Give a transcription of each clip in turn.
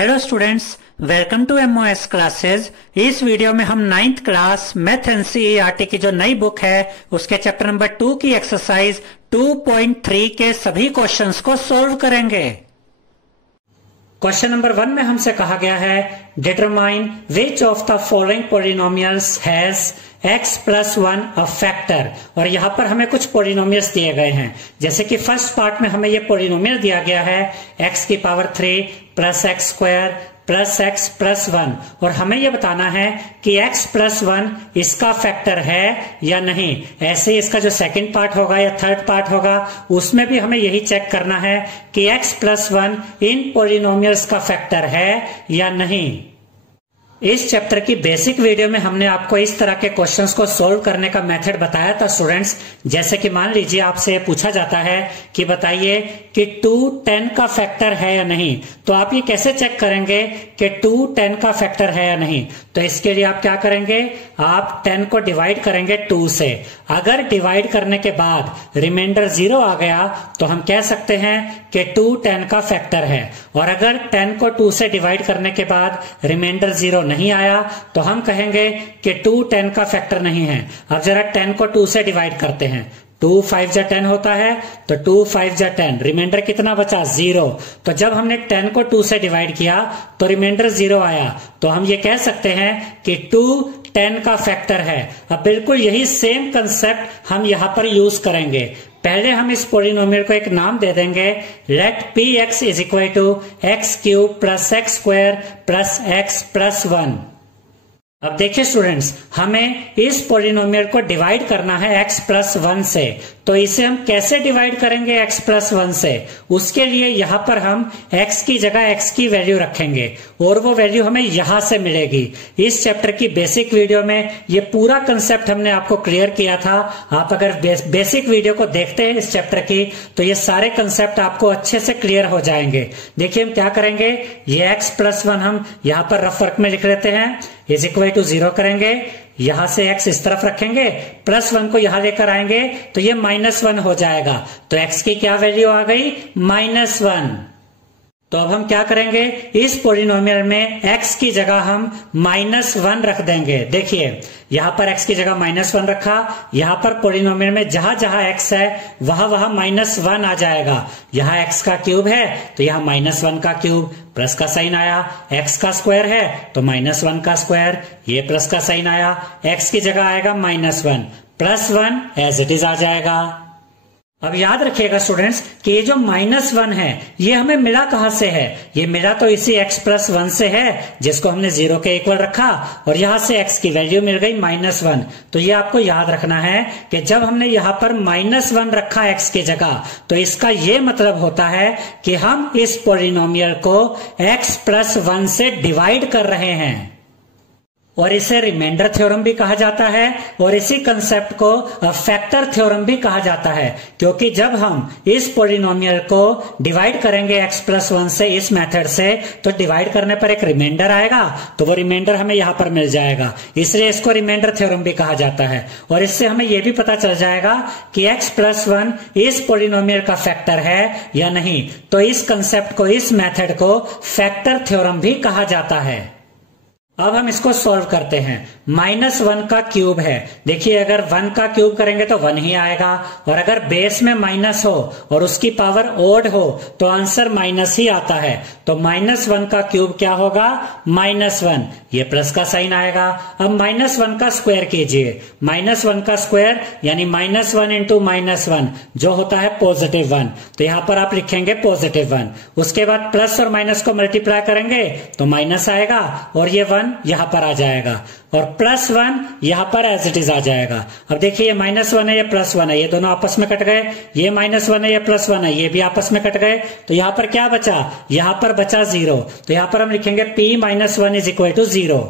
Hello students, welcome to MOS classes. इस video में हम 9th क्लास मैथ एनसीईआरटी की जो नई बुक है उसके चैप्टर नंबर 2 की एक्सरसाइज 2.3 के सभी क्वेश्चंस को सॉल्व करेंगे। क्वेश्चन नंबर 1 में हमसे कहा गया है determine which of the following polynomials has x plus 1 a factor. और यहां पर हमें कुछ पॉलिनोमियल्स दिए गए हैं, जैसे कि फर्स्ट पार्ट में हमें यह पॉलिनोमियल दिया गया है x की power 3 plus X square plus x plus 1, और हमें यह बताना है कि x प्लस 1 इसका फैक्टर है या नहीं। ऐसे इसका जो सेकंड पार्ट होगा या थर्ड पार्ट होगा उसमें भी हमें यही चेक करना है कि x प्लस 1 इन पॉलिनोमियल्स का फैक्टर है या नहीं। इस चैप्टर की बेसिक वीडियो में हमने आपको इस तरह के क्वेश्चंस को सोल्व करने का मेथड बताया था स्टूडेंट्स। जैसे कि मान लीजिए आपसे पूछा जाता है कि बताइए कि 2 10 का फैक्टर है या नहीं, तो आप ये कैसे चेक करेंगे कि 2 10 का फैक्टर है या नहीं। तो इसके लिए आप क्या करेंगे, आप 10 को डिवाइड करेंगे 2 से। अगर डिवाइड करने के बाद रिमाइंडर 0 आ गया तो हम कह सकते हैं कि 2 10 का फैक्टर है, और अगर 10 को 2 से डिवाइड करने के बाद रिमाइंडर 0 नहीं आया तो हम कहेंगे कि 2 10 का फैक्टर नहीं है। अब जरा 10 को 2 से डिवाइड करते हैं, 2 5 जा 10 होता है, तो 2 5 जा 10, रिमाइंडर कितना बचा 0। तो जब हमने 10 को 2 से डिवाइड किया तो रिमाइंडर 0 आया, तो हम ये कह सकते हैं कि 2 10 का फैक्टर है। अब बिल्कुल यही सेम कंसेप्ट हम यहां पर यूज करेंगे। पहले हम इस पॉलिनोमियल को एक नाम दे देंगे, let P X is equal to X cube plus X square plus x plus 1। अब देखिए स्टूडेंट्स, हमें इस पॉलिनोमियल को डिवाइड करना है x प्लस 1 से। तो इसे हम कैसे डिवाइड करेंगे x प्लस 1 से, उसके लिए यहां पर हम x की जगह x की वैल्यू रखेंगे और वो वैल्यू हमें यहां से मिलेगी। इस चैप्टर की बेसिक वीडियो में ये पूरा कंसेप्ट हमने आपको क्लियर किया था। आप अगर बेसिक वीडियो को देखते हैं इस चैप्टर की तो ये सारे कंसेप्ट आपको अच्छे से क्लियर हो जाएंगे। देखिए हम क्या करेंगे, ये x प्लस 1 हम यहां पर रफ वर्क में लिख लेते हैं, इज इक्वल टू 0 करेंगे, यहां से x इस तरफ रखेंगे, प्लस 1 को यहां लेकर आएंगे तो ये -1 हो जाएगा। तो x की क्या वैल्यू आ गई, -1। तो अब हम क्या करेंगे, इस पॉलिनोमियल में x की जगह हम -1 रख देंगे। देखिए यहां पर x की जगह -1 रखा, यहां पर पॉलिनोमियल में जहां जहां x है वहां वहां -1 आ जाएगा। यहां x का क्यूब है तो यहां -1 का क्यूब, प्लस का साइन आया, x का स्क्वायर है तो -1 का स्क्वायर, ये प्लस का साइन आया, x की जगह आएगा -1, प्लस 1 एज इट इज आ जाएगा। अब याद रखिएगा स्टूडेंट्स कि ये जो -1 है ये हमें मिला कहां से है, ये मिला तो इसी x प्लस 1 से है जिसको हमने 0 के इक्वल रखा, और यहां से x की वैल्यू मिल गई -1। तो ये आपको याद रखना है कि जब हमने यहां पर -1 रखा x की जगह तो इसका ये मतलब होता है कि हम इस पॉलिनोमियल को x प्लस 1 से डिवाइड कर रहे हैं, और इसे रिमाइंडर थ्योरम भी कहा जाता है, और इसी कंसेप्ट को फैक्टर थ्योरम भी कहा जाता है। क्योंकि जब हम इस पॉलिनोमियल को डिवाइड करेंगे x प्लस 1 से इस मेथड से, तो डिवाइड करने पर एक रिमाइंडर आएगा, तो वो रिमाइंडर हमें यहां पर मिल जाएगा, इसलिए इसको रिमाइंडर थ्योरम भी कहा जाता है। और इससे हमें यह भी पता चल जाएगा कि x प्लस 1 इस पॉलिनोमियल का फैक्टर है या नहीं। तो इस कंसेप्ट को, इस मेथड को फैक्टर थ्योरम भी कहा जाता है। अब हम इसको सॉल्व करते हैं। -1 का क्यूब है, देखिए अगर 1 का क्यूब करेंगे तो 1 ही आएगा, और अगर बेस में माइनस हो और उसकी पावर ओड हो तो आंसर माइनस ही आता है। तो -1 का क्यूब क्या होगा, -1, ये प्लस का साइन आएगा। अब -1 का स्क्वायर कीजिए, -1 का स्क्वायर यानी -1 इंटू -1 जो होता है +1, तो यहां पर आप लिखेंगे +1। उसके बाद प्लस और माइनस को मल्टीप्लाई करेंगे तो माइनस आएगा, और ये 1 यहां पर आ जाएगा, और प्लस 1 यहां पर एज इट इज आ जाएगा। अब देखिए ये -1 है, ये +1 है, ये दोनों आपस में कट गए, ये -1 है, ये +1 है, ये भी आपस में कट गए। तो यहां पर क्या बचा, यहां पर बचा 0, तो यहां पर हम लिखेंगे p - 1 इज इक्वल टू 0।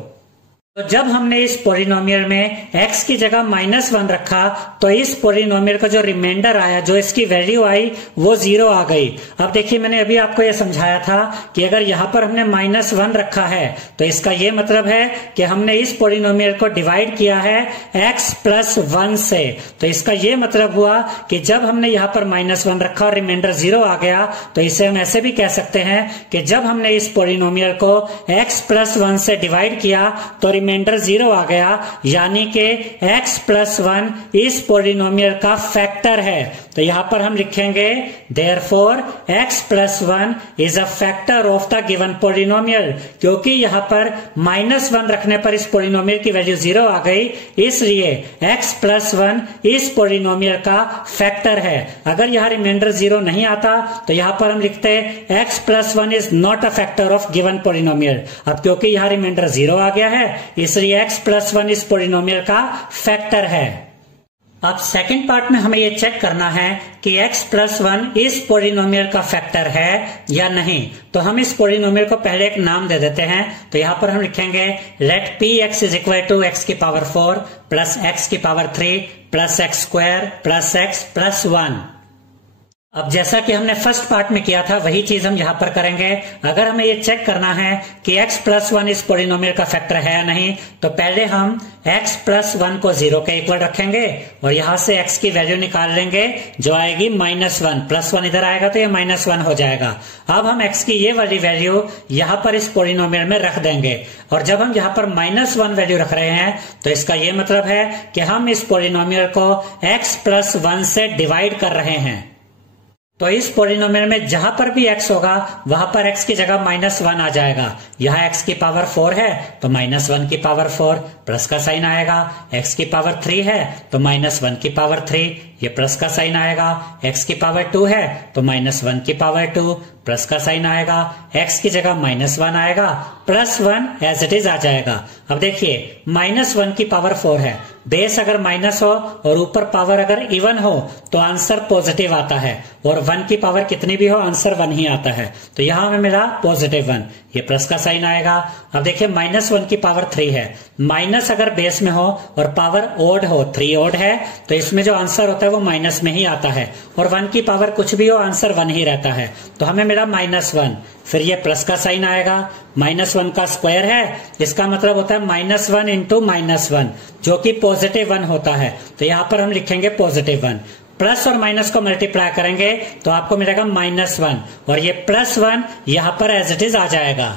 तो जब हमने इस पोलिनोमियल में x की जगह -1 रखा तो इस पोलिनोमियल का जो रिमाइंडर आया, जो इसकी वैल्यू आई, वो 0 आ गई। अब देखिए मैंने अभी आपको यह समझाया था कि अगर यहां पर हमने -1 रखा है तो इसका यह मतलब है कि हमने इस पोलिनोमियल को डिवाइड किया है x + 1 से। तो इसका यह मतलब हुआ कि जब हमने यहां पर -1 रखा और रिमाइंडर 0 आ गया तो इसे हम ऐसे भी कह सकते हैं कि जब हमने इस पोलिनोमियल को x + 1 से डिवाइड किया तो रिमाइंडर 0 आ गया, यानी कि x + 1 इस पोलिनोमियल का फैक्टर है। तो यहां पर हम लिखेंगे therefore x + 1 is a factor of the given polynomial. क्योंकि यहां पर -1 रखने पर इस पोलिनोमियल की वैल्यू 0 आ गई, इसलिए x + 1 इस पोलिनोमियल का फैक्टर है। अगर यहां रिमाइंडर 0 नहीं आता तो यहां पर हम लिखते x + 1 is not a factor of given polynomial. अब क्योंकि यहां रिमाइंडर 0 आ गया है इसलिए x + 1 इस पोलिनोमियल का फैक्टर है। अब सेकंड पार्ट में हमें यह चेक करना है कि x + 1 इस पोलिनोमियल का फैक्टर है या नहीं। तो हम इस पोलिनोमियल को पहले एक नाम दे देते हैं। तो यहां पर हम लिखेंगे late px = x⁴ + x⁴ + x² + x + 1। अब जैसा कि हमने फर्स्ट पार्ट में किया था वही चीज हम यहां पर करेंगे। अगर हमें ये चेक करना है कि x + 1 इस पोलिनोमियल का फैक्टर है या नहीं, तो पहले हम x + 1 को 0 के इक्वल रखेंगे और यहां से x की वैल्यू निकाल लेंगे जो आएगी -1। +1 इधर आएगा तो ये -1 हो जाएगा। अब हम x की ये वाली वैल्यू यहां पर इस पोलिनोमियल में रख देंगे और जब हम यहां पर -1 वैल्यू रख रहे हैं तो इसका ये मतलब है कि हम इस पोलिनोमियल को x + 1 से डिवाइड कर रहे हैं। तो इस पोलिनोमियल में जहां पर भी x होगा वहां पर x की जगह -1 आ जाएगा। यहां x की पावर 4 है तो -1 की पावर 4, प्लस का साइन आएगा। x की पावर 3 है तो -1 की पावर 3, ये प्लस का साइन आएगा। x की पावर 2 है तो -1 की पावर 2, प्लस का साइन आएगा। x की जगह -1 आएगा, +1 एज इट इज आ जाएगा। अब देखिए -1 की पावर 4 है, बेस अगर माइनस हो और ऊपर पावर अगर इवन हो तो आंसर पॉजिटिव आता है, और 1 की पावर कितनी भी हो आंसर 1 ही आता है। तो यहां हमें मिला +1, ये प्लस का साइन आएगा। अब देखिए -1 की पावर 3 है, माइनस अगर बेस में हो और पावर ओड हो, 3 ओड है, तो इसमें जो आंसर होता है वो माइनस में ही आता है, और 1 की पावर कुछ भी हो आंसर 1 ही रहता है। तो हमें मिला -1, फिर ये प्लस का साइन आएगा। -1 का स्क्वायर है, इसका मतलब होता है -1 इंटू -1 जो कि +1 होता है। तो यहां पर हम लिखेंगे +1, प्लस और माइनस को मल्टीप्लाई करेंगे तो आपको मिलेगा -1, और ये +1 यहां पर एज इट इज आ जाएगा।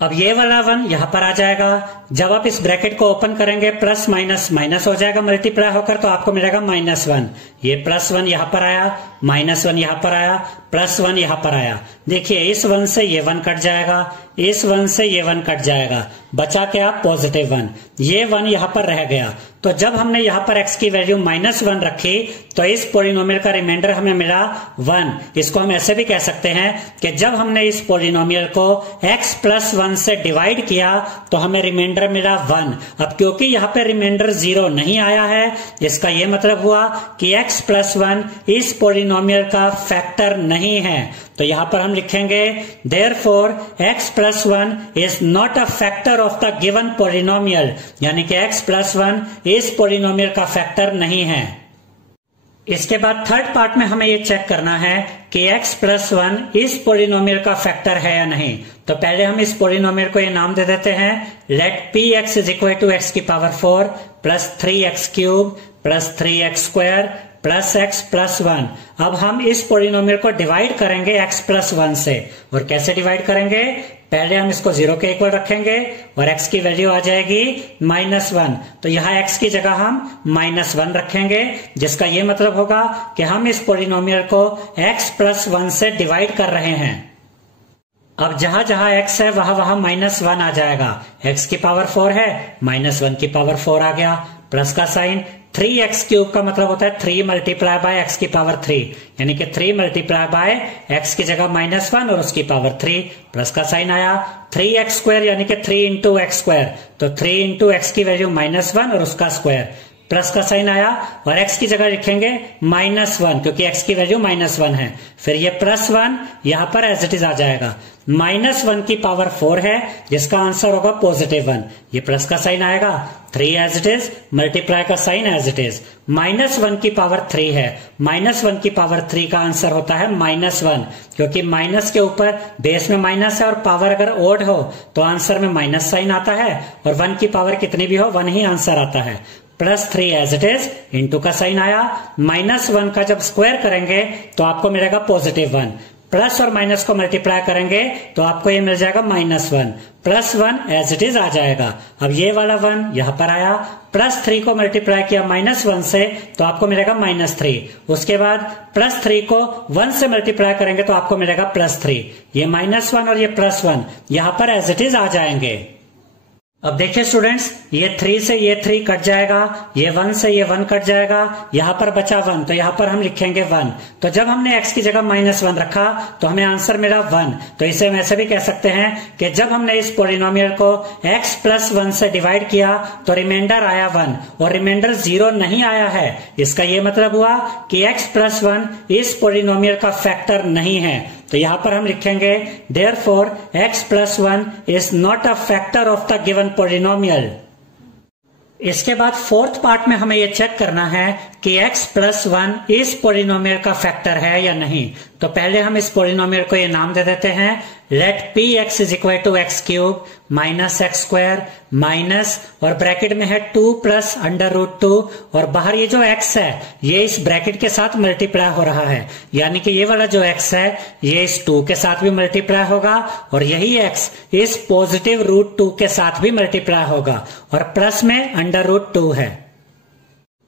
अब ये वाला 1 यहां पर आ जाएगा। जब आप इस ब्रैकेट को ओपन करेंगे प्लस माइनस माइनस हो जाएगा मल्टीप्लाई होकर, तो आपको मिलेगा -1। ये +1 यहां पर आया, -1 यहां पर आया, +1 यहां पर आया। देखिए इस 1 से ये 1 कट जाएगा, इस 1 से ये 1 कट जाएगा, बचा क्या +1। ये 1 यहां पर रह गया। तो जब हमने यहां पर x की वैल्यू -1 रखी तो इस पोलिनोमियल का रिमाइंडर हमें मिला 1। इसको हम ऐसे भी कह सकते हैं कि जब हमने इस पोलिनोमियल को x + 1 से डिवाइड किया तो हमें रिमाइंडर मिला 1। अब क्योंकि यहाँ पे रिमाइंडर 0 नहीं आया है, इसका यह मतलब हुआ कि x + 1 इस पोलिनोमियल का फैक्टर नहीं है। तो यहां पर हम लिखेंगे therefore x + 1 is not a factor of the given polynomial, यानी कि x + 1 इस पोलिनोमियल का फैक्टर नहीं है। इसके बाद थर्ड पार्ट में हमें ये चेक करना है कि x + 1 इस पोलिनोमियल का फैक्टर है या नहीं। तो पहले हम इस पोलिनोमियल को ये नाम दे देते हैं let px = x⁴ + 3x³ + 3x² + x + 1। अब हम इस पोलिनोमियल को डिवाइड करेंगे x + 1 से, और कैसे डिवाइड करेंगे, पहले हम इसको 0 के इक्वल रखेंगे और x की वैल्यू आ जाएगी -1। तो यहां x की जगह हम -1 रखेंगे, जिसका यह मतलब होगा कि हम इस पोलिनोमियल को x + 1 से डिवाइड कर रहे हैं। अब जहां जहां x है वहां वहां -1 आ जाएगा। x की पावर 4 है, -1 की पावर 4 आ गया, प्लस का साइन। 3x³ का मतलब होता है 3 × x की पावर 3, यानी कि 3 × x की जगह -1 और उसकी पावर 3, प्लस का साइन आया। 3x² यानी कि 3 × x², तो 3 × x की वैल्यू -1 और उसका स्क्वायर, प्लस का साइन आया, और x की जगह लिखेंगे -1 क्योंकि x की वैल्यू -1 है। फिर ये +1 यहां पर एज इट इज आ जाएगा। -1 की पावर 4 है जिसका आंसर होगा +1। ये प्लस का साइन आएगा, 3 एज इट इज, मल्टीप्लाई का साइन एज इट इज। -1 की पावर 3 है, -1 की पावर 3 का आंसर होता है -1 क्योंकि माइनस के ऊपर बेस में माइनस है और पावर अगर ओड हो तो आंसर में माइनस साइन आता है, और 1 की पावर कितनी भी हो 1 ही आंसर आता है। +3 एज इट इज, इंटू का साइन आया, -1 का जब स्क्वायर करेंगे तो आपको मिलेगा +1, प्लस और माइनस को मल्टीप्लाई करेंगे तो आपको ये मिल जाएगा -1, +1 एज इट इज आ जाएगा। अब ये वाला 1 यहां पर आया, +3 को मल्टीप्लाई किया -1 से तो आपको मिलेगा -3, उसके बाद +3 को 1 से मल्टीप्लाई करेंगे तो आपको मिलेगा +3। ये -1 और ये +1 यहां पर एज इट इज आ जाएंगे। अब देखिए स्टूडेंट्स, ये 3 से ये 3 कट जाएगा, ये 1 से ये 1 कट जाएगा, यहां पर बचा 1 तो यहां पर हम लिखेंगे 1। तो जब हमने x की जगह -1 रखा तो हमें आंसर मिला 1। तो इसे हम ऐसे भी कह सकते हैं कि जब हमने इस पोलिनोमियल को x + 1 से डिवाइड किया तो रिमाइंडर आया 1 और रिमाइंडर 0 नहीं आया है। इसका ये मतलब हुआ कि x + 1 इस पोलिनोमियल का फैक्टर नहीं है। तो यहां पर हम लिखेंगे therefore x + 1 is not a factor of the given polynomial। इसके बाद फोर्थ पार्ट में हमें यह चेक करना है कि x + 1 इस पोलिनोमियल का फैक्टर है या नहीं। तो पहले हम इस पोलिनोमियल को ये नाम दे देते हैं, let px = x³ - x² minus और ब्रैकेट में है 2 + √2 और बाहर ये जो x है ये इस ब्रैकेट के साथ मल्टीप्लाई हो रहा है, यानी कि ये वाला जो x है ये इस 2 के साथ भी मल्टीप्लाई होगा और यही x इस +√2 के साथ भी मल्टीप्लाई होगा और प्लस में √2 है।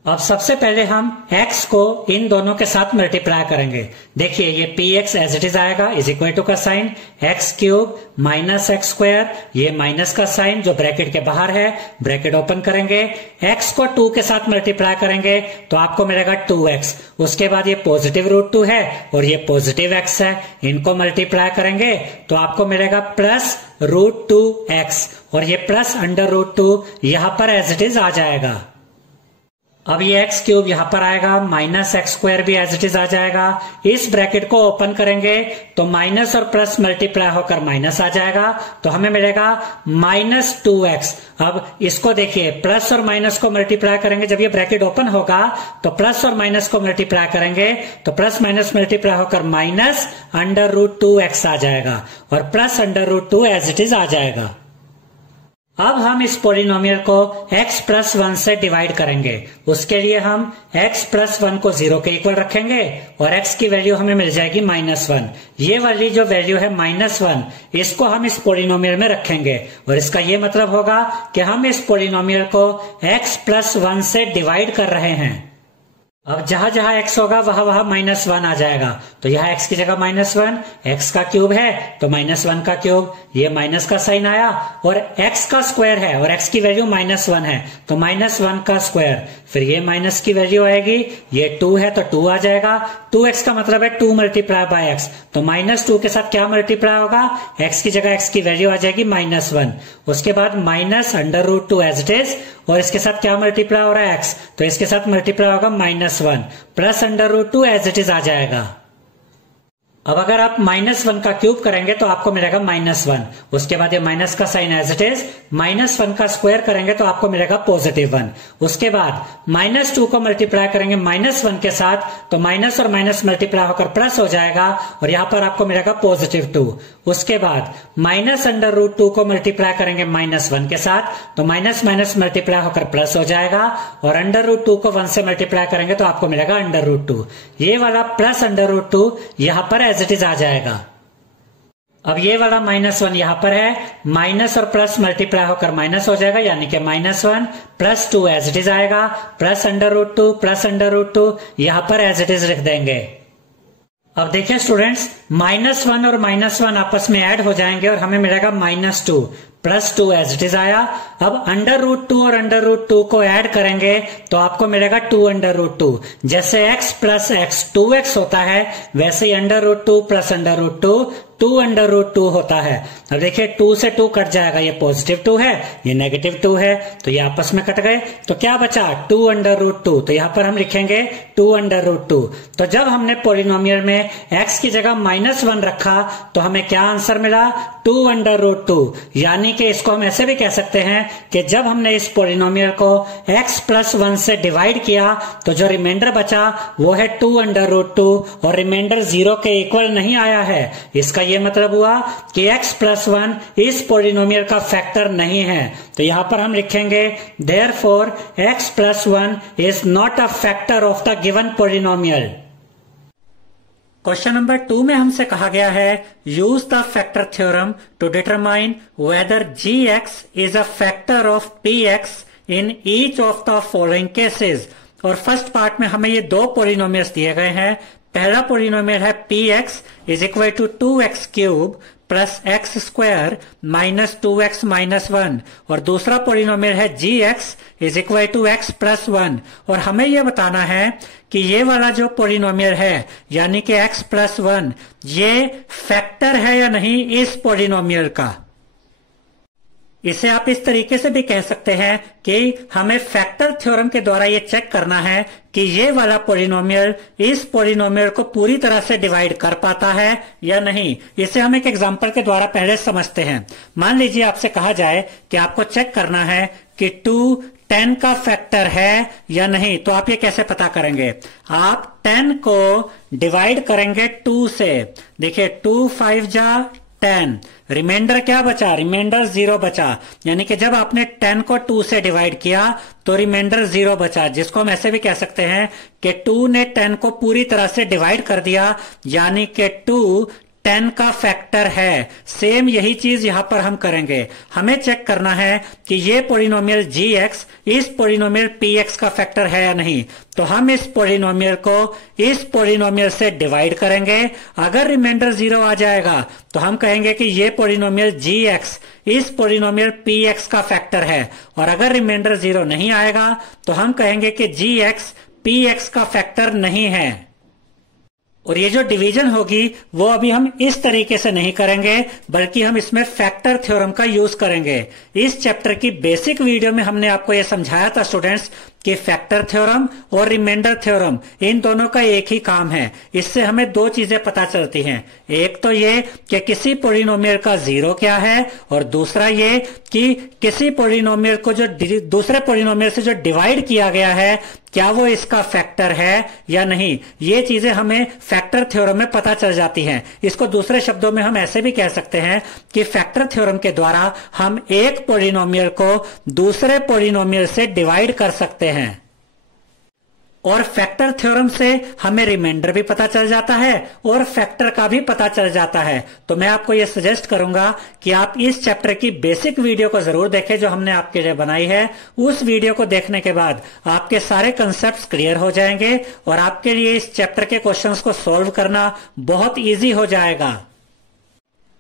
अब सबसे पहले हम x को इन दोनों के साथ मल्टीप्लाई करेंगे। देखिए ये px एज इट इज आएगा = का साइन x³ - x², ये माइनस का साइन जो ब्रैकेट के बाहर है, ब्रैकेट ओपन करेंगे, x को 2 के साथ मल्टीप्लाई करेंगे तो आपको मिलेगा 2x। उसके बाद ये +√2 है और ये +x है, इनको मल्टीप्लाई करेंगे तो आपको मिलेगा +√2x और ये +√2 यहां पर एज इट इज आ जाएगा। अब ये x³ यहां पर आएगा, -x² भी एज इट इज आ जाएगा। इस ब्रैकेट को ओपन करेंगे तो माइनस और प्लस मल्टीप्लाई होकर माइनस आ जाएगा तो हमें मिलेगा -2x। अब इसको देखिए, प्लस और माइनस को मल्टीप्लाई करेंगे, जब ये ब्रैकेट ओपन होगा तो प्लस और माइनस को मल्टीप्लाई करेंगे तो प्लस माइनस मल्टीप्लाई होकर -√2x आ जाएगा और +√2 एज इट इज आ जाएगा। अब हम इस पोलिनोमियल को x + 1 से डिवाइड करेंगे। उसके लिए हम x + 1 को 0 के इक्वल रखेंगे और x की वैल्यू हमें मिल जाएगी -1। ये वाली जो वैल्यू है -1 इसको हम इस पोलिनोमियल में रखेंगे और इसका ये मतलब होगा कि हम इस पोलिनोमियल को x + 1 से डिवाइड कर रहे हैं। अब जहां जहां x होगा वहां वहां -1 आ जाएगा, तो यहाँ x की जगह -1, x का क्यूब है तो -1 का क्यूब, ये माइनस का साइन आया और x का स्क्वायर है और x की वैल्यू -1 है तो -1 का स्क्वायर, फिर ये माइनस की वैल्यू आएगी, ये 2 है तो 2 आ जाएगा, 2x का मतलब है 2 × x, तो -2 के साथ क्या मल्टीप्लाई होगा, x की जगह x की वैल्यू आ जाएगी -1, उसके बाद -√2 एज इट इज और इसके साथ क्या मल्टीप्लाई हो रहा है x, तो इसके साथ मल्टीप्लाई होगा -1 प्लस √2 एज इट इज आ जाएगा। अब अगर आप -1 का क्यूब करेंगे तो आपको मिलेगा -1, उसके बाद ये माइनस का साइन एज इट इज, -1 का स्क्वायर करेंगे तो आपको मिलेगा +1, उसके बाद -2 को मल्टीप्लाई करेंगे -1 के साथ तो माइनस और माइनस मल्टीप्लाई होकर प्लस हो जाएगा और यहां पर आपको मिलेगा +2, उसके बाद -√2 को मल्टीप्लाई करेंगे -1 के साथ तो माइनस माइनस मल्टीप्लाई होकर प्लस हो जाएगा और √2 को 1 से मल्टीप्लाई करेंगे तो आपको मिलेगा √2, ये वाला +√2 यहां पर एज इट इज आ जाएगा। अब ये वाला -1 यहां पर है, माइनस और प्लस मल्टीप्लाई होकर माइनस हो जाएगा यानी कि -1 + 2 एज इट इज आएगा, +√2 यहां पर एज इट इज लिख देंगे। अब देखिए स्टूडेंट्स, -1 और -1 आपस में ऐड हो जाएंगे और हमें मिलेगा -2 +2 एज इट इज आया। अब √2 और √2 को ऐड करेंगे तो आपको मिलेगा 2√2, जैसे x + x 2x होता है वैसे ही √2 + √2 2√2 होता है। अब देखिए 2 से 2 कट जाएगा, ये पॉजिटिव 2 है, ये नेगेटिव 2 है, तो ये आपस में कट गए, तो क्या बचा 2√2। तो यहां पर हम लिखेंगे 2√2। तो जब हमने पॉलिनोमियल में x की जगह -1 रखा तो हमें क्या आंसर मिला 2√2। यानी कि इसको हम ऐसे भी कह सकते हैं कि जब हमने इस पॉलिनोमियल को x+1 से डिवाइड किया तो जो रिमाइंडर बचा वो है 2√2 और रिमाइंडर 0 के इक्वल नहीं आया है। इसका ये मतलब हुआ कि x+1 इस पॉलिनोमियल का फैक्टर नहीं है। तो यहां पर हम लिखेंगे therefore x+1 is not a factor of the given polynomial। Question number 2 में हमसे कहा गया है use the factor theorem to determine whether gx is a factor of px in each of the following cases. और first part में हमें ये दो पॉलिनोमियल्स दिए गए हैं। पहला पॉलिनोमियल है px is equal to 2x cube plus X square minus 2x minus 1 और दूसरा पॉलिनोमियल है gx is equal to x+1। और हमें यह बताना है कि ये वाला जो पॉलिनोमियल है यानी कि x+1 ये फैक्टर है या नहीं इस पॉलिनोमियल का। इसे आप इस तरीके से भी कह सकते हैं कि हमें फैक्टर थ्योरम के द्वारा ये चेक करना है कि ये वाला पॉलिनोमियल इस पॉलिनोमियल को पूरी तरह से डिवाइड कर पाता है या नहीं। इसे हम एक एग्जांपल के द्वारा पहले समझते हैं। मान लीजिए आपसे कहा जाए कि आपको चेक करना है कि 2 10 का फैक्टर है या नहीं, तो आप ये कैसे पता करेंगे? आप 10 को डिवाइड करेंगे 2 से। देखिए 2 5 जा 10, रिमाइंडर क्या बचा? रिमाइंडर 0 बचा। यानी कि जब आपने 10 को 2 से डिवाइड किया तो रिमाइंडर 0 बचा, जिसको हम ऐसे भी कह सकते हैं कि 2 ने 10 को पूरी तरह से डिवाइड कर दिया, यानी कि 2 10 का फैक्टर है। सेम यही चीज यहां पर हम करेंगे। हमें चेक करना है कि ये पॉलिनोमियल gx इस पॉलिनोमियल px का फैक्टर है या नहीं। तो हम इस पॉलिनोमियल को इस पॉलिनोमियल से डिवाइड करेंगे। अगर रिमाइंडर 0 आ जाएगा तो हम कहेंगे कि ये पॉलिनोमियल gx इस पॉलिनोमियल px का फैक्टर है, और अगर रिमाइंडर 0 नहीं आएगा तो हम कहेंगे कि gx px का फैक्टर नहीं है। और ये जो डिवीजन होगी वो अभी हम इस तरीके से नहीं करेंगे, बल्कि हम इसमें फैक्टर थ्योरम का यूज करेंगे। इस चैप्टर की बेसिक वीडियो में हमने आपको ये समझाया था स्टूडेंट्स कि फैक्टर थ्योरम और रिमाइंडर थ्योरम इन दोनों का एक ही काम है। इससे हमें दो चीजें पता चलती हैं। एक तो ये कि किसी पॉलिनोमियल का 0 क्या है, और दूसरा ये कि किसी पॉलिनोमियल को जो दूसरे पॉलिनोमियल से जो डिवाइड किया गया है क्या वो इसका फैक्टर है या नहीं। ये चीजें हमें फैक्टर थ्योरम में पता चल जाती हैं। इसको दूसरे शब्दों में हम ऐसे भी कह सकते हैं कि फैक्टर थ्योरम के द्वारा हम एक पॉलिनोमियल को दूसरे पॉलिनोमियल से डिवाइड कर सकते हैं। और फैक्टर थ्योरम से हमें रिमाइंडर भी पता चल जाता है और फैक्टर का भी पता चल जाता है। तो मैं आपको यह सजेस्ट करूंगा कि आप इस चैप्टर की बेसिक वीडियो को जरूर देखें जो हमने आपके लिए बनाई है। उस वीडियो को देखने के बाद आपके सारे कंसेप्ट्स क्लियर हो जाएंगे और आपके लिए इस चैप्टर के क्वेश्चंस को सॉल्व करना बहुत ईजी हो जाएगा।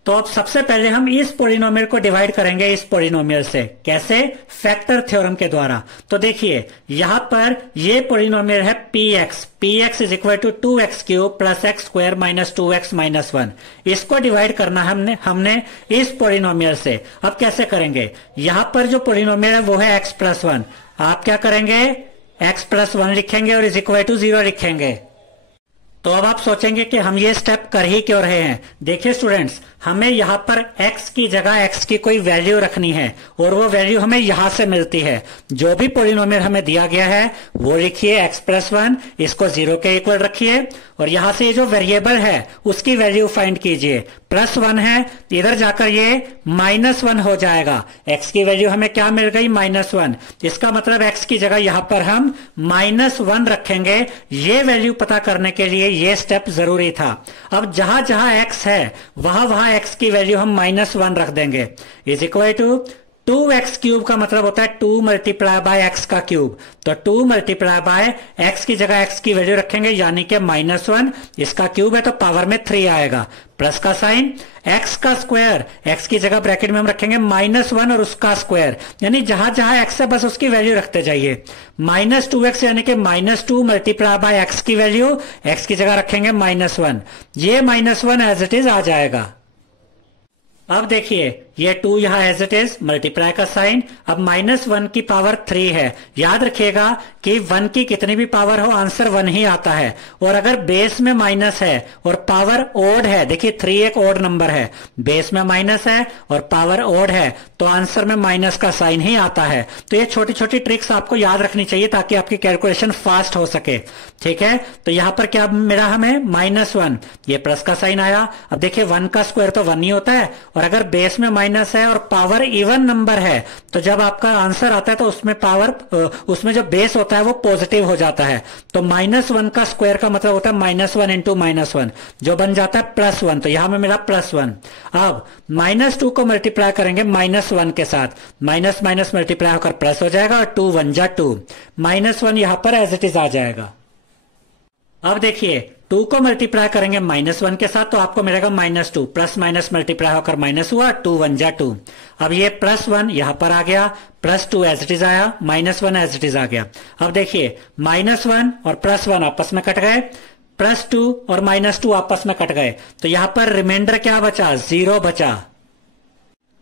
तो अब सबसे पहले हम इस पॉलिनोमियल को डिवाइड करेंगे इस पॉलिनोमियल से। कैसे? फैक्टर थ्योरम के द्वारा। तो देखिए यहां पर ये पॉलिनोमियल है px is equal to 2x cube plus X square minus 2x minus 1। इसको डिवाइड करना हमने इस पॉलिनोमियल से। अब कैसे करेंगे? यहां पर जो पॉलिनोमियल है वो है x+1। आप क्या करेंगे? x+1 लिखेंगे और इज इक्वल टू 0 लिखेंगे। तो अब आप सोचेंगे कि हम ये स्टेप कर ही क्यों रहे हैं। देखिए स्टूडेंट्स, हमें यहाँ पर x की जगह x की कोई वैल्यू रखनी है और वो वैल्यू हमें यहां से मिलती है। जो भी पॉलिनोमियल हमें दिया गया है वो लिखिए x+1, इसको 0 के इक्वल रखिए और यहां से जो वेरिएबल है उसकी वैल्यू फाइंड कीजिए। +1 है, इधर जाकर ये -1 हो जाएगा। x की वैल्यू हमें क्या मिल गई? -1। इसका मतलब x की जगह यहां पर हम -1 रखेंगे। ये वैल्यू पता करने के लिए ये स्टेप जरूरी था। अब जहां जहां x है वहां x की वैल्यू हम -1 रख देंगे। Is equal to 2x cube का मतलब होता है 2 मल्टीप्लाई बाय x का क्यूब। तो 2 मल्टीप्लाई बाय x की जगह x की वैल्यू रखेंगे यानी कि -1। इसका क्यूब है तो पावर में 3 आएगा। प्लस का साइन, x का स्क्वायर, x की जगह ब्रैकेट में हम रखेंगे -1 और उसका स्क्वायर, यानी जहां जहां x है बस उसकी वैल्यू रखते जाइए। -2x यानी कि -2 मल्टीप्लाई बाय x की वैल्यू, x की जगह रखेंगे -1। ये -1 एज इट इज आ जाएगा। अब देखिए ये 2 यहां एज इट इज, मल्टीप्लाई का साइन। अब -1 की पावर 3 है। याद रखिएगा कि 1 की कितनी भी पावर हो आंसर 1 ही आता है। और अगर बेस में माइनस है और पावर ओड है, देखिए 3 एक ओड नंबर है, बेस में माइनस है और पावर ओड है, तो आंसर में माइनस का साइन ही आता है। तो ये छोटी छोटी ट्रिक्स आपको याद रखनी चाहिए ताकि आपकी कैलकुलेशन फास्ट हो सके। ठीक है, तो यहां पर क्या मिला हमें, -1, ये प्लस का साइन आया। अब देखिए 1 का स्क्वायर तो 1 ही होता है, और अगर बेस में माइनस है और पावर इवन नंबर है तो जब आपका आंसर आता है तो उसमें जो बेस होता है वो पॉजिटिव हो जाता है। तो -1 का स्क्वायर का मतलब होता है -1 इंटू -1, जो बन जाता है +1। तो यहां में मेरा +1। अब -2 को मल्टीप्लाई करेंगे -1 के साथ, माइनस माइनस मल्टीप्लाई होकर प्लस हो जाएगा और 2 1 जा 2, -1 यहां पर एज इट इज आ जाएगा। अब देखिए 2 को मल्टीप्लाई करेंगे -1 के साथ तो आपको मिलेगा -2, प्लस माइनस मल्टीप्लाई होकर माइनस हुआ, 2 1 जा 2। अब ये +1 यहां पर आ गया, +2 एज इट इज आया, -1 एज इट इज आ गया। अब देखिए -1 और +1 आपस में कट गए, +2 और -2 आपस में कट गए, तो यहां पर रिमाइंडर क्या बचा, 0 बचा।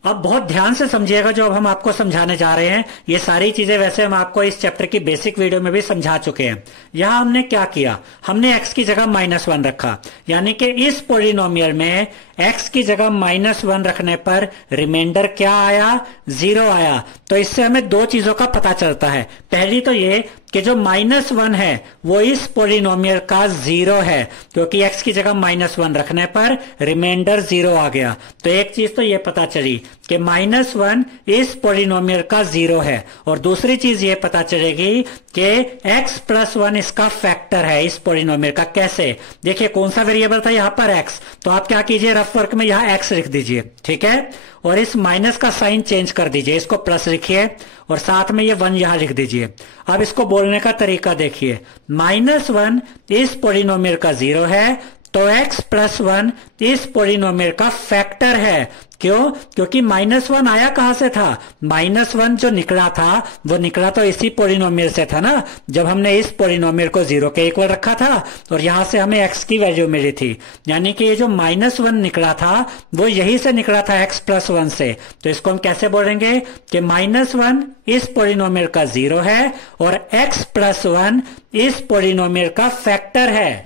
अब बहुत ध्यान से समझिएगा जो अब हम आपको समझाने जा रहे हैं। ये सारी चीजें वैसे हम आपको इस चैप्टर की बेसिक वीडियो में भी समझा चुके हैं। यहां हमने क्या किया, हमने x की जगह -1 रखा, यानी कि इस पॉलिनोमियल में x की जगह -1 रखने पर रिमाइंडर क्या आया, 0 आया। तो इससे हमें 2 चीजों का पता चलता है। पहली तो ये कि जो -1 है वो इस पॉलिनोमियल का 0 है, क्योंकि x की जगह -1 रखने पर रिमाइंडर 0 आ गया। तो एक चीज तो ये पता चली कि -1 इस पॉलिनोमियल का 0 है। और दूसरी चीज ये पता चलेगी कि x + 1 इसका फैक्टर है इस पॉलिनोमियल का। कैसे, देखिए कौन सा वेरिएबल था यहाँ पर x, तो आप क्या कीजिए रफ वर्क में यहाँ x लिख दीजिए, ठीक है, और इस माइनस का साइन चेंज कर दीजिए, इसको प्लस लिखिए और साथ में ये 1 यहां लिख दीजिए। अब इसको बोलने का तरीका देखिए, -1 इस पॉलिनोमियल का 0 है, तो x + 1 इस पॉलिनोमियल का फैक्टर है। क्यों, क्योंकि -1 आया कहां से था, -1 जो निकला था वो निकला तो इसी पॉलिनोमियल से था ना, जब हमने इस पॉलिनोमियल को 0 के इक्वल रखा था और यहां से हमें x की वैल्यू मिली थी। यानी कि ये जो -1 निकला था वो यही से निकला था x + 1 से। तो इसको हम कैसे बोलेंगे कि -1 इस पॉलिनोमियल का 0 है और x + 1 इस पॉलिनोमियल का फैक्टर है।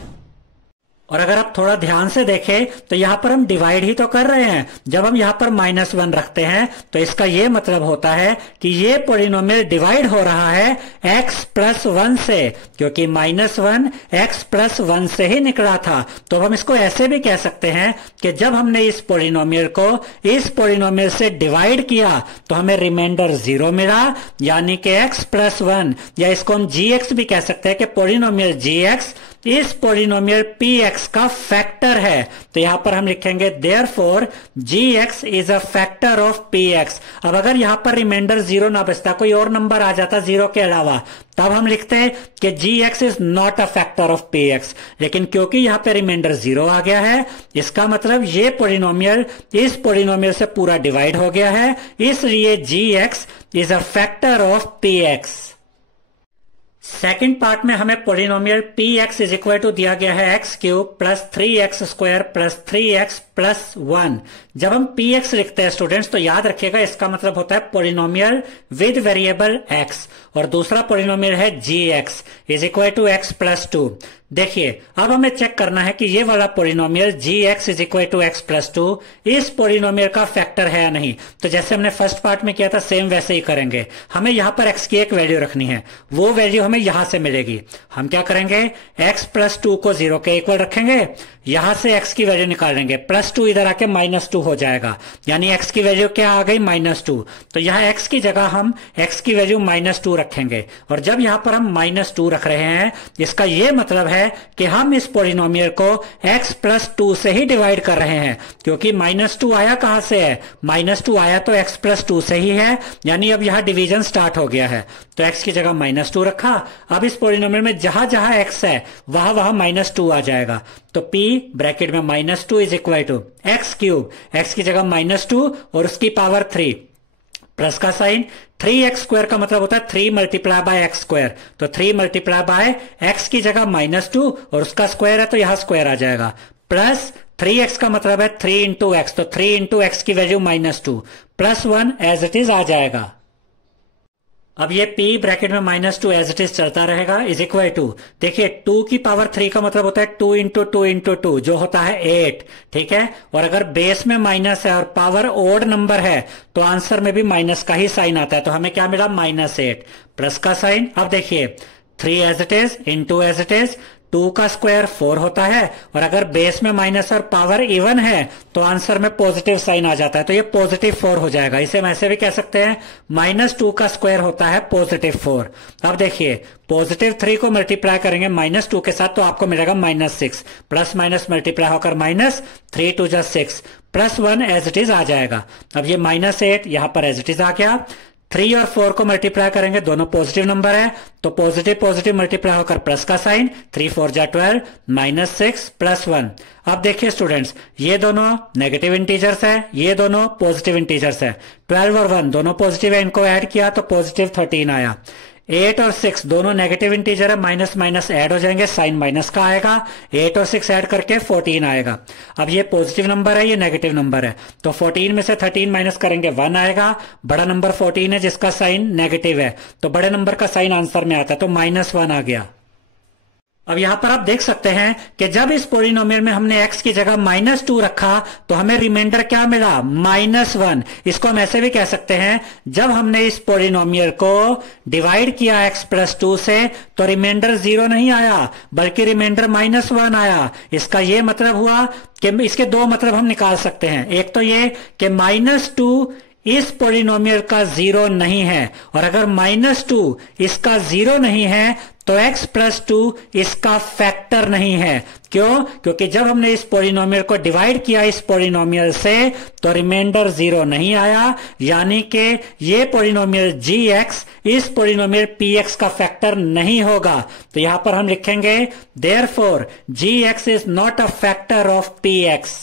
और अगर आप थोड़ा ध्यान से देखें तो यहां पर हम डिवाइड ही तो कर रहे हैं। जब हम यहां पर -1 रखते हैं तो इसका यह मतलब होता है कि ये पॉलिनोमियल डिवाइड हो रहा है x + 1 से, क्योंकि -1 x + 1 से ही निकला था। तो हम इसको ऐसे भी कह सकते हैं कि जब हमने इस पॉलिनोमियल को इस पॉलिनोमियल से डिवाइड किया तो हमें रिमाइंडर 0 मिला, यानी कि x + 1, या इसको हम gx भी कह सकते हैं कि पॉलिनोमियल gx इस पॉलिनोमियल px का फैक्टर है। तो यहां पर हम लिखेंगे therefore gx is a factor of px। अब अगर यहां पर रिमाइंडर 0 ना बचता, कोई और नंबर आ जाता 0 के अलावा, तब हम लिखते हैं कि gx is not a factor of px। लेकिन क्योंकि यहां पे रिमाइंडर 0 आ गया है, इसका मतलब ये पॉलिनोमियल इस पॉलिनोमियल से पूरा डिवाइड हो गया है, इसलिए gx is a factor of px। Second part में हमें polynomial px is equal to दिया गया है x³ + 3x² + 3x + 1। जब हम px लिखते हैं स्टूडेंट्स तो याद रखिएगा इसका मतलब होता है पॉलिनोमियल विद वेरिएबल x, और दूसरा पॉलिनोमियल है gx is equal to x + 2। देखिए अब हमें चेक करना है कि ये वाला polynomial gx is equal to x + 2 इस पॉलिनोमियल का फैक्टर है या नहीं। तो जैसे हमने फर्स्ट पार्ट में किया था सेम वैसे ही करेंगे। हमें यहां पर x की एक वैल्यू रखनी है, वो वैल्यू हमें यहां से मिलेगी। हम क्या करेंगे, x + 2 को 0 के इक्वल रखेंगे, यहां से x की वैल्यू निकालेंगे, +2 इधर आके -2 हो जाएगा, यानी x की वैल्यू क्या आ गई, -2। तो यहां x की जगह हम x की वैल्यू -2 रखेंगे, और जब यहां पर हम -2 रख रहे हैं इसका यह मतलब है कि हम इस पॉलिनोमियल को x + 2 से ही डिवाइड कर रहे हैं, क्योंकि -2 आया कहां से है, -2 आया तो x + 2 से ही है, यानी अब यहां डिवीजन स्टार्ट हो गया है। तो x की जगह -2 रखा, अब इस पॉलिनोमियल में जहां जहां x है वहां वहां -2 आ जाएगा। तो p ब्रैकेट में -2 is equal to x³ x की जगह -2 और उसकी पावर 3 प्लस का साइन, 3x² का मतलब होता है 3 × x²। तो 3 × x की जगह -2 और उसका स्क्वायर है तो यहां स्क्वायर आ जाएगा, प्लस 3x का मतलब है 3 इंटू एक्स, तो 3 इंटू एक्स की value -2 plus 1 as it is आ जाएगा। अब ये p ब्रैकेट में -2 एज इट इज चलता रहेगा इज इक्वल टू, देखिए 2 की पावर 3 का मतलब होता है 2 इंटू 2 इंटू 2 जो होता है 8, ठीक है। और अगर बेस में माइनस है और पावर ओड नंबर है तो आंसर में भी माइनस का ही साइन आता है, तो हमें क्या मिला -8 प्लस का साइन। अब देखिए 3 as it is into as it is, 2 का स्क्वायर 4 होता है और अगर बेस में माइनस और पावर इवन है तो आंसर में पॉजिटिव साइन आ जाता है, तो ये +4 हो जाएगा। इसे हम ऐसे भी कह सकते हैं -2 का स्क्वायर होता है +4। अब देखिए +3 को मल्टीप्लाई करेंगे -2 के साथ तो आपको मिलेगा -6, प्लस माइनस मल्टीप्लाई होकर -3 2 जा 6 प्लस 1 एज इट इज आ जाएगा। अब ये -8 यहां पर एज इट इज आ गया। 3 और 4 को मल्टीप्लाई करेंगे, दोनों पॉजिटिव नंबर है तो पॉजिटिव पॉजिटिव मल्टीप्लाई होकर प्लस का साइन, 3 4 जा 12 -6 प्लस 1। अब देखिए स्टूडेंट्स, ये दोनों नेगेटिव इंटीजर्स है, ये दोनों पॉजिटिव इंटीजर्स है। 12 और 1 दोनों पॉजिटिव है, इनको ऐड किया तो +13 आया। 8 और 6 दोनों नेगेटिव इंटीजर है, माइनस माइनस ऐड हो जाएंगे, साइन माइनस का आएगा। 8 और 6 ऐड करके 14 आएगा। अब ये पॉजिटिव नंबर है, ये नेगेटिव नंबर है, तो 14 में से 13 माइनस करेंगे 1 आएगा। बड़ा नंबर 14 है जिसका साइन नेगेटिव है, तो बड़े नंबर का साइन आंसर में आता है, तो -1 आ गया। अब यहां पर आप देख सकते हैं कि जब इस पोलिनोमियल में हमने x की जगह -2 रखा तो हमें रिमाइंडर क्या मिला, -1। इसको हम ऐसे भी कह सकते हैं, जब हमने इस पोलिनोमियल को डिवाइड किया x + 2 से तो रिमाइंडर 0 नहीं आया बल्कि रिमाइंडर -1 आया। इसका यह मतलब हुआ कि इसके दो मतलब हम निकाल सकते हैं। एक तो ये कि -2 इस पोलिनोमियल का 0 नहीं है, और अगर -2 इसका 0 नहीं है तो x + 2 इसका फैक्टर नहीं है। क्यों? क्योंकि जब हमने इस पोलिनोमियल को डिवाइड किया इस पोलिनोमियल से तो रिमाइंडर 0 नहीं आया, यानी कि ये पोलिनोमियल gx इस पोलिनोमियल px का फैक्टर नहीं होगा। तो यहां पर हम लिखेंगे therefore gx is not a factor of px।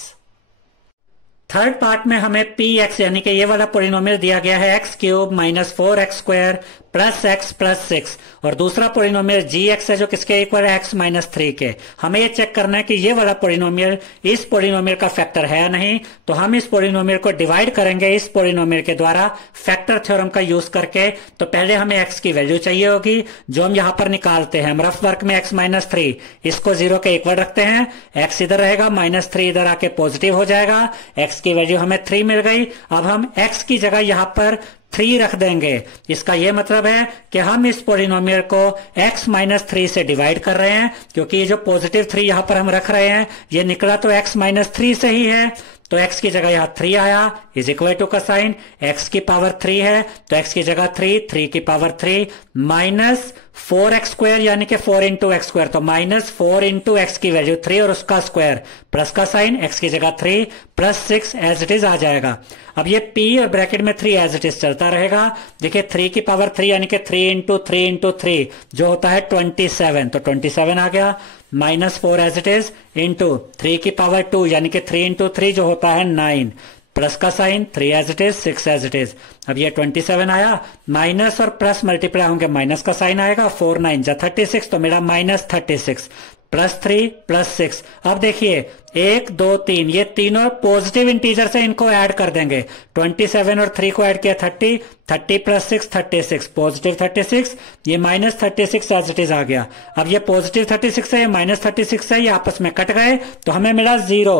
Third part में हमें px यानी कि ये वाला पोलिनोमियल दिया गया है x³ - 4x² + x + 6, और दूसरा पोलिनोमियल gx है जो किसके इक्वल है x - 3 के। हमें ये चेक करना है कि ये वाला पोलिनोमियल इस पोलिनोमियल का फैक्टर है या नहीं, तो हम इस पोलिनोमियल को डिवाइड करेंगे इस पोलिनोमियल के द्वारा फैक्टर थ्योरम का यूज करके। तो पहले हमें x की वैल्यू चाहिए होगी जो हम यहां पर निकालते हैं। हम रफ वर्क में x - 3 इसको 0 के इक्वल रखते हैं, x इधर रहेगा, -3 इधर आके पॉजिटिव हो जाएगा, x की वैल्यू हमें 3 मिल गई। अब हम x की जगह यहां पर 3 रख देंगे। इसका यह मतलब है कि हम इस पोलिनोमियल को x - 3 से डिवाइड कर रहे हैं, क्योंकि ये जो +3 यहां पर हम रख रहे हैं ये निकला तो x - 3 से ही है, तो x की जगह यहां 3 आया इज इक्वल टू का साइन, x की पावर 3 है तो x की जगह 3 की पावर 3 -4x² यानी कि 4 इंटू x², तो -4 इंटू x की वैल्यू 3 और उसका स्क्वायर प्लस का साइन, x की जगह 3 + 6 एज इट इज आ जाएगा। अब ये p और ब्रैकेट में 3 एज इट इज चलता रहेगा। देखिए 3 की पावर 3 यानी कि 3 इंटू 3 इंटू 3 जो होता है 27, तो 27 आ गया। -4 एज इट इज इंटू 3 की पावर 2 यानी कि 3 इंटू 3 जो होता है 9 प्लस का sign, 3 as it is 6 as it is. अब ये 27 आया, माइनस और प्लस मल्टीप्लाई होंगे, माइनस का साइन आएगा, 4 9 जा 36 तो मेरा -36 +3 + 6। अब देखिए 1 2 3 ये तीनों पॉजिटिव इंटीजर से इनको ऐड कर देंगे। 27 और 3 को ऐड किया 30 + 6 36 पॉजिटिव 36, ये -36 एज इट इज आ गया। अब ये पॉजिटिव 36 है, ये -36 है, ये आपस में कट गए तो हमें मिला 0।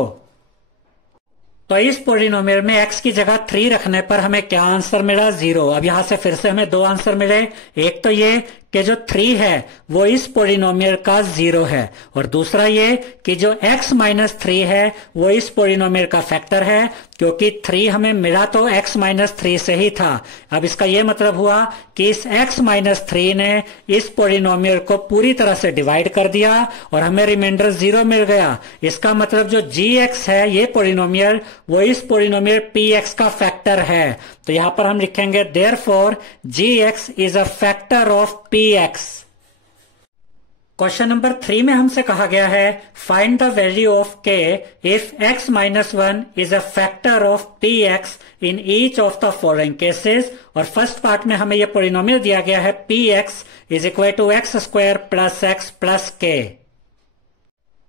तो इस पोलिनोमियल में x की जगह 3 रखने पर हमें क्या आंसर मिला, 0। अब यहां से फिर से हमें 2 आंसर मिले। एक तो ये कि जो 3 है वो इस पोलिनोमियल का 0 है, और दूसरा ये कि जो x - 3 है वो इस पोलिनोमियल का फैक्टर है, क्योंकि 3 हमें मिला तो x - 3 से ही था। अब इसका यह मतलब हुआ कि इस x - 3 ने इस पोलिनोमियल को पूरी तरह से डिवाइड कर दिया और हमें रिमाइंडर 0 मिल गया। इसका मतलब जो gx है ये पोलिनोमियल वो इस पोलिनोमियल px का फैक्टर है। तो यहां पर हम लिखेंगे therefore gx is a factor of px। Question number 3 में हमसे कहा गया है find the value of k if x - 1 is a factor of px in each of the following cases. और फर्स्ट पार्ट में हमें यह पोलिनोमियल दिया गया है px is equal to x² + x + k।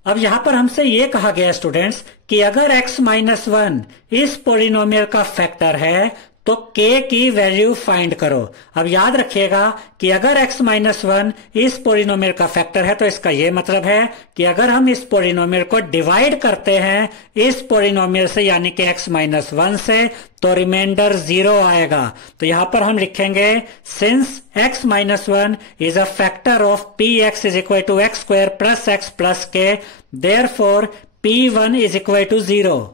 अब यहां पर हमसे ये कहा गया स्टूडेंट्स कि अगर x माइनस वन इस पोलिनोमियल का फैक्टर है तो k की वैल्यू फाइंड करो। अब याद रखिएगा कि अगर x माइनस वन इस पोलिनोमियल का फैक्टर है तो इसका यह मतलब है कि अगर हम इस पोलिनोमियल को डिवाइड करते हैं इस पोलिनोमियल से यानी कि x माइनस वन से तो रिमाइंडर 0 आएगा। तो यहां पर हम लिखेंगे since x minus one is a factor of px is equal to x square plus x plus k, therefore p1 is equal to 0।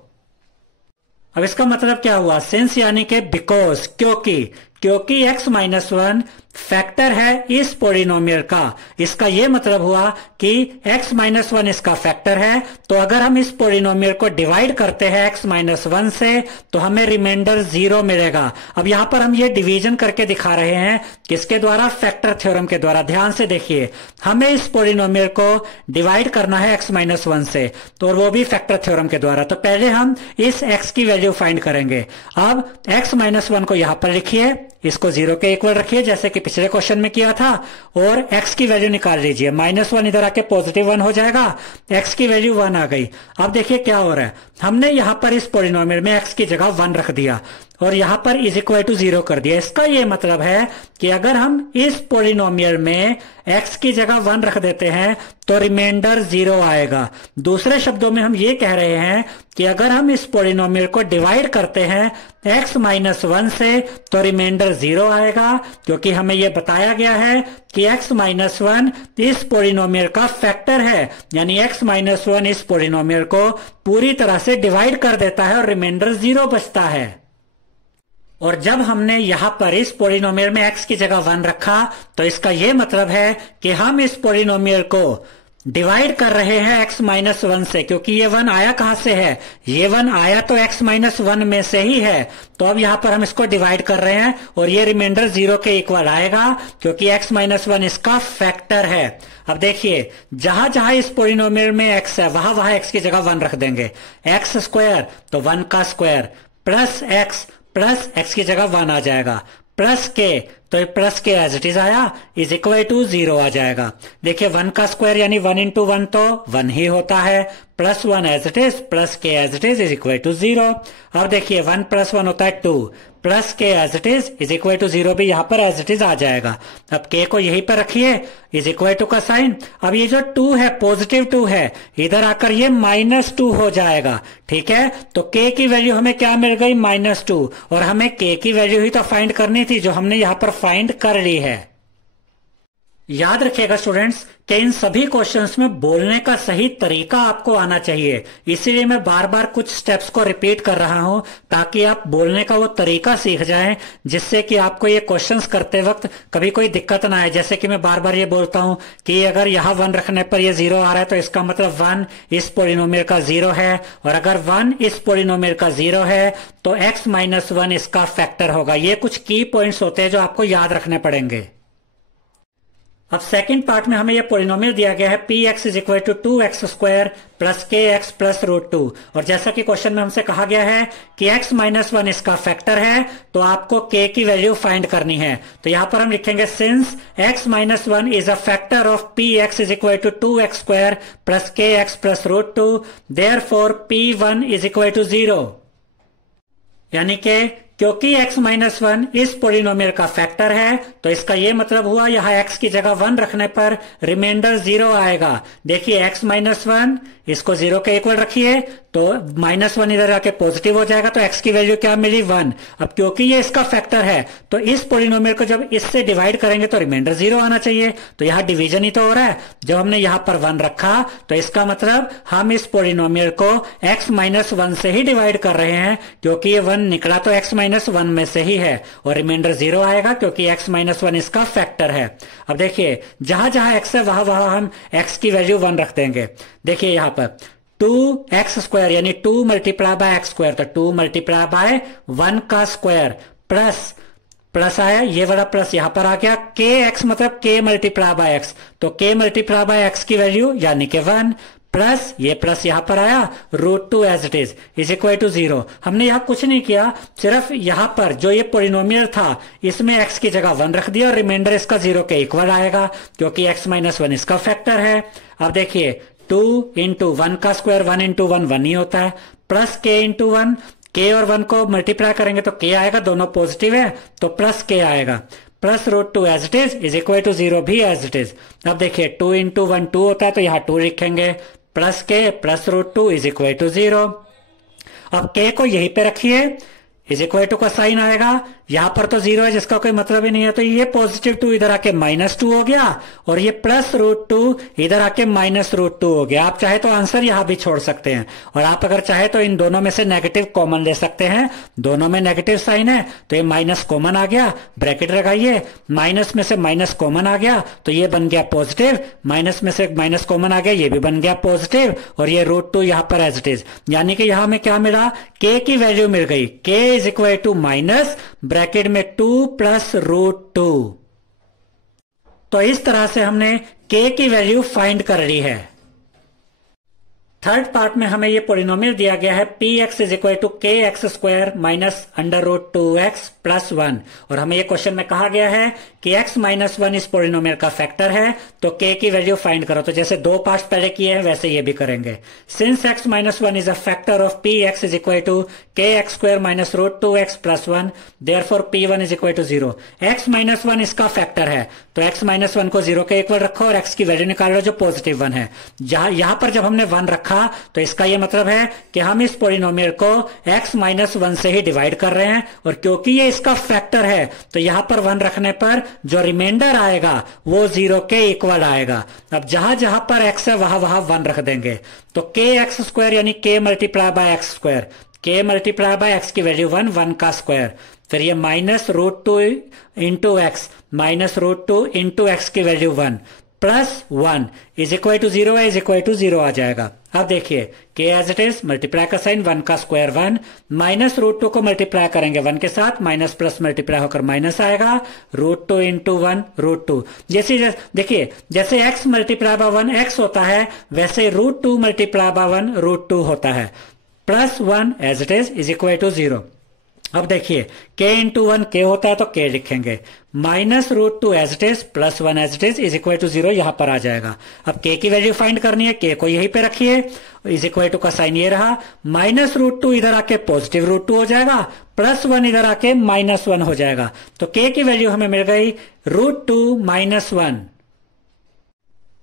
अब इसका मतलब क्या हुआ, सिंस यानी कि बिकॉज, क्योंकि x माइनस वन फैक्टर है इस पोलिनोमियल का, इसका यह मतलब हुआ कि x माइनस वन इसका फैक्टर है। तो अगर हम इस पोलिनोमियल को डिवाइड करते हैं x माइनस वन से तो हमें रिमाइंडर 0 मिलेगा। अब यहां पर हम ये डिवीजन करके दिखा रहे हैं किसके द्वारा, फैक्टर थ्योरम के द्वारा। ध्यान से देखिए, हमें इस पोलिनोमियल को डिवाइड करना है x माइनस वन से, तो वो भी फैक्टर थ्योरम के द्वारा। तो पहले हम इस x की वैल्यू फाइंड करेंगे। अब x माइनस वन को यहां पर लिखिए, इसको 0 के इक्वल रखिए जैसे कि पिछले क्वेश्चन में किया था, और x की वैल्यू निकाल लीजिए। माइनस वन इधर आके पॉजिटिव 1 हो जाएगा, x की वैल्यू 1 आ गई। अब देखिए क्या हो रहा है, हमने यहां पर इस पोलिनोमियल में x की जगह 1 रख दिया और यहां पर इज इक्वल टू 0 कर दिया। इसका यह मतलब है कि अगर हम इस पोलिनोमियल में x की जगह 1 रख देते हैं तो रिमाइंडर 0 आएगा। दूसरे शब्दों में हम ये कह रहे हैं कि अगर हम इस पोलिनोमियल को डिवाइड करते हैं x माइनस वन से तो रिमाइंडर 0 आएगा, क्योंकि हमें यह बताया गया है कि x माइनस वन इस पोलिनोमियल का फैक्टर है, यानी x माइनस वन इस पोलिनोमियल को पूरी तरह से डिवाइड कर देता है और रिमाइंडर 0 बचता है। और जब हमने यहां पर इस पोलिनोमियल में x की जगह 1 रखा तो इसका यह मतलब है कि हम इस पोलिनोमियल को डिवाइड कर रहे हैं x माइनस वन से, क्योंकि ये 1 आया कहां से है, ये 1 आया तो x माइनस वन में से ही है। तो अब यहां पर हम इसको डिवाइड कर रहे हैं और ये रिमाइंडर 0 के इक्वल आएगा, क्योंकि x माइनस वन इसका फैक्टर है। अब देखिए, जहां जहां इस पोलिनोमियल में x है वहां वहां x की जगह 1 रख देंगे। x स्क्वायर तो 1 का स्क्वायर, प्लस x की जगह 1 आ जाएगा, प्लस के तो प्लस के एज इट इज आया, इज इक्वल टू 0 आ जाएगा। देखिए 1 का स्क्वायर यानी 1 इंटू 1 तो 1 ही होता है, plus 1 as it is, plus के as it is equal to 0। अब देखिए 1 प्लस 1 होता है 2, प्लस के as it is equal to 0 भी यहां पर एज इट इज आ जाएगा। अब के को यहीं पर रखिए, इज इक्वल टू का साइन। अब ये जो 2 है पॉजिटिव 2 है, इधर आकर ये -2 हो जाएगा। ठीक है, तो के की वैल्यू हमें क्या मिल गई, -2, और हमें के की वैल्यू ही तो फाइंड करनी थी जो हमने यहां पर फाइंड कर ली है। याद रखिएगा स्टूडेंट्स कि इन सभी क्वेश्चंस में बोलने का सही तरीका आपको आना चाहिए, इसीलिए मैं बार बार कुछ स्टेप्स को रिपीट कर रहा हूं ताकि आप बोलने का वो तरीका सीख जाएं, जिससे कि आपको ये क्वेश्चंस करते वक्त कभी कोई दिक्कत ना आए। जैसे कि मैं बार बार ये बोलता हूं कि अगर यहां 1 रखने पर ये 0 आ रहा है तो इसका मतलब 1 इस पोलिनोमियल का 0 है, और अगर 1 इस पोलिनोमियल का 0 है तो x माइनस 1 इसका फैक्टर होगा। ये कुछ की पॉइंट्स होते हैं जो आपको याद रखने पड़ेंगे। अब सेकंड पार्ट में हमें यह पोलिनोमियल दिया गया है px is equal to 2x square plus kx plus √2, और जैसा कि क्वेश्चन में हमसे कहा गया है कि x माइनस 1 इसका फैक्टर है तो आपको k की वैल्यू फाइंड करनी है। तो यहां पर हम लिखेंगे since x minus 1 is a factor of px is equal to 2x square plus kx plus √2, therefore p1 is equal to 0, यानी कि क्योंकि x माइनस 1 इस पोलिनोमियल का फैक्टर है तो इसका यह मतलब हुआ यहां x की जगह 1 रखने पर रिमाइंडर 0 आएगा। देखिए x माइनस 1 इसको 0 के इक्वल रखिए तो -1 इधर आके पॉजिटिव हो जाएगा, तो x की वैल्यू क्या मिली, 1। अब क्योंकि ये इसका फैक्टर है तो इस पोलिनोमियल को जब इससे डिवाइड करेंगे तो रिमाइंडर 0 आना चाहिए। तो यहां डिवीजन ही तो हो रहा है, जब हमने यहां पर 1 रखा तो इसका मतलब हम इस पोलिनोमियल को x माइनस 1 से ही डिवाइड कर रहे हैं, क्योंकि ये 1 निकला तो x माइनस 1 में से ही है, और रिमाइंडर 0 आएगा क्योंकि x माइनस 1 इसका फैक्टर है। अब देखिए जहां जहां x है वहां वहां हम x की वैल्यू 1 रख देंगे। देखिए यहां पर 2x स्क्वायर यानी 2 मल्टीप्लाई बाय x स्क्वायर, तो 2 मल्टीप्लाई बाय 1 का स्क्वायर प्लस आया, ये वाला प्लस यहां पर आ गया, kx मतलब k मल्टीप्लाई बाय x, तो k मल्टीप्लाई बाय x की वैल्यू यानी कि 1, प्लस ये प्लस यहां पर आया √2 as it is equal to 0। हमने यहां कुछ नहीं किया, सिर्फ यहां पर जो ये पोलिनोमियल था इसमें x की जगह 1 रख दिया और रिमाइंडर इसका 0 के इक्वल आएगा, क्योंकि x माइनस 1 इसका फैक्टर है। अब देखिए 2 इंटू 1 का स्क्वायर 1 इंटू 1 1 ही होता है, प्लस के इंटू 1, के और 1 को मल्टीप्लाई करेंगे तो के आएगा, दोनों पॉजिटिव है तो प्लस के आएगा, plus √2 as it is equal to 0 भी एज इट इज। अब देखिए 2 इंटू 1 2 होता है तो यहाँ 2 लिखेंगे, प्लस के प्लस √2 इज इक्वल टू 0। अब के को यहीं पे रखिए, इज इक्वल टू का साइन आएगा, यहां पर तो 0 है जिसका कोई मतलब ही नहीं है, तो ये पॉजिटिव 2 इधर आके -2 हो गया और ये प्लस √2 इधर आके -√2 हो गया। आप चाहे तो आंसर यहां भी छोड़ सकते हैं और आप अगर चाहे तो इन दोनों में से नेगेटिव कॉमन ले सकते हैं, दोनों में नेगेटिव साइन है तो ये माइनस कॉमन आ गया, ब्रैकेट लगाइए, माइनस में से माइनस कॉमन आ गया तो ये बन गया पॉजिटिव, माइनस में से माइनस कॉमन आ गया ये भी बन गया पॉजिटिव और ये √2 यहां पर एज इट इज, यानी कि यहां में क्या मिला, के की वैल्यू मिल गई, K is equal to minus bracket में 2 प्लस √2। तो इस तरह से हमने के की वैल्यू फाइंड कर ली है। थर्ड पार्ट में हमें ये पोलिनोमियल दिया गया है px is equal to k x square minus √2x plus 1 और हमें ये क्वेश्चन में कहा गया है कि x माइनस 1 इस पोलिनोमियल का फैक्टर है तो k की वैल्यू फाइंड करो। तो जैसे दो पार्ट्स पहले किए हैं वैसे ये भी करेंगे। Since x minus 1 is a factor of px is equal to k x square minus √2x plus 1 therefore p1 is equal to 0। x minus 1 इसका फैक्टर है तो x माइनस 1 को 0 के इक्वल रखो और x की वैल्यू निकाल लो जो पॉजिटिव 1 है। यहां पर जब हमने 1 रखा तो इसका यह मतलब है कि हम इस पोलिनोमियल को x माइनस 1 से ही डिवाइड कर रहे हैं और क्योंकि ये इसका फैक्टर है तो यहां पर 1 रखने पर जो रिमाइंडर आएगा वो 0 के इक्वल आएगा। अब जहां जहां पर x है वहां वहां 1 रख देंगे तो के एक्स स्क्वायर यानी k multiply by x square, k multiply by x की वैल्यू 1 1 का स्क्वायर, फिर ये minus √2 into x, minus √2 into x की value 1 plus 1 is equal to 0 है, इज इक्वल टू 0 आ जाएगा। अब देखिए के एज इट इज, मल्टीप्लाई का साइन 1 का स्क्वायर 1, माइनस √2 को मल्टीप्लाई करेंगे 1 के साथ, माइनस प्लस मल्टीप्लाई होकर माइनस आएगा, √2 इंटू 1 √2। जैसे देखिए जैसे x मल्टीप्लाई बाय 1 x होता है वैसे √2 मल्टीप्लाई बाय 1 √2 होता है, plus 1 as it is equal to 0। अब देखिए k इंटू 1 k होता है तो k लिखेंगे, minus √2 as it is plus 1 as it is equal to 0 यहां पर आ जाएगा। अब k की वैल्यू फाइंड करनी है, k को यहीं पे रखिए, इज इक्वल टू का साइन ये रहा, माइनस √2 इधर आके पॉजिटिव √2 हो जाएगा, प्लस 1 इधर आके माइनस 1 हो जाएगा तो k की वैल्यू हमें मिल गई √2 माइनस 1।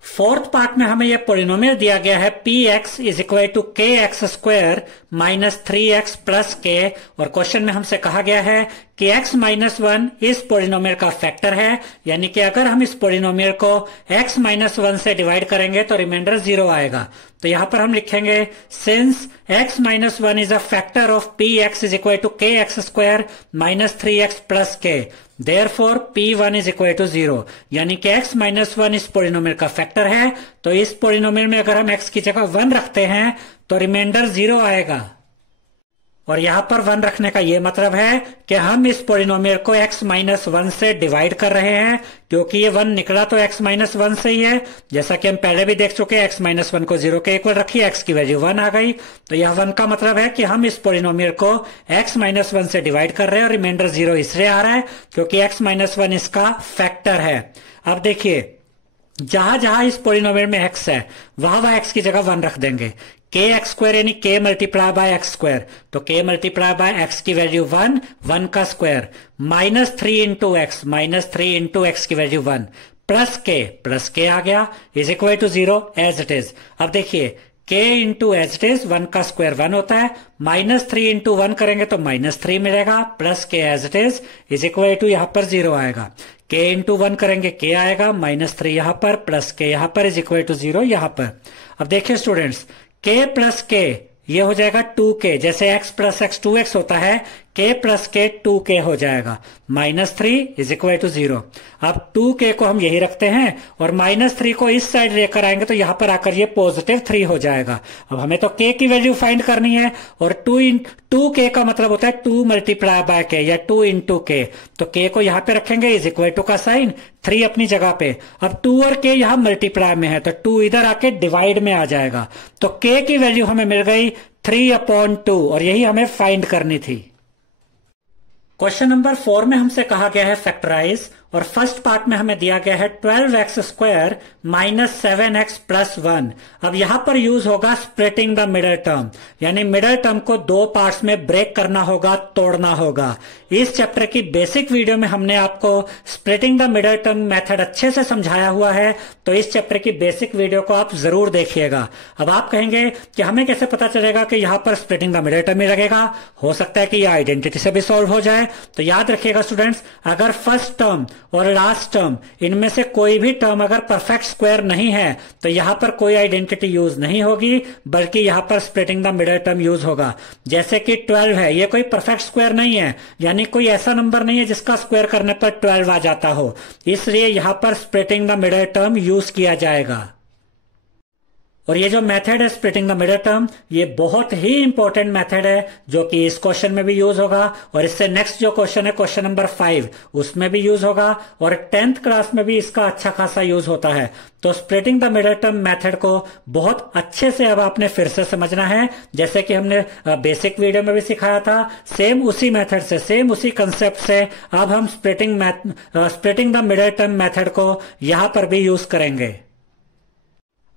फोर्थ पार्ट में हमें यह पोलिनोमियल दिया गया है px is equal to k x square minus 3x plus के और क्वेश्चन में हमसे कहा गया है कि x माइनस 1 इस पोलिनोमियल का फैक्टर है, यानी कि अगर हम इस पोलिनोमियल को x माइनस 1 से डिवाइड करेंगे तो रिमाइंडर 0 आएगा। तो यहां पर हम लिखेंगे since x minus 1 is a factor of px is equal to k x square minus 3x plus k therefore p1 is equal to 0, यानी कि x माइनस 1 इस पोलिनोमियल का फैक्टर है तो इस पोलिनोमियल में अगर हम x की जगह 1 रखते हैं तो रिमाइंडर 0 आएगा और यहां पर 1 रखने का यह मतलब है कि हम इस पोलिनोमियल को x माइनस 1 से डिवाइड कर रहे हैं, क्योंकि ये 1 निकला तो x माइनस 1 से ही है, जैसा कि हम पहले भी देख चुके हैं। x माइनस 1 को 0 के इक्वल रखिए, x की वैल्यू 1 आ गई तो यह 1 का मतलब है कि हम इस पोलिनोमियल को x माइनस 1 से डिवाइड कर रहे हैं और रिमाइंडर 0 इसलिए आ रहा है क्योंकि x माइनस 1 इसका फैक्टर है। अब देखिए जहां जहां इस पोलिनोमियल में x है वहां वहां x की जगह 1 रख देंगे, के एक्स स्क्वायर यानी k multiply by x square, तो के मल्टीप्लाई बाय एक्स की वैल्यू 1 1 का square, minus 3 into x, minus 3 into x की वैल्यू 1 प्लस के आ गया is equal to 0 as it is. अब देखिए के इंटू एज इट इज 1 का स्क्वायर 1 होता है, माइनस 3 इंटू 1 करेंगे तो माइनस 3 मिलेगा, प्लस के as it is equal to यहां पर 0 आएगा, के इंटू 1 करेंगे के आएगा, माइनस 3 यहां पर प्लस के यहां पर इज इक्वल टू 0 यहां पर। अब देखिए स्टूडेंट्स k प्लस के ये हो जाएगा 2k, जैसे x प्लस एक्स 2x होता है, k प्लस के 2k हो जाएगा, माइनस 3 इज इक्वल टू 0। अब 2k को हम यही रखते हैं और माइनस 3 को इस साइड लेकर आएंगे तो यहां पर आकर ये पॉजिटिव 3 हो जाएगा। अब हमें तो k की वैल्यू फाइंड करनी है और 2k का मतलब होता है 2 मल्टीप्लाई बाय k या 2 इंटू के, तो k को यहां पे रखेंगे इज इक्वल टू का साइन 3 अपनी जगह पे। अब 2 और k यहां मल्टीप्लाई में है तो 2 इधर आके डिवाइड में आ जाएगा, तो k की वैल्यू हमें मिल गई 3/2 और यही हमें फाइंड करनी थी। क्वेश्चन नंबर 4 में हमसे कहा गया है फैक्टराइज, और फर्स्ट पार्ट में हमें दिया गया है 12x square minus 7x plus 1। अब यहां पर यूज होगा स्प्लिटिंग द मिडल टर्म, यानी मिडल टर्म को दो पार्ट्स में ब्रेक करना होगा, तोड़ना होगा। इस चैप्टर की बेसिक वीडियो में हमने आपको splitting the middle term method अच्छे से समझाया हुआ है, तो इस चैप्टर की बेसिक वीडियो को आप जरूर देखिएगा। अब आप कहेंगे कि हमें कैसे पता चलेगा कि यहां पर स्प्लिटिंग द मिडल टर्म ही लगेगा, हो सकता है कि यह आइडेंटिटी से भी सॉल्व हो जाए। तो याद रखिएगा स्टूडेंट्स, अगर फर्स्ट टर्म और लास्ट टर्म इनमें से कोई भी टर्म अगर परफेक्ट स्क्वायर नहीं है तो यहां पर कोई आइडेंटिटी यूज नहीं होगी, बल्कि यहां पर splitting the middle term use होगा। जैसे कि 12 है, ये कोई परफेक्ट स्क्वायर नहीं है, यानी कोई ऐसा नंबर नहीं है जिसका स्क्वायर करने पर 12 आ जाता हो, इसलिए यहां पर splitting the middle term use किया जाएगा। और ये जो मेथड है स्प्लिटिंग द मिडल टर्म, ये बहुत ही इंपॉर्टेंट मेथड है जो कि इस क्वेश्चन में भी यूज होगा, और इससे नेक्स्ट जो क्वेश्चन है क्वेश्चन नंबर 5 उसमें भी यूज होगा, और 10th क्लास में भी इसका अच्छा खासा यूज होता है। तो splitting the middle term method को बहुत अच्छे से अब आपने फिर से समझना है, जैसे कि हमने बेसिक वीडियो में भी सिखाया था, सेम उसी मेथड से, सेम उसी कंसेप्ट से अब हम splitting the middle term method को यहां पर भी यूज करेंगे।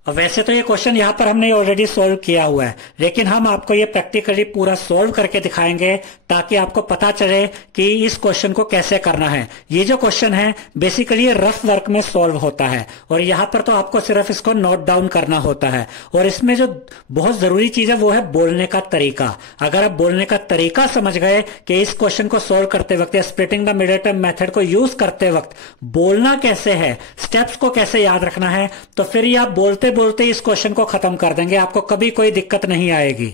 अब वैसे तो ये क्वेश्चन यहां पर हमने ऑलरेडी सॉल्व किया हुआ है, लेकिन हम आपको ये प्रैक्टिकली पूरा सॉल्व करके दिखाएंगे ताकि आपको पता चले कि इस क्वेश्चन को कैसे करना है। ये जो क्वेश्चन है बेसिकली रफ वर्क में सॉल्व होता है, और यहां पर तो आपको सिर्फ इसको नोट डाउन करना होता है। और इसमें जो बहुत जरूरी चीज है वो है बोलने का तरीका। अगर आप बोलने का तरीका समझ गए कि इस क्वेश्चन को सॉल्व करते वक्त या splitting the middle term method को यूज करते वक्त बोलना कैसे है, स्टेप्स को कैसे याद रखना है, तो फिर ये आप बोलते बोलते इस क्वेश्चन को खत्म कर देंगे, आपको कभी कोई दिक्कत नहीं आएगी।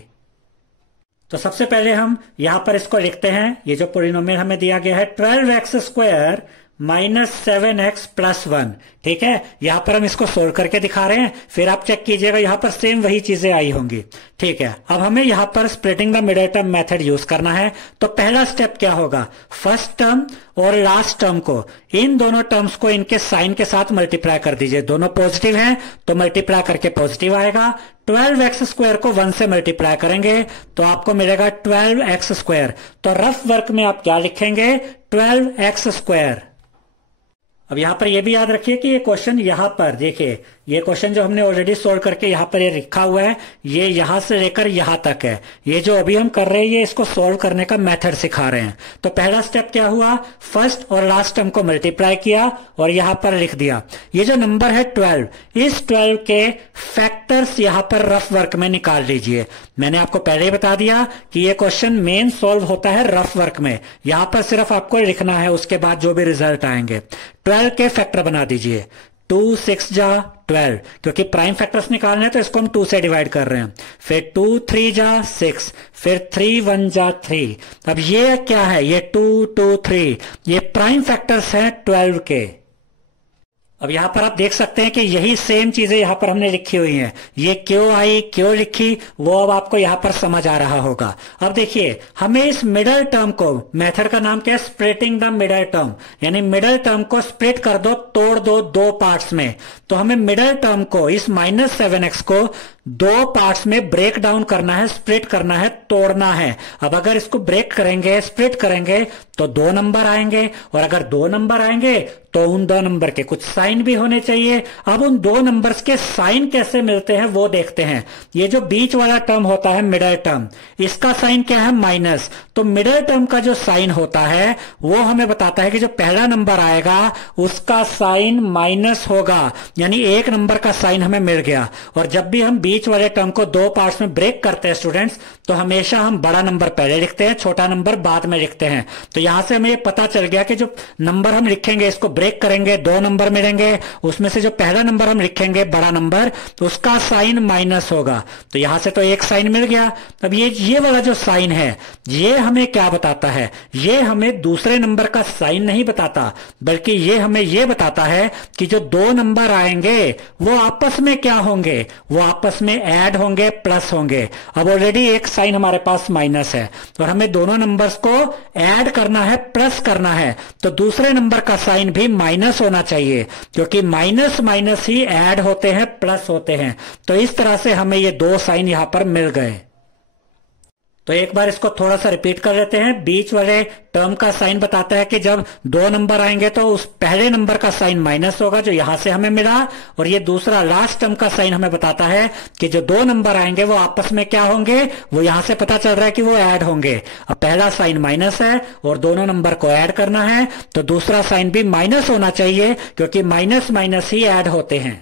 तो सबसे पहले हम यहां पर इसको लिखते हैं। ये जो पॉलिनोमियल हमें दिया गया है 12x square minus 7x plus 1, ठीक है। यहां पर हम इसको सोल्व करके दिखा रहे हैं, फिर आप चेक कीजिएगा यहां पर सेम वही चीजें आई होंगी, ठीक है। अब हमें यहां पर splitting the middle term method use करना है। तो पहला स्टेप क्या होगा, फर्स्ट टर्म और लास्ट टर्म को, इन दोनों टर्म्स को इनके साइन के साथ मल्टीप्लाई कर दीजिए। दोनों पॉजिटिव हैं तो मल्टीप्लाई करके पॉजिटिव आएगा। 12x स्क्वायर को 1 से मल्टीप्लाई करेंगे तो आपको मिलेगा 12x स्क्वायर। तो रफ वर्क में आप क्या लिखेंगे, 12x स्क्वायर। अब यहां पर यह भी याद रखिए कि ये क्वेश्चन यहां पर देखिए, ये क्वेश्चन जो हमने ऑलरेडी सोल्व करके यहां पर ये लिखा हुआ है, ये यहां से लेकर यहां तक है। ये जो अभी हम कर रहे हैं ये इसको सोल्व करने का मेथड सिखा रहे हैं। तो पहला स्टेप क्या हुआ, फर्स्ट और लास्ट टर्म को मल्टीप्लाई किया और यहां पर लिख दिया। ये जो नंबर है 12, इस 12 के फैक्टर्स यहां पर रफ वर्क में निकाल लीजिए। मैंने आपको पहले ही बता दिया कि ये क्वेश्चन मेन सोल्व होता है रफ वर्क में, यहां पर सिर्फ आपको लिखना है, उसके बाद जो भी रिजल्ट आएंगे 12 के फैक्टर बना दीजिए। 2 6 जा 12, क्योंकि प्राइम फैक्टर्स निकालने हैं तो इसको हम 2 से डिवाइड कर रहे हैं। फिर 2 3 जा 6, फिर 3 1 जा 3। अब ये क्या है, ये 2 2 3, ये प्राइम फैक्टर्स हैं 12 के। अब यहां पर आप देख सकते हैं कि यही सेम चीजें यहां पर हमने लिखी हुई हैं। ये क्यों आई, क्यों लिखी, वो अब आपको यहां पर समझ आ रहा होगा। अब देखिए, हमें इस मिडल टर्म को, मेथड का नाम क्या है, स्प्लिटिंग द मिडल टर्म, यानी मिडल टर्म को स्प्लिट कर दो, तोड़ दो दो पार्ट्स में। तो हमें मिडल टर्म को, इस माइनस 7x को दो पार्ट्स में ब्रेक डाउन करना है, स्प्लिट करना है, तोड़ना है। अब अगर इसको ब्रेक करेंगे, स्प्लिट करेंगे तो 2 नंबर आएंगे, और अगर 2 नंबर आएंगे तो उन 2 नंबर के कुछ साइन भी होने चाहिए। अब उन 2 नंबर्स के साइन कैसे मिलते हैं वो देखते हैं। ये जो बीच वाला टर्म होता है मिडल टर्म, इसका साइन क्या है, माइनस। तो मिडल टर्म का जो साइन होता है वो हमें बताता है कि जो पहला नंबर आएगा उसका साइन माइनस होगा, यानी 1 नंबर का साइन हमें मिल गया। और जब भी हम बीच वाले टर्म को 2 पार्ट्स में ब्रेक करते हैं स्टूडेंट्स, तो हमेशा हम बड़ा नंबर पहले लिखते हैं, छोटा नंबर बाद में लिखते हैं। तो यहां से हमें पता चल गया कि जो नंबर हम लिखेंगे, इसको ब्रेक करेंगे, 2 नंबर मिलेंगे, उसमें से जो पहला नंबर हम लिखेंगे बड़ा नंबर, तो उसका साइन माइनस होगा। तो यहां से तो 1 साइन मिल गया। अब ये वाला जो साइन है ये हमें क्या बताता है, ये हमें दूसरे नंबर का साइन नहीं बताता, बल्कि ये हमें ये बताता है कि जो 2 नंबर आएंगे वो आपस में क्या होंगे, वो आपस में ऐड होंगे, प्लस होंगे। अब ऑलरेडी 1 साइन हमारे पास माइनस है और हमें दोनों नंबर्स को ऐड करना है, प्लस करना है, तो दूसरे नंबर का साइन भी माइनस होना चाहिए, क्योंकि माइनस माइनस ही ऐड होते हैं, प्लस होते हैं। तो इस तरह से हमें ये 2 साइन यहां पर मिल गए। तो एक बार इसको थोड़ा सा रिपीट कर लेते हैं। बीच वाले टर्म का साइन बताता है कि जब दो नंबर आएंगे तो उस पहले नंबर का साइन माइनस होगा जो यहां से हमें मिला, और ये दूसरा लास्ट टर्म का साइन हमें बताता है कि जो दो नंबर आएंगे वो आपस में क्या होंगे, वो यहां से पता चल रहा है कि वो ऐड होंगे। अब पहला साइन माइनस है और दोनों नंबर को ऐड करना है, तो दूसरा साइन भी माइनस होना चाहिए क्योंकि माइनस माइनस ही ऐड होते हैं।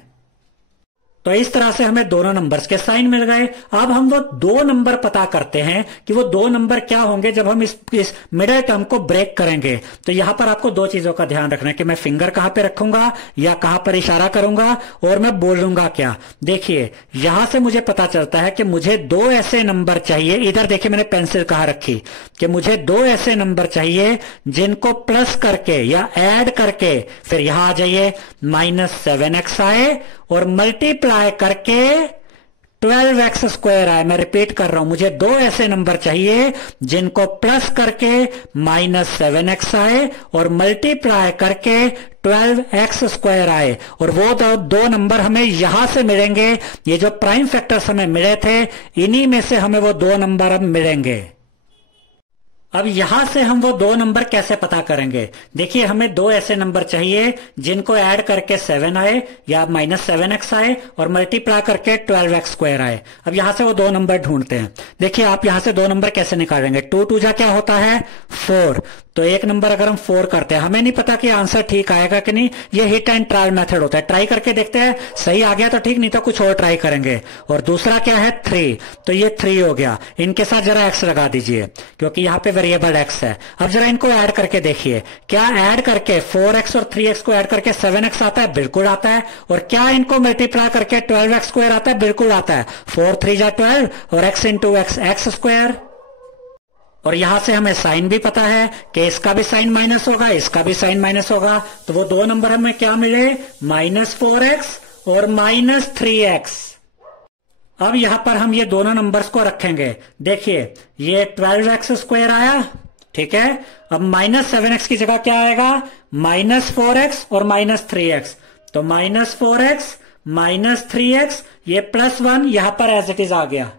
तो इस तरह से हमें दोनों नंबर्स के साइन मिल गए। अब हम वो दो नंबर पता करते हैं कि वो दो नंबर क्या होंगे जब हम इस मिडिल टर्म को ब्रेक करेंगे। तो यहां पर आपको दो चीजों का ध्यान रखना है कि मैं फिंगर कहां पे रखूंगा या कहां पर इशारा करूंगा और मैं बोलूंगा क्या। देखिए यहां से मुझे पता चलता है कि मुझे दो ऐसे नंबर चाहिए, इधर देखिए मैंने पेंसिल कहां रखी, कि मुझे दो ऐसे नंबर चाहिए जिनको प्लस करके या ऐड करके फिर यहां आ जाइए -7x आए और मल्टीप्लाई करके 12x स्क्वायर आए। मैं रिपीट कर रहा हूं, मुझे दो ऐसे नंबर चाहिए जिनको प्लस करके -7x आए और मल्टीप्लाई करके 12x स्क्वायर आए, और वो दो नंबर हमें यहां से मिलेंगे। ये जो प्राइम फैक्टर्स हमें मिले थे इन्हीं में से हमें वो दो नंबर अब मिलेंगे। अब यहां से हम वो दो नंबर कैसे पता करेंगे। देखिए हमें दो ऐसे नंबर चाहिए जिनको ऐड करके 7 आए या -7x आए और मल्टीप्लाई करके 12x स्क्वायर आए। अब यहां से वो दो नंबर ढूंढते हैं। देखिए आप यहां से दो नंबर कैसे निकालेंगे, 2 2 जा क्या होता है 4, तो एक नंबर अगर हम 4 करते हैं, हमें नहीं पता कि आंसर ठीक आएगा कि नहीं, ये हिट एंड ट्रायल मेथड होता है। ट्राई करके देखते हैं, सही आ गया तो ठीक, नहीं तो कुछ और ट्राई करेंगे। और दूसरा क्या है 3, तो ये 3 हो गया। इनके साथ जरा एक्स लगा दीजिए क्योंकि यहां पे वेरिएबल एक्स है। अब जरा इनको ऐड करके देखिए, क्या ऐड करके 4x और 3x को ऐड करके 7x आता है, बिल्कुल आता है। और क्या इनको मल्टीप्लाई करके 12x स्क्वायर आता है, बिल्कुल आता है। 4 3 जा 12 और x इंटू x स्क्वायर। और यहां से हमें साइन भी पता है कि इसका भी साइन माइनस होगा, इसका भी साइन माइनस होगा, तो वो दो नंबर हमें क्या मिले -4x और -3x। अब यहां पर हम ये दोनों नंबर्स को रखेंगे। देखिए ये 12x स्क्वायर आया, ठीक है। अब -7x की जगह क्या आएगा, -4x और -3x, तो -4x -3x, ये +1 यहां पर एज इट इज आ गया।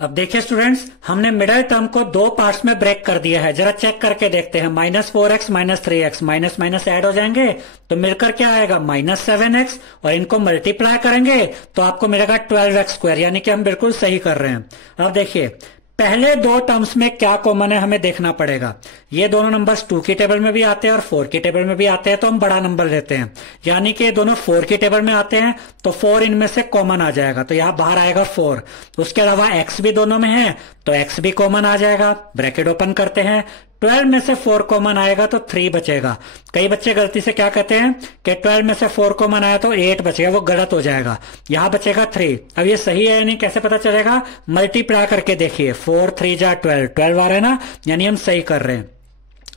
अब देखिए स्टूडेंट्स, हमने मिडिल टर्म को दो पार्ट्स में ब्रेक कर दिया है। जरा चेक करके देखते हैं, -4x -3x minus minus add हो जाएंगे तो मिलकर क्या आएगा -7x, और इनको मल्टीप्लाई करेंगे तो आपको मिलेगा 12x स्क्वायर, यानी कि हम बिल्कुल सही कर रहे हैं। अब देखिए पहले दो टर्म्स में क्या कॉमन है हमें देखना पड़ेगा। ये दोनों नंबर्स 2 की टेबल में भी आते हैं और 4 की टेबल में भी आते हैं, तो हम बड़ा नंबर लेते हैं, यानी कि ये दोनों 4 की टेबल में आते हैं तो 4 इनमें से कॉमन आ जाएगा, तो यहां बाहर आएगा 4। उसके अलावा x भी दोनों में है तो x भी कॉमन आ जाएगा। ब्रैकेट ओपन करते हैं, 12 में से 4 कॉमन आएगा तो 3 बचेगा। कई बच्चे गलती से क्या कहते हैं कि 12 में से 4 कॉमन आया तो 8 बचेगा, वो गलत हो जाएगा। यहां बचेगा 3। अब ये सही है या नहीं कैसे पता चलेगा, मल्टीप्लाई करके देखिए, 4 3 जा 12, 12 आ रहा है ना, यानी हम सही कर रहे हैं।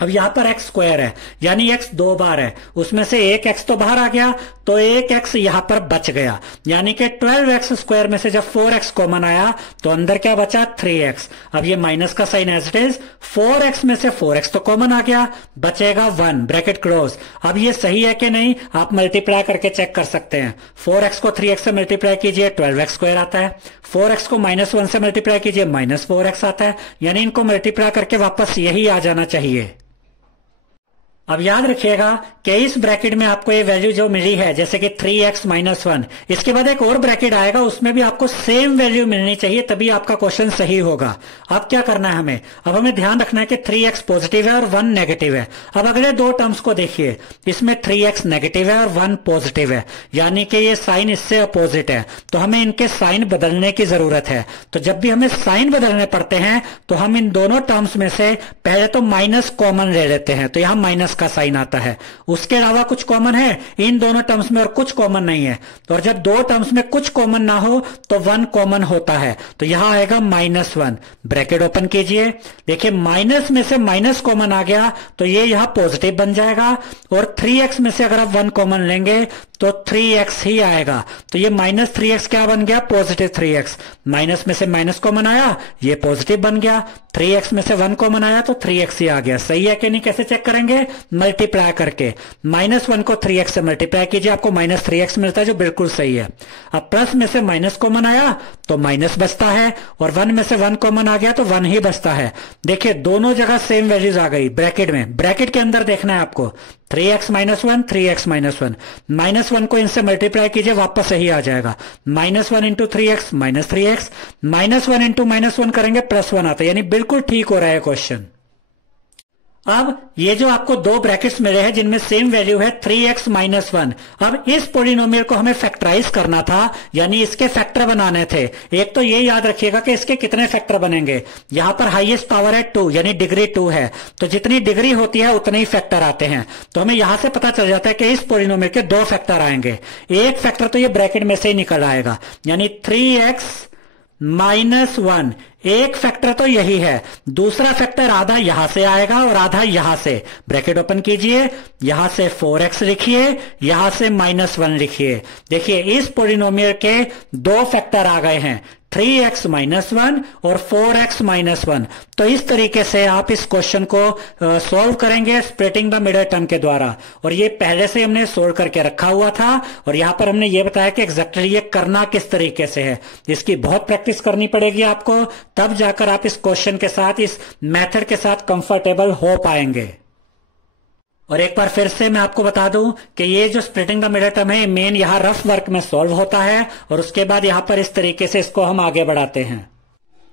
अब यहां पर x स्क्वायर है, यानी x 2 बार है, उसमें से एक x तो बाहर आ गया तो एक x यहां पर बच गया, यानी कि 12x स्क्वायर में से जब 4x कॉमन आया तो अंदर क्या बचा 3x। अब ये माइनस का sign as it is, 4x में से 4x तो कॉमन आ गया, बचेगा 1, ब्रैकेट क्लोज। अब ये सही है कि नहीं आप मल्टीप्लाई करके चेक कर सकते हैं। 4x को 3x से मल्टीप्लाई कीजिए 12x स्क्वायर आता है, 4x को -1 से मल्टीप्लाई कीजिए -4x आता है, यानी इनको मल्टीप्लाई करके वापस यही आ जाना चाहिए। अब याद रखिएगा कि इस ब्रैकेट में आपको ये वैल्यू जो मिली है जैसे कि 3x -1, इसके बाद एक और ब्रैकेट आएगा उसमें भी आपको सेम वैल्यू मिलनी चाहिए, तभी आपका क्वेश्चन सही होगा। अब क्या करना है हमें, अब हमें ध्यान रखना है कि 3x पॉजिटिव है और 1 नेगेटिव है। अब अगले दो टर्म्स को देखिए, इसमें 3x नेगेटिव है और 1 पॉजिटिव है, यानी कि ये साइन इससे अपोजिट है, तो हमें इनके साइन बदलने की जरूरत है। तो जब भी हमें साइन बदलने पड़ते हैं तो हम इन दोनों टर्म्स में से पहले तो माइनस कॉमन ले लेते हैं, तो यहां माइनस का साइन आता है। उसके अलावा कुछ कॉमन है इन दोनों टर्म्स में और कुछ कॉमन नहीं है, और जब दो टर्म्स में कुछ कॉमन ना हो तो 1 कॉमन होता है, तो यहां आएगा -1। ब्रैकेट ओपन कीजिए, देखिए माइनस में से माइनस कॉमन आ गया तो ये यहां पॉजिटिव बन जाएगा, और 3x में से अगर आप 1 कॉमन लेंगे तो 3x ही आएगा। तो ये माइनस 3x क्या बन गया, पॉजिटिव 3x। माइनस में से माइनस कॉमन आया, ये पॉजिटिव बन गया। 3x में से 1 कॉमन आया तो 3x ही आ गया। सही है कि नहीं, कैसे चेक करेंगे, मल्टीप्लाई करके। -1 को 3x से मल्टीप्लाई कीजिए, आपको -3x मिलता है, जो बिल्कुल सही है। अब प्लस में से माइनस कॉमन आया तो माइनस बचता है, और 1 में से 1 कॉमन आ गया तो 1 ही बचता है। देखिए दोनों जगह सेम वैल्यूज आ गई ब्रैकेट में। ब्रैकेट के अंदर देखना है आपको, 3x - 1 3x - 1। -1 को इनसे मल्टीप्लाई कीजिए, वापस सही आ जाएगा। -1 इंटू 3x -3x, -1 इंटू -1 करेंगे +1 आता है, यानी बिल्कुल ठीक हो रहा है क्वेश्चन। अब ये जो आपको दो ब्रैकेट्स मिले हैं जिनमें सेम वैल्यू है 3x - 1, अब इस पोलिनोमियल को हमें फैक्टराइज करना था, यानी इसके फैक्टर बनाने थे। एक तो ये याद रखिएगा कि इसके कितने फैक्टर बनेंगे। यहां पर हाईएस्ट पावर है 2, यानी डिग्री 2 है, तो जितनी डिग्री होती है उतने ही फैक्टर आते हैं। तो हमें यहां से पता चल जाता है कि इस पोलिनोमियल के 2 फैक्टर आएंगे। एक फैक्टर तो ये ब्रैकेट में से ही निकल आएगा, यानी 3x - 1, एक फैक्टर तो यही है। दूसरा फैक्टर आधा यहां से आएगा और आधा यहां से। ब्रैकेट ओपन कीजिए, यहां से 4x लिखिए, यहां से -1 लिखिए। देखिए इस पोलिनोमियल के 2 फैक्टर आ गए हैं, 3x - 1 और 4x - 1। तो इस तरीके से आप इस क्वेश्चन को सॉल्व करेंगे स्प्लिटिंग द मिडिल टर्म के द्वारा। और ये पहले से हमने सोल्व करके रखा हुआ था, और यहां पर हमने ये बताया कि एग्जैक्टली ये करना किस तरीके से है। इसकी बहुत प्रैक्टिस करनी पड़ेगी आपको, तब जाकर आप इस क्वेश्चन के साथ, इस मेथड के साथ कंफर्टेबल हो पाएंगे। और एक बार फिर से मैं आपको बता दूं कि ये जो स्प्लिटिंग द मिडिल टर्म है मेन यहां रफ वर्क में सॉल्व होता है, और उसके बाद यहां पर इस तरीके से इसको हम आगे बढ़ाते हैं।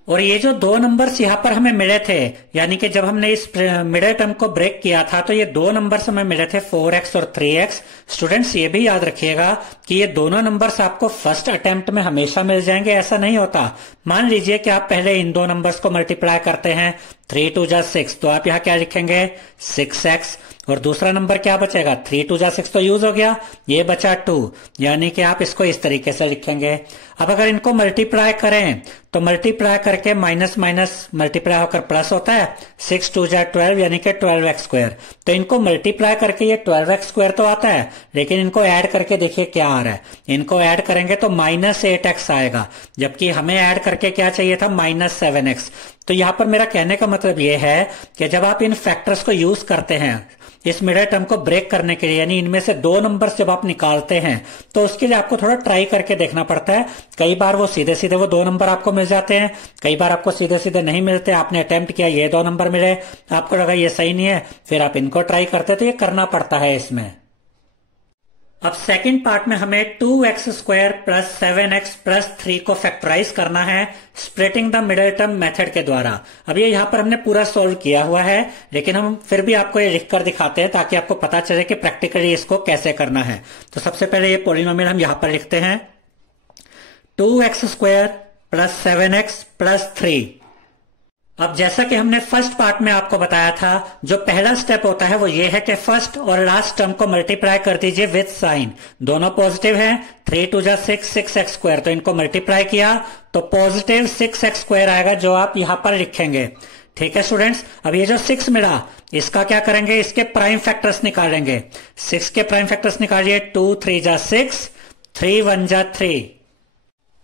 और ये जो 2 नंबर्स यहां पर हमें मिले थे, यानी कि जब हमने इस मिडिल टर्म को ब्रेक किया था, तो ये 2 नंबर्स हमें मिले थे 4x और 3x। स्टूडेंट्स ये भी याद रखिएगा कि ये दोनों नंबर्स आपको फर्स्ट अटेम्प्ट में हमेशा मिल जाएंगे, ऐसा नहीं होता। मान लीजिए कि आप पहले इन 2 नंबर्स को मल्टीप्लाई करते हैं, 3 2 जा 6, तो आप यहां क्या लिखेंगे 6x, और दूसरा नंबर क्या बचेगा 3 2 जा 6 तो यूज हो गया, ये बचा 2, यानी कि आप इसको इस तरीके से लिखेंगे। अब अगर इनको मल्टीप्लाई करें तो मल्टीप्लाई करके माइनस माइनस मल्टीप्लाई होकर प्लस होता है, 6 2 जा 12 यानी कि 12x²। तो इनको मल्टीप्लाई करके ये 12x² तो आता है, लेकिन इनको ऐड करके देखिए क्या आ रहा है। इनको ऐड करेंगे तो -8x आएगा, जबकि हमें ऐड करके क्या चाहिए था -7x। तो यहां पर मेरा कहने का मतलब ये है कि जब आप इन फैक्टर्स को यूज करते हैं इस मिडिल टर्म को ब्रेक करने के लिए, यानी इनमें से 2 नंबर्स जब आप निकालते हैं, तो उसके लिए आपको थोड़ा ट्राई करके देखना पड़ता है। कई बार वो सीधे सीधे वो 2 नंबर आपको मिल जाते हैं, कई बार आपको सीधे सीधे नहीं मिलते। आपने अटेम्प्ट किया, ये 2 नंबर मिले, आपको लगा ये सही नहीं है, फिर आप इनको ट्राई करते, तो ये करना पड़ता है इसमें। अब सेकंड पार्ट में हमें 2x² + 7x + 3 को फैक्टराइज करना है splitting the middle term method के द्वारा। अब ये यहां पर हमने पूरा सोल्व किया हुआ है, लेकिन हम फिर भी आपको ये लिखकर दिखाते हैं ताकि आपको पता चले कि प्रैक्टिकली इसको कैसे करना है। तो सबसे पहले ये पॉलिनोमियल हम यहां पर लिखते हैं, 2x² + 7x + 3। अब जैसा कि हमने फर्स्ट पार्ट में आपको बताया था, जो पहला स्टेप होता है वो ये है कि फर्स्ट और लास्ट टर्म को मल्टीप्लाई कर दीजिए विद साइन। दोनों पॉजिटिव हैं, 3 2 जा 6 6x², तो इनको मल्टीप्लाई किया तो पॉजिटिव 6x² आएगा, जो आप यहां पर लिखेंगे। ठीक है स्टूडेंट्स, अब ये जो 6 मिला इसका क्या करेंगे, इसके प्राइम फैक्टर्स निकालेंगे। 6 के प्राइम फैक्टर्स निकालिए, 2 3 जा 6, 3 1 जा 3।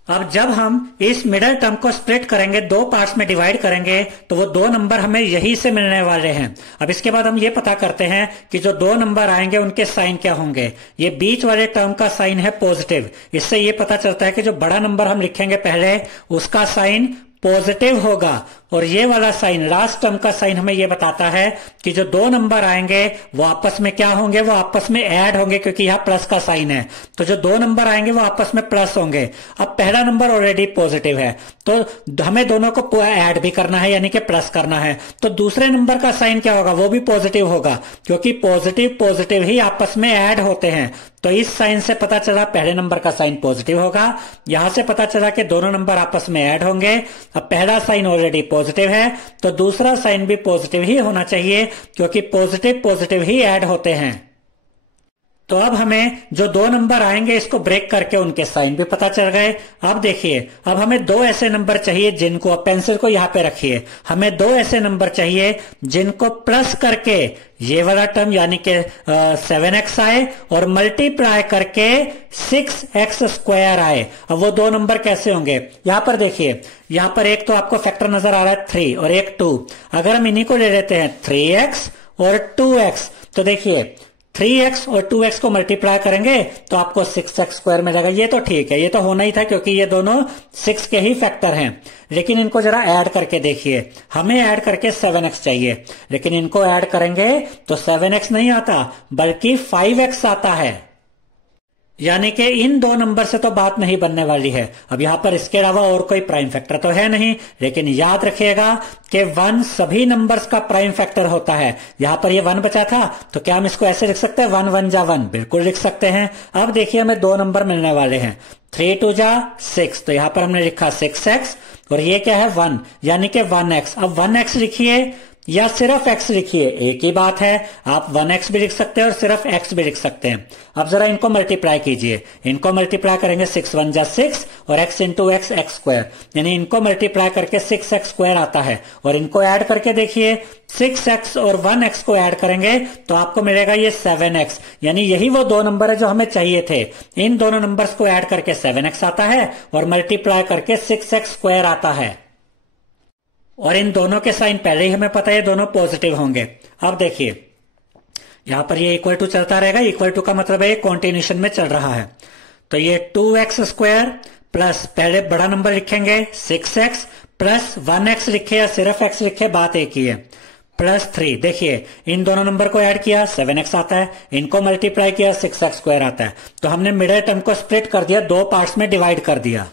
अब जब हम इस मिडिल टर्म को स्प्लिट करेंगे, 2 पार्ट्स में डिवाइड करेंगे, तो वो 2 नंबर हमें यही से मिलने वाले हैं। अब इसके बाद हम ये पता करते हैं कि जो 2 नंबर आएंगे उनके साइन क्या होंगे। ये बीच वाले टर्म का साइन है पॉजिटिव, इससे ये पता चलता है कि जो बड़ा नंबर हम लिखेंगे पहले उसका साइन पॉजिटिव होगा, और ये वाला साइन लास्ट टर्म का साइन हमें ये बताता है कि जो 2 नंबर आएंगे वो आपस में क्या होंगे, वो आपस में ऐड होंगे, क्योंकि यहाँ प्लस का साइन है। तो जो 2 नंबर आएंगे वो आपस में प्लस होंगे। अब पहला नंबर ऑलरेडी पॉजिटिव है, तो हमें दोनों को ऐड भी करना है, यानी कि प्लस करना है। तो दूसरे नंबर का साइन क्या होगा, वो भी पॉजिटिव होगा, क्योंकि पॉजिटिव पॉजिटिव ही आपस में ऐड होते हैं। तो इस साइन से पता चला पहले नंबर का साइन पॉजिटिव होगा, यहां से पता चला कि दोनों नंबर आपस में ऐड होंगे। अब पहला साइन ऑलरेडी पॉजिटिव है, तो दूसरा साइन भी पॉजिटिव ही होना चाहिए, क्योंकि पॉजिटिव पॉजिटिव ही ऐड होते हैं। तो अब हमें जो दो नंबर आएंगे इसको ब्रेक करके उनके साइन भी पता चल गए। अब देखिए, अब हमें दो ऐसे नंबर चाहिए जिनको, अब पेंसिल को यहां पे रखिए, हमें दो ऐसे नंबर चाहिए जिनको प्लस करके ये वाला टर्म यानी कि 7x आए और मल्टीप्लाई करके 6x² आए। अब वो दो नंबर कैसे होंगे, यहां पर देखिए, यहां पर एक तो आपको फैक्टर नजर आ रहा है 3 और एक 2। अगर हम इन्हीं को ले लेते हैं 3x और 2x, तो देखिए 3x और 2x को मल्टीप्लाई करेंगे तो आपको 6x² मिलेगा। ये तो ठीक है, ये तो होना ही था क्योंकि ये दोनों 6 के ही फैक्टर हैं। लेकिन इनको जरा ऐड करके देखिए, हमें ऐड करके 7x चाहिए, लेकिन इनको ऐड करेंगे तो 7x नहीं आता बल्कि 5x आता है। यानी कि इन दो नंबर से तो बात नहीं बनने वाली है। अब यहां पर इसके अलावा और कोई प्राइम फैक्टर तो है नहीं, लेकिन याद रखिएगा कि 1 सभी नंबर्स का प्राइम फैक्टर होता है। यहां पर ये 1 बचा था तो क्या हम इसको ऐसे लिख सकते हैं 1 1 जा 1, बिल्कुल लिख सकते हैं। अब देखिए हमें दो नंबर मिलने वाले हैं, 3 2 जा 6, तो यहां पर हमने लिखा 6x और ये क्या है 1 यानी कि 1x। अब 1x लिखिए या सिर्फ x लिखिए, एक ही बात है। आप 1x भी लिख सकते हैं और सिर्फ x भी लिख सकते हैं। अब जरा इनको मल्टीप्लाई कीजिए, इनको मल्टीप्लाई करेंगे 6 1 जा 6 और x इंटू x x², यानी इनको मल्टीप्लाई करके 6x² आता है। और इनको ऐड करके देखिए, 6x और 1x को ऐड करेंगे तो आपको मिलेगा ये 7x, यानी यही वो दो नंबर है जो हमें चाहिए थे। इन दोनों नंबर्स को ऐड करके 7x आता है और मल्टीप्लाई करके 6x² आता है। और इन दोनों के साइन पहले ही हमें पता है, दोनों पॉजिटिव होंगे। अब देखिए यहां पर ये इक्वल टू चलता रहेगा, इक्वल टू का मतलब है ये कॉन्टिन्यूशन में चल रहा है। तो ये 2x² प्लस, पहले बड़ा नंबर लिखेंगे 6x प्लस 1x लिखे या सिर्फ x लिखे, बात एक ही है, प्लस 3। देखिए इन दोनों नंबर को ऐड किया 7x आता है, इनको मल्टीप्लाई किया 6x² आता है। तो हमने मिडिल टर्म को स्प्लिट कर दिया, दो पार्ट्स में डिवाइड कर दिया।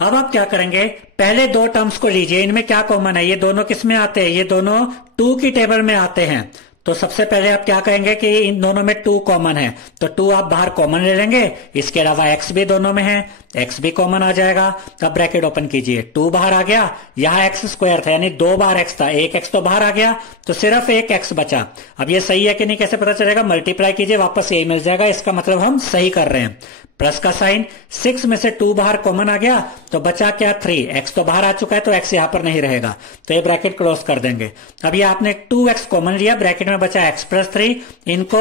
अब आप क्या करेंगे, पहले दो टर्म्स को लीजिए, इनमें क्या कॉमन है, ये दोनों किस में आते हैं, ये दोनों 2 की टेबल में आते हैं। तो सबसे पहले आप क्या कहेंगे कि इन दोनों में 2 कॉमन है, तो 2 आप बाहर कॉमन ले लेंगे। इसके अलावा x भी दोनों में है, x भी कॉमन आ जाएगा। अब ब्रैकेट ओपन कीजिए, 2 बाहर आ गया, यहाँ x² था यानी 2 बार x था, एक x तो बाहर आ गया तो सिर्फ एक x बचा। अब ये सही है कि नहीं कैसे पता चलेगा, मल्टीप्लाई कीजिए वापस यही मिल जाएगा, इसका मतलब हम सही कर रहे हैं। प्लस का साइन, 6 में से 2 बाहर कॉमन आ गया तो बचा क्या 3, x तो बाहर आ चुका है तो x यहां पर नहीं रहेगा, तो ये ब्रैकेट क्लोज कर देंगे। अब ये आपने 2x कॉमन लिया, ब्रैकेट में बचा x प्लस 3, इनको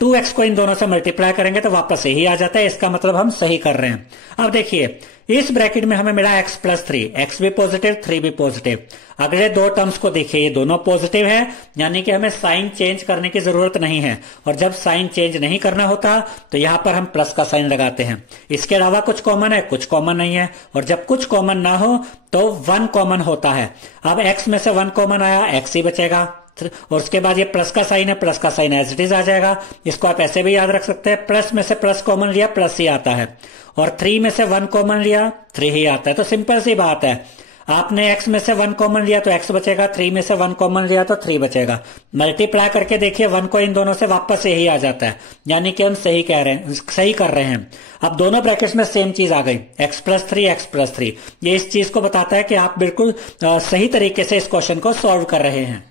2x को इन दोनों से मल्टीप्लाई करेंगे तो वापस यही आ जाता है, इसका मतलब हम सही कर रहे हैं। अब देखिए इस ब्रैकेट में हमें मिला x प्लस 3, x भी पॉजिटिव 3 भी पॉजिटिव। अगले दो टर्म्स को देखिए, ये दोनों पॉजिटिव है यानी कि हमें साइन चेंज करने की जरूरत नहीं है। और जब साइन चेंज नहीं करना होता तो यहां पर हम प्लस का साइन लगाते हैं। इसके अलावा कुछ कॉमन है, कुछ कॉमन नहीं है, और जब कुछ कॉमन ना हो तो 1 कॉमन होता है। अब x में से 1 कॉमन आया, x ही बचेगा, और उसके बाद ये प्लस का साइन है, प्लस का साइन एज इट इज आ जाएगा। इसको आप ऐसे भी याद रख सकते हैं, प्लस में से प्लस कॉमन लिया प्लस ही आता है, और 3 में से 1 कॉमन लिया 3 ही आता है। तो सिंपल सी बात है, आपने x में से 1 कॉमन लिया तो x बचेगा, 3 में से 1 कॉमन लिया तो 3 बचेगा। मल्टीप्लाई करके देखिए 1 को इन दोनों से वापस यही आ जाता है, यानी कि हम सही कह रहे हैं, सही कर रहे हैं। अब दोनों ब्रैकेट्स में सेम चीज आ गई, x प्लस 3 x प्लस 3। ये इस चीज को बताता है कि आप बिल्कुल सही तरीके से इस क्वेश्चन को सॉल्व कर रहे हैं।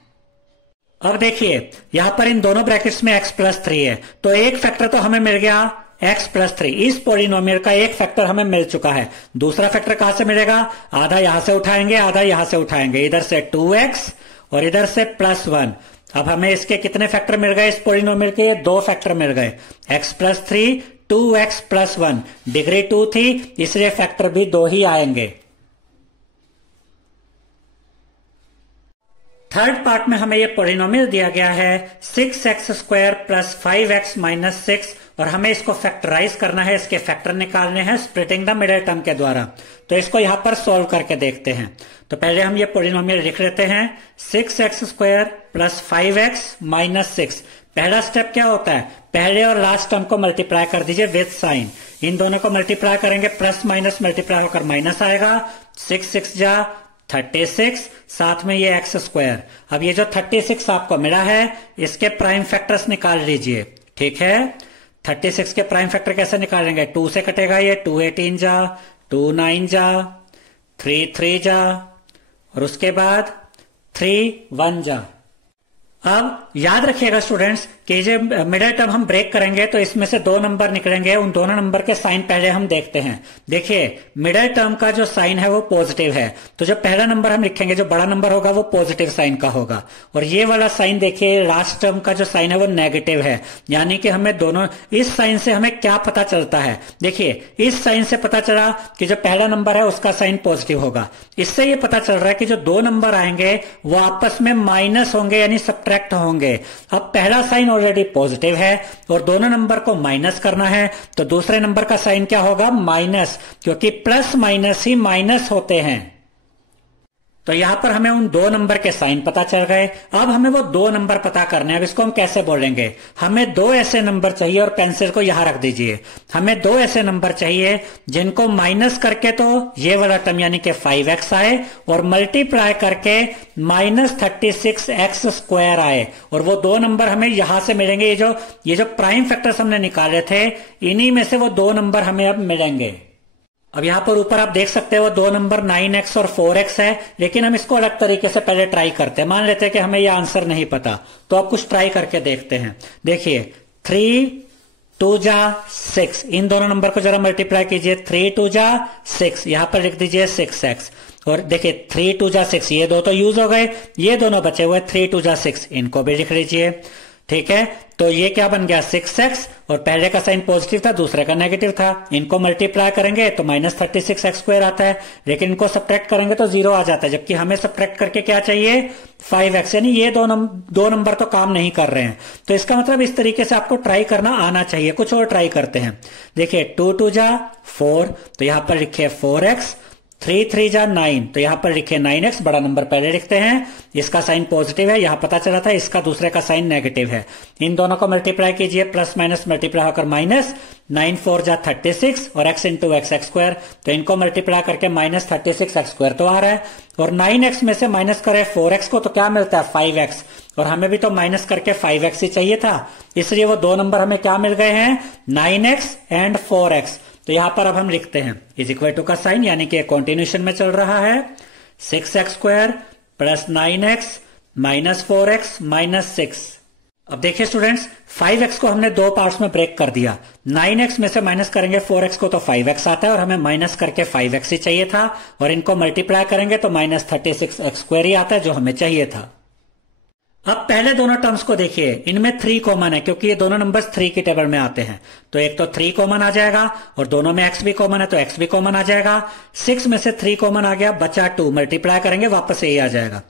अब देखिए यहां पर इन दोनों ब्रैकेट्स में x प्लस 3 है, तो एक फैक्टर तो हमें मिल गया x प्लस 3, इस पॉलिनोमियल का एक फैक्टर हमें मिल चुका है। दूसरा फैक्टर कहां से मिलेगा, आधा यहां से उठाएंगे आधा यहां से उठाएंगे, इधर से 2x और इधर से प्लस 1। अब हमें इसके कितने फैक्टर मिल गए, इस पॉलिनोमियल के 2 फैक्टर मिल गए, x plus 3 2x plus 1। Degree 2 थी इसलिए फैक्टर भी 2 ही आएंगे। थर्ड पार्ट में हमें यह पॉलिनोमियल दिया गया है 6x² प्लस 5x माइनस 6, और हमें इसको फैक्टराइज करना है, इसके फैक्टर निकालने हैं स्प्लिटिंग द मिडिल टर्म के द्वारा। तो इसको यहां पर सॉल्व करके देखते हैं। तो पहले हम ये पॉलिनोमियल लिख लेते हैं, 6x² प्लस 5x माइनस 6। पहला स्टेप क्या होता है, पहले और लास्ट टर्म को मल्टीप्लाई कर दीजिए विद साइन। इन दोनों को मल्टीप्लाई करेंगे, प्लस माइनस मल्टीप्लाई होकर माइनस आएगा, 6 6 जा 36, साथ में ये x²। अब ये जो 36 आपको मिला है इसके प्राइम फैक्टर्स निकाल लीजिए, ठीक है। 36 के प्राइम फैक्टर कैसे निकालेंगे, 2 से कटेगा ये, 2 18 जा 2 9 जा 3 3 जा और उसके बाद 3 1 जा। अब याद रखिएगा स्टूडेंट्स कि जब मिडिल टर्म हम ब्रेक करेंगे तो इसमें से 2 नंबर निकलेंगे, उन दोनों नंबर के साइन पहले हम देखते हैं। देखिए मिडिल टर्म का जो साइन है वो पॉजिटिव है, तो जो पहला नंबर हम लिखेंगे, जो बड़ा नंबर होगा वो पॉजिटिव साइन का होगा। और ये वाला साइन देखिए लास्ट टर्म का जो साइन है वो नेगेटिव है, यानी कि हमें दोनों, इस साइन से हमें क्या पता चलता है, देखिए इस साइन से पता चला कि जो पहला नंबर है उसका साइन पॉजिटिव होगा। इससे ये पता चल रहा है कि जो 2 नंबर आएंगे वो आपस में माइनस होंगे, यानी सब्ट्रैक्ट होंगे। अब पहला साइन ऑलरेडी पॉजिटिव है और दोनों नंबर को माइनस करना है, तो दूसरे नंबर का साइन क्या होगा, माइनस, क्योंकि प्लस माइनस ही माइनस होते हैं। तो यहां पर हमें उन 2 नंबर के साइन पता चल गए। अब हमें वो 2 नंबर पता करने हैं। अब इसको हम कैसे बोलेंगे, हमें 2 ऐसे नंबर चाहिए, और पेंसिल को यहां रख दीजिए। हमें 2 ऐसे नंबर चाहिए जिनको माइनस करके तो ये वाला टर्म यानी कि 5x आए, और मल्टीप्लाई करके -36x² आए, और वो 2 नंबर हमें यहां से मिलेंगे। ये जो प्राइम फैक्टर्स हमने निकाले थे, इन्हीं में से वो 2 नंबर हमें अब मिलेंगे। अब यहां पर ऊपर आप देख सकते हो 2 नंबर 9x और 4x है, लेकिन हम इसको अलग तरीके से पहले ट्राई करते हैं। मान लेते हैं कि हमें यह आंसर नहीं पता, तो आप कुछ ट्राई करके देखते हैं। देखिए 3 2 जा 6, इन दोनों नंबर को जरा मल्टीप्लाई कीजिए। 3 2 जा 6, यहां पर लिख दीजिए 6x, और देखिए 3 2 जा 6, ये 2 तो यूज हो गए, ये दोनों बचे हुए 3 2 जा 6, इनको भी लिख लीजिए। ठीक है, तो ये क्या बन गया 6x, और पहले का साइन पॉजिटिव था, दूसरे का नेगेटिव था। इनको मल्टीप्लाई करेंगे तो -36x² आता है, लेकिन इनको सब्ट्रैक्ट करेंगे तो 0 आ जाता है, जबकि हमें सब्ट्रैक्ट करके क्या चाहिए 5x, यानी ये दो नंबर तो काम नहीं कर रहे हैं। तो इसका मतलब इस तरीके से आपको ट्राई करना आना चाहिए। कुछ और ट्राई करते हैं। देखिए 2 2 जा 4, तो यहां पर लिखिए 4x, 3 3 जा 9, तो यहां पर लिखिए 9x, बड़ा नंबर पहले लिखते हैं। इसका साइन पॉजिटिव है, यहां पता चला था, इसका दूसरे का साइन नेगेटिव है। इन दोनों को मल्टीप्लाई कीजिए, प्लस माइनस मल्टीप्लाई होकर माइनस, 9 4 जा 36, और x इंटू x², तो इनको मल्टीप्लाई करके -36x² तो आ रहा है। और 9x में से माइनस करें 4x को तो क्या मिलता है 5x, और हमें भी तो माइनस करके 5x ही चाहिए था, इसलिए वो 2 नंबर हमें क्या मिल गए हैं 9x एंड 4x। तो यहां पर अब हम लिखते हैं इज इक्वल टू का साइन, यानी कि कॉन्टिन्यूशन में चल रहा है 6x² plus 9x minus 4x minus 6। अब देखिए स्टूडेंट्स, 5x को हमने 2 पार्ट्स में ब्रेक कर दिया। 9x में से माइनस करेंगे 4x को तो 5x आता है, और हमें माइनस करके 5x ही चाहिए था, और इनको मल्टीप्लाई करेंगे तो -36x² ही आता है, जो हमें चाहिए था। अब पहले दोनों टर्म्स को देखिए, इनमें 3 कॉमन है, क्योंकि ये दोनों नंबर्स 3 की टेबल में आते हैं। तो एक तो 3 कॉमन आ जाएगा, और दोनों में x भी कॉमन है तो x भी कॉमन आ जाएगा। 6 में से 3 कॉमन आ गया, बचा 2, मल्टीप्लाई करेंगे वापस यही आ जाएगा।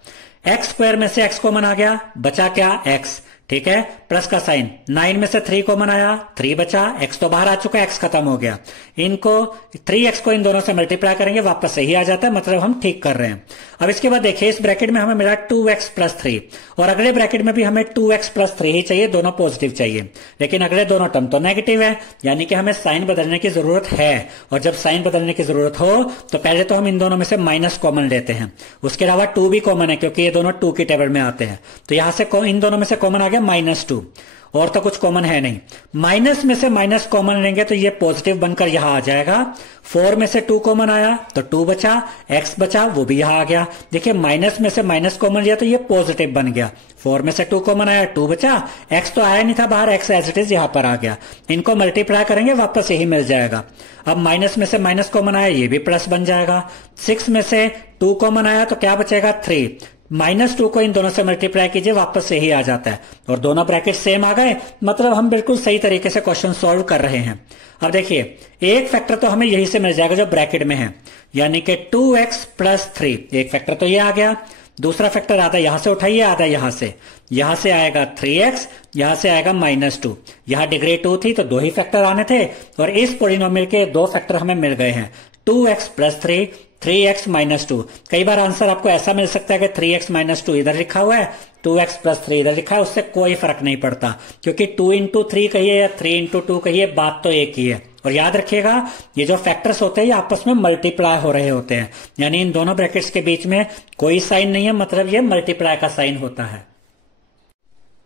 x² में से x कॉमन आ गया, बचा क्या x, ठीक है, प्लस का साइन। 9 में से 3 कॉमन आया, 3 बचा, x तो बाहर आ चुका है, x खत्म हो गया। इनको 3x को इन दोनों से मल्टीप्लाई करेंगे वापस सही आ जाता है, मतलब हम ठीक कर रहे हैं। अब इसके बाद देखिए इस ब्रैकेट में हमें मिला 2x प्लस 3, और अगले ब्रैकेट में भी हमें 2x प्लस 3 ही चाहिए, दोनों पॉजिटिव चाहिए, लेकिन अगले दोनों टर्म तो नेगेटिव है, यानी कि हमें साइन बदलने की जरूरत है। और जब साइन बदलने की जरूरत हो तो पहले तो हम इन दोनों में से माइनस कॉमन लेते हैं, उसके अलावा 2 भी कॉमन है, क्योंकि ये दोनों 2 की टेबल में आते हैं। तो यहां से इन दोनों में से कॉमन आ गया -2, और तो कुछ कॉमन है नहीं। माइनस में से माइनस कॉमन लेंगे तो ये पॉजिटिव बनकर यहां आ जाएगा। 4 में से 2 कॉमन आया तो 2 बचा, x बचा, वो भी यहां आ गया। देखिए माइनस में से माइनस कॉमन लिया तो ये पॉजिटिव बन गया। 4 में से 2 कॉमन आया, 2 बचा, x तो आया नहीं था बाहर, x एज इट इज यहां पर आ गया। इनको मल्टीप्लाई करेंगे वापस यही मिल जाएगा। अब माइनस में से माइनस कॉमन आया, ये भी प्लस बन जाएगा। 6 में से 2 कॉमन आया तो क्या बचेगा 3, -2 को इन दोनों से मल्टीप्लाई कीजिए, वापस से ही आ जाता है, और दोनों ब्रैकेट सेम आ गए, मतलब हम बिल्कुल सही तरीके से क्वेश्चन सॉल्व कर रहे हैं। अब देखिए एक फैक्टर तो हमें यही से मिल जाएगा जो ब्रैकेट में है, यानी कि 2x प्लस 3, एक फैक्टर तो ये आ गया। दूसरा फैक्टर आता है यहां से उठाइए, आता है यहां से आएगा 3x, यहां से आएगा -2। यहां डिग्री 2 थी तो 2 ही फैक्टर आने थे, और इस पॉलिनोमियल के 2 फैक्टर हमें मिल गए हैं, 2x प्लस 3, 3x माइनस 2। कई बार आंसर आपको ऐसा मिल सकता है कि 3x माइनस 2 इधर लिखा हुआ है, 2x प्लस 3 इधर लिखा है, उससे कोई फर्क नहीं पड़ता, क्योंकि 2 इंटू 3 कहिए या 3 इंटू 2 कहिए, बात तो एक ही है। और याद रखिएगा ये जो फैक्टर्स होते हैं ये आपस में मल्टीप्लाई हो रहे होते हैं, यानी इन दोनों ब्रैकेट्स के बीच में कोई साइन नहीं है, मतलब ये मल्टीप्लाई का साइन होता है।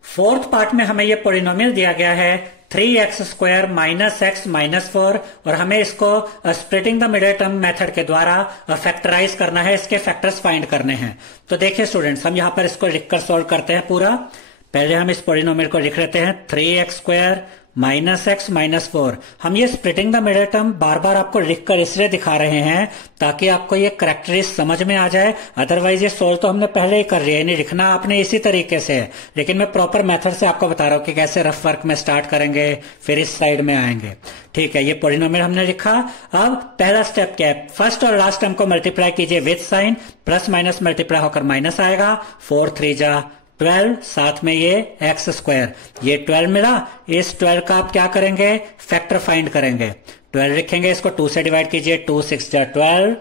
फोर्थ पार्ट में हमें ये पॉलिनोमियल दिया गया है 3x² माइनस x माइनस 4, और हमें इसको splitting the middle term method के द्वारा फैक्टराइज करना है, इसके फैक्टर्स फाइंड करने हैं। तो देखिए स्टूडेंट्स, हम यहां पर इसको लिखकर सॉल्व करते हैं पूरा। पहले हम इस पॉलिनोमियल को लिख लेते हैं 3x² माइनस एक्स माइनस 4। हम ये स्प्लिटिंग द मिडिल टर्म बार बार आपको लिखकर इसलिए दिखा रहे हैं ताकि आपको ये करेक्टरिस्टिक समझ में आ जाए। अदरवाइज ये सोल्व तो हमने पहले ही कर लिया है, नहीं लिखना आपने इसी तरीके से है, लेकिन मैं प्रॉपर मेथड से आपको बता रहा हूं कि कैसे रफ वर्क में स्टार्ट करेंगे फिर इस साइड में आएंगे। ठीक है, ये पॉलिनोमियल हमने लिखा। अब पहला स्टेप क्या है, फर्स्ट और लास्ट टर्म को मल्टीप्लाई कीजिए with sign, plus minus multiply होकर माइनस आएगा, 4 3 जा 12, साथ में ये x², ये 12 मिला। इस 12 का आप क्या करेंगे, फैक्टर फाइंड करेंगे। 12 लिखेंगे, इसको 2 से डिवाइड कीजिए, 2 6 जा 12,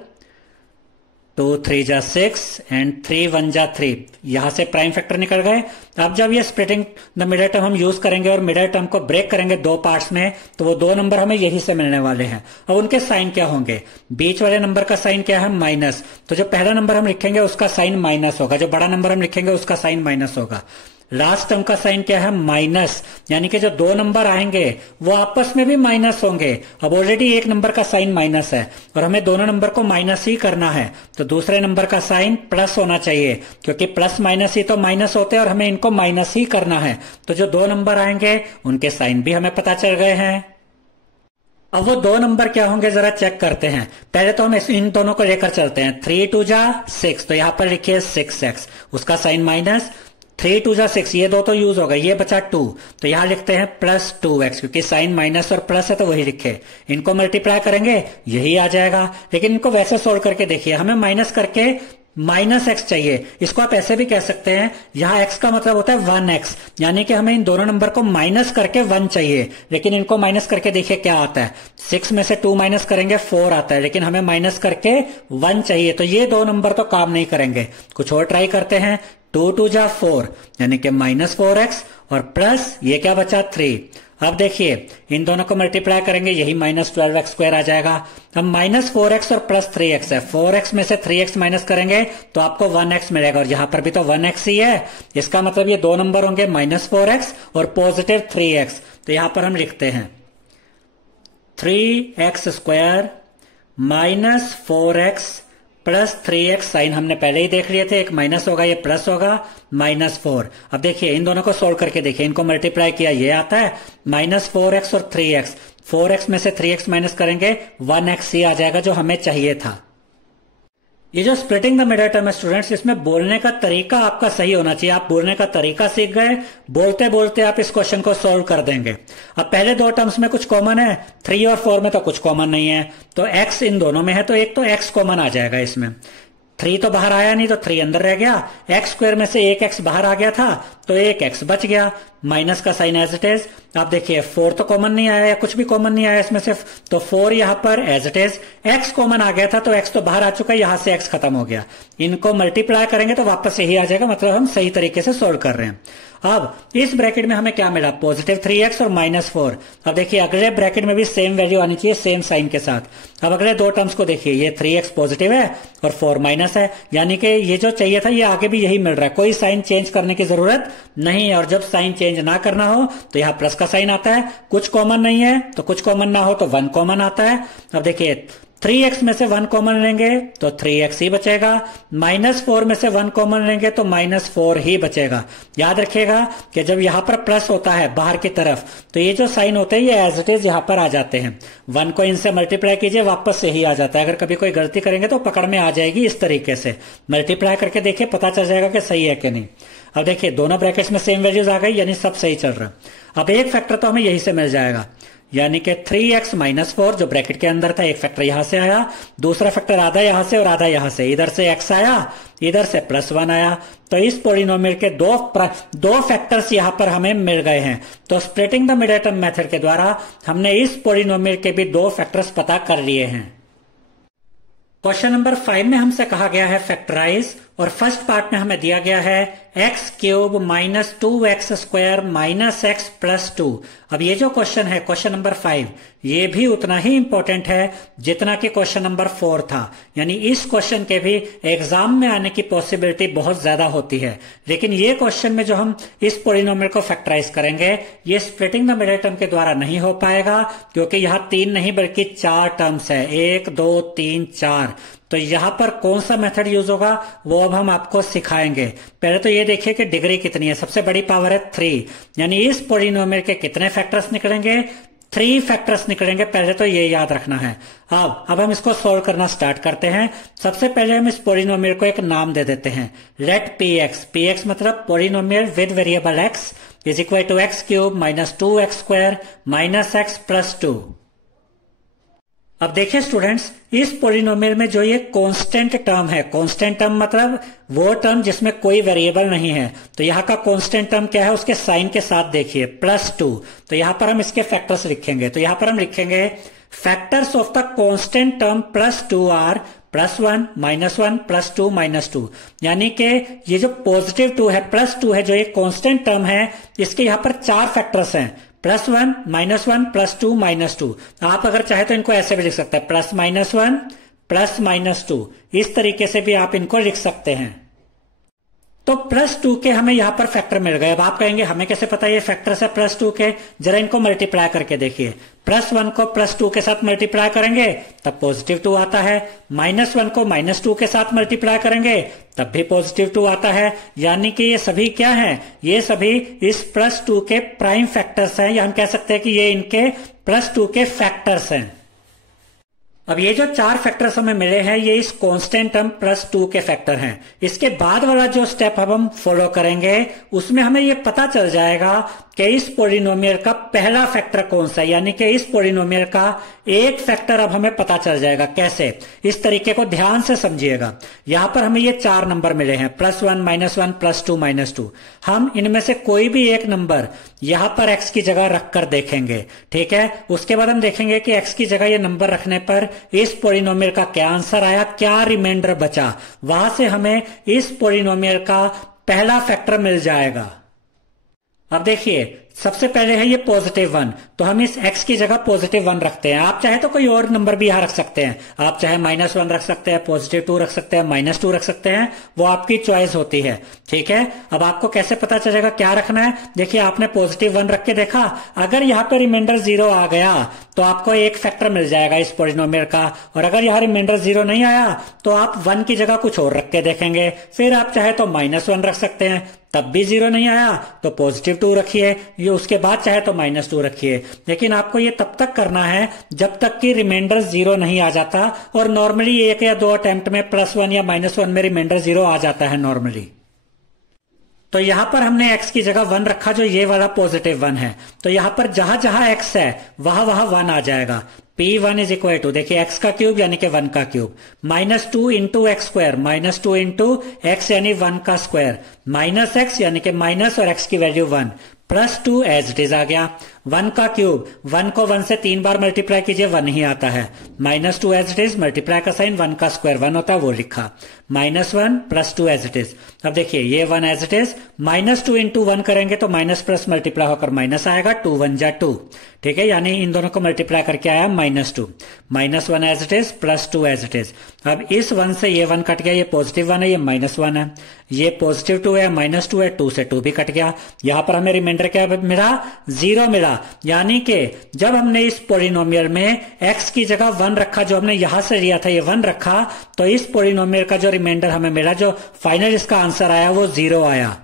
2 3 जा 6 एंड 3 1 जा 3। यहां से प्राइम फैक्टर निकल गए। अब जब ये स्प्लिटिंग द मिडिल टर्म हम यूज करेंगे और मिडिल टर्म को ब्रेक करेंगे दो पार्ट्स में, तो वो दो नंबर हमें यही से मिलने वाले हैं। अब उनके साइन क्या होंगे, बीच वाले नंबर का साइन क्या है, माइनस। तो जो पहला नंबर हम लिखेंगे उसका साइन माइनस होगा, जो बड़ा नंबर हम लिखेंगे उसका साइन माइनस होगा। लास्ट टर्म का साइन क्या है, माइनस, यानी कि जो दो नंबर आएंगे वो आपस में भी माइनस होंगे। अब ऑलरेडी एक नंबर का साइन माइनस है और हमें दोनों नंबर को माइनस ही करना है, तो दूसरे नंबर का साइन प्लस होना चाहिए, क्योंकि प्लस माइनस ही तो माइनस होते हैं और हमें इनको माइनस ही करना है। तो जो दो नंबर आएंगे उनके साइन भी हमें पता चल गए हैं। अब वो दो नंबर क्या होंगे जरा चेक करते हैं। पहले तो हम इन दोनों को लेकर चलते हैं, 3 2 जा 6, तो यहां पर लिखिए 6x, उसका साइन माइनस, 3 2 जा 6, ये दो तो यूज हो गए, ये बचा 2, तो यहां लिखते हैं प्लस 2x, क्योंकि साइन माइनस और प्लस है तो वही लिखे। इनको मल्टीप्लाई करेंगे यही आ जाएगा, लेकिन इनको वैसे सोल्व करके देखिए, हमें माइनस करके माइनस एक्स चाहिए। इसको आप ऐसे भी कह सकते हैं, यहां x का मतलब होता है 1x, यानी कि हमें इन दोनों नंबर को माइनस करके 1 चाहिए, लेकिन इनको माइनस करके देखिए क्या आता है, 6 में से 2 माइनस करेंगे 4 आता है, लेकिन हमें माइनस करके 1 चाहिए, तो ये दो नंबर तो काम नहीं करेंगे। कुछ और ट्राई करते हैं, 2 2 जा 4, यानी कि माइनस 4x और प्लस ये क्या बचा 3। अब देखिए इन दोनों को मल्टीप्लाई करेंगे, यही माइनस 12x² आ जाएगा। अब माइनस 4x और प्लस 3x है, 4x में से 3x माइनस करेंगे तो आपको 1x मिलेगा, और यहां पर भी तो 1x ही है, इसका मतलब ये दो नंबर होंगे माइनस 4x और पॉजिटिव 3x। तो यहां पर हम लिखते हैं 3x² minus 4x plus 3x, sign हमने पहले ही देख लिए थे, एक माइनस होगा ये प्लस होगा, माइनस 4। अब देखिए इन दोनों को सोल्व करके देखिए, इनको मल्टीप्लाई किया ये आता है माइनस 4x और 3x, 4x में से 3x माइनस करेंगे 1x ही आ जाएगा जो हमें चाहिए था। ये जो स्प्लिटिंग द मिडिल टर्म है स्टूडेंट्स, इसमें बोलने का तरीका आपका सही होना चाहिए। आप बोलने का तरीका सीख गए, बोलते बोलते आप इस क्वेश्चन को सॉल्व कर देंगे। अब पहले दो टर्म्स में कुछ कॉमन है, 3 और 4 में तो कुछ कॉमन नहीं है, तो x इन दोनों में है तो एक तो x कॉमन आ जाएगा इसमें। 3 तो बाहर आया नहीं तो 3 अंदर रह गया, x² में से एक x बाहर आ गया था तो एक x बच गया, माइनस का साइन एज इट इज। आप देखिए 4 तो कॉमन नहीं आया, या कुछ भी कॉमन नहीं आया इसमें से, तो 4 यहां पर as it is. x common आ गया था तो x तो बाहर आ चुका है, यहां से x खत्म हो गया। इनको मल्टीप्लाई करेंगे तो वापस यही आ जाएगा, मतलब हम सही तरीके से सोल्व कर रहे हैं। अब इस ब्रैकेट में हमें क्या मिला, पॉजिटिव 3x और माइनस 4। अब देखिए अगले ब्रैकेट में भी सेम वैल्यू आनी चाहिए, सेम साइन के साथ। अब अगले दो टर्म्स को देखिए, ये 3x पॉजिटिव है और 4 माइनस है, यानी कि ये जो चाहिए था ये आगे भी यही मिल रहा है, कोई साइन चेंज करने की जरूरत नहीं है। और जब साइन चेंज ना करना हो तो यहाँ प्लस का साइन आता है, कुछ कॉमन नहीं है तो कुछ कॉमन ना हो तो 1 कॉमन आता है। अब देखिए 3x में से 1 कॉमन लेंगे तो 3x ही बचेगा, माइनस 4 में से 1 कॉमन लेंगे तो माइनस 4 ही बचेगा। याद रखिएगा कि जब यहां पर प्लस होता है बाहर की तरफ तो ये जो साइन होते हैं ये एज इट इज यहां पर आ जाते हैं। 1 को इनसे मल्टीप्लाई कीजिए वापस से ही आ जाता है। अगर कभी कोई गलती करेंगे तो पकड़ में आ जाएगी, इस तरीके से मल्टीप्लाई करके देखिए, पता चल जाएगा कि सही है कि नहीं। अब देखिए दोनों ब्रैकेट्स में सेम वैल्यूज आ गई, यानी सब सही चल रहा। अब एक फैक्टर तो हमें यही से मिल जाएगा, यानी कि 3x माइनस 4 जो ब्रैकेट के अंदर था, एक फैक्टर यहां से आया, दूसरा फैक्टर आधा यहां से और आधा यहां से, इधर से x आया इधर से प्लस 1 आया। तो इस पॉलिनोमियल के दो फैक्टर्स यहां पर हमें मिल गए हैं। तो splitting the middle term method के द्वारा हमने इस पॉलिनोमियल के भी दो फैक्टर्स पता कर लिए हैं। क्वेश्चन नंबर 5 में हमसे कहा गया है फैक्टराइज, और फर्स्ट पार्ट में हमें दिया गया है x³ minus 2x² minus x plus 2। अब ये जो क्वेश्चन है क्वेश्चन नंबर 5, ये भी उतना ही इंपॉर्टेंट है जितना कि क्वेश्चन नंबर 4 था, यानी इस क्वेश्चन के भी एग्जाम में आने की पॉसिबिलिटी बहुत ज्यादा होती है। लेकिन ये क्वेश्चन में जो हम इस पॉलिनोमियल को फैक्टराइज करेंगे ये स्प्लिटिंग द मिडिल टर्म के द्वारा नहीं हो पाएगा, क्योंकि यहाँ 3 नहीं बल्कि 4 टर्म्स है, 1 2 3 4। तो यहां पर कौन सा मेथड यूज होगा वो अब हम आपको सिखाएंगे। पहले तो ये देखिए कि डिग्री कितनी है, सबसे बड़ी पावर है 3, यानी इस पॉलिनोमियल के कितने फैक्टर्स निकलेंगे, 3 फैक्टर्स निकलेंगे। पहले तो ये याद रखना है। अब हम इसको सोल्व करना स्टार्ट करते हैं। सबसे पहले हम इस पॉलिनोमियल को एक नाम दे देते हैं, लेट px मतलब polynomial with variable x is equal to X cube minus 2x² minus x plus 2। अब देखिए स्टूडेंट्स, इस पॉलिनोमियल में जो ये कांस्टेंट टर्म है, कांस्टेंट टर्म मतलब वो टर्म जिसमें कोई वेरिएबल नहीं है, तो यहाँ का कांस्टेंट टर्म क्या है उसके साइन के साथ देखिए +2। तो यहाँ पर हम इसके फैक्टर्स लिखेंगे, तो यहाँ पर हम लिखेंगे factors of the constant term +2 or +1 -1 +2 -2, यानी कि ये जो पॉजिटिव 2 है, +2 है, जो ये कांस्टेंट टर्म है, इसके यहाँ पर 4 फैक्टर्स हैं, +1 -1 +2 -2। आप अगर चाहे तो इनको ऐसे भी लिख सकते हैं, +-1 +-2, इस तरीके से भी आप इनको लिख सकते हैं। तो +2 के हमें यहां पर फैक्टर मिल गए। अब आप कहेंगे हमें कैसे पता ये फैक्टर्स है +2 के, जरा इनको मल्टीप्लाई करके देखिए। +1 को +2 के साथ मल्टीप्लाई करेंगे तब +2 आता है, -1 को -2 के साथ मल्टीप्लाई करेंगे तब भी +2 आता है, यानी कि ये सभी क्या हैं, ये सभी इस +2 के प्राइम फैक्टर्स हैं, या हम कह सकते हैं कि ये इनके +2 के फैक्टर्स हैं। अब ये जो 4 फैक्टर्स हमें मिले हैं ये इस कांस्टेंट टर्म +2 के फैक्टर हैं। इसके बाद वाला जो स्टेप अब हम फॉलो करेंगे उसमें हमें ये पता चल जाएगा कि इस पॉलिनोमियल का पहला फैक्टर कौन सा है, यानी कि इस पॉलिनोमियल का एक फैक्टर अब हमें पता चल जाएगा। कैसे, इस तरीके को ध्यान से समझिएगा। यहां पर हमें ये 4 नंबर मिले हैं, +1 -1 +2 -2। हम इनमें से कोई भी एक नंबर यहां पर x की जगह रखकर देखेंगे, ठीक है। उसके बाद हम देखेंगे कि x की जगह ये नंबर रखने पर इस पॉलिनोमियल का क्या आंसर आया, क्या रिमाइंडर बचा, वहां से हमें इस पॉलिनोमियल का पहला फैक्टर मिल जाएगा। अब देखिए, सबसे पहले है ये +1, तो हम इस x की जगह +1 रखते हैं। आप चाहे तो कोई और नंबर भी यहां रख सकते हैं, आप चाहे -1 रख सकते हैं, +2 रख सकते हैं, -2 रख सकते हैं, वो आपकी चॉइस होती है, ठीक है। अब आपको कैसे पता चलेगा क्या रखना है, देखिए आपने +1 रख के देखा, अगर यहाँ पे रिमाइंडर 0 आ गया तो आपको एक फैक्टर मिल जाएगा इस पॉलिनोमियल का, और अगर यहाँ रिमाइंडर 0 नहीं आया तो आप 1 की जगह कुछ और रख के देखेंगे। फिर आप चाहे तो -1 रख सकते हैं, तब भी 0 नहीं आया तो +2 रखिए, ये उसके बाद चाहे तो -2 रखिए। लेकिन आपको ये तब तक करना है जब तक कि रिमाइंडर 0 नहीं आ जाता, और नॉर्मली 1 या 2 अटेम्प्ट में +1 या -1 में रिमाइंडर 0 आ जाता है नॉर्मली। तो यहां पर हमने x की जगह 1 रखा, जो ये वाला +1 है, तो यहां पर जहां जहां x है वहां वहां 1 आ जाएगा। P1 इज इक्वल टू, देखिए x का क्यूब यानी कि 1 का cube, -2 into x², -2 into x यानी 1 का स्क्वायर, -x यानी कि माइनस और x की वैल्यू 1, +2 एज इट इज आ गया। 1 का क्यूब, 1 को 1 से 3 बार मल्टीप्लाई कीजिए 1 ही आता है, -2 एज इट इज, मल्टीप्लाई का साइन 1 का स्क्वायर 1 होता है वो लिखा, -1 +2 एज इट इज। अब देखिए ये 1 एज इट इज, -2 इंटू 1 करेंगे तो माइनस प्लस मल्टीप्लाई होकर माइनस आएगा, 2 1 जा 2, ठीक है, यानी इन दोनों को मल्टीप्लाई करके आया -2, -1 as it is, +2 as it is. अब इस 1 से ये 1 कट गया, ये +1 है, ये -1 है, ये +2 है, -2 है, 2 से 2 भी कट गया। यहां पर हमें रिमाइंडर क्या मिला, 0 मिला, यानी कि जब हमने इस पॉलिनोमियल में x की जगह 1 रखा, जो हमने यहां से लिया था ये 1 रखा, तो इस पॉलिनोमियल का जो रिमाइंडर हमें मिला, जो फाइनल इसका आंसर आया वो 0 आया।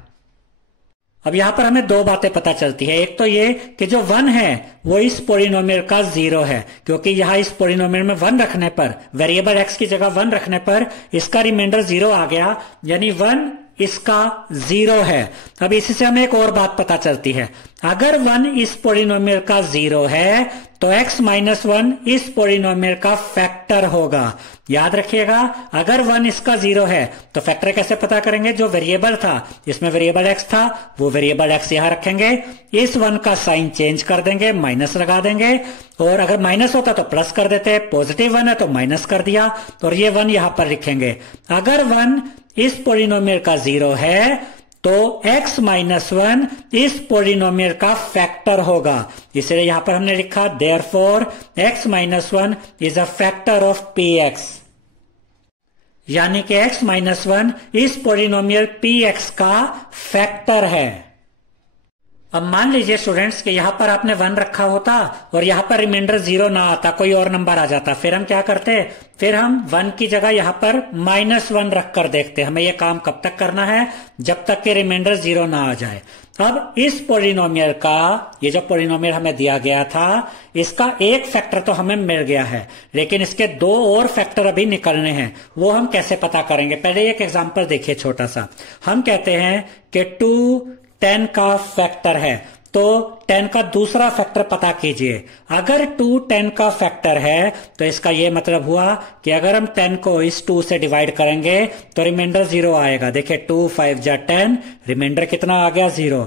अब यहां पर हमें 2 बातें पता चलती है। एक तो ये कि जो 1 है वो इस पॉलिनोमियल का 0 है, क्योंकि यहां इस पॉलिनोमियल में 1 रखने पर, वेरिएबल x की जगह 1 रखने पर इसका रिमाइंडर 0 आ गया, यानी 1 इसका 0 है। अब इसी से हमें एक और बात पता चलती है, अगर 1 इस पॉलिनोमियल का 0 है तो x - 1 इस पॉलिनोमियल का फैक्टर होगा। याद रखिएगा, अगर 1 इसका 0 है तो फैक्टर कैसे पता करेंगे, जो वेरिएबल था, इसमें वेरिएबल x था, वो वेरिएबल x यहां रखेंगे, इस 1 का साइन चेंज कर देंगे, माइनस लगा देंगे, और अगर माइनस होता तो प्लस कर देते, +1 है तो माइनस कर दिया, और ये 1 यहां पर लिखेंगे। अगर 1 इस पॉलिनोमियल का 0 है तो x - 1 इस पॉलिनोमियल का फैक्टर होगा, इसलिए यहां पर हमने लिखा therefore x - 1 is a factor of px, यानी कि x - 1 इस पॉलिनोमियल px का फैक्टर है। अब मान लीजिए स्टूडेंट्स कि यहाँ पर आपने 1 रखा होता और यहाँ पर रिमाइंडर 0 ना आता, कोई और नंबर आ जाता, फिर हम क्या करते? फिर हम 1 की जगह यहाँ पर -1 रख कर देखते। हमें ये काम कब तक करना है? जब तक कि रिमाइंडर 0 ना आ जाए। अब इस पोलिनोमियल का, ये जो पोलिनोमियल हमें दिया गया था, इसका एक फैक्टर तो हमें मिल गया है, लेकिन इसके 2 और फैक्टर अभी निकलने हैं। वो हम कैसे पता करेंगे? पहले एक एग्जांपल देखिए छोटा सा। हम कहते हैं कि 2 10 का फैक्टर है, तो 10 का दूसरा फैक्टर पता कीजिए। अगर 2 10 का फैक्टर है तो इसका यह मतलब हुआ कि अगर हम 10 को इस 2 से डिवाइड करेंगे तो रिमाइंडर 0 आएगा। देखिए 2 5 जा 10, रिमाइंडर कितना आ गया? 0।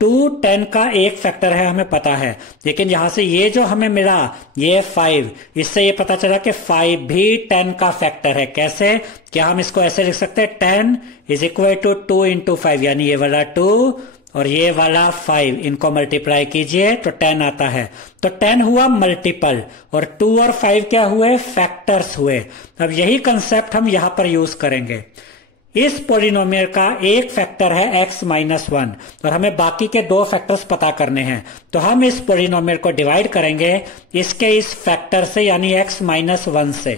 2 10 का एक फैक्टर है, हमें पता है, लेकिन यहां से ये जो हमें मिला ये 5, इससे ये पता चला कि 5 भी 10 का फैक्टर है। कैसे? क्या हम इसको ऐसे लिख सकते हैं? 10 इज इक्वल टू 2 इंटू 5, यानी ये वाला 2 और ये वाला 5, इनको मल्टीप्लाई कीजिए तो 10 आता है। तो 10 हुआ मल्टीपल और 2 और 5 क्या हुए? फैक्टर्स हुए। अब यही कंसेप्ट हम यहां पर यूज करेंगे। इस पोलिनोमियल का एक फैक्टर है x-1 और हमें बाकी के 2 फैक्टर्स पता करने हैं। तो हम इस पोलिनोमियल को डिवाइड करेंगे इसके इस फैक्टर से, यानी x-1 से।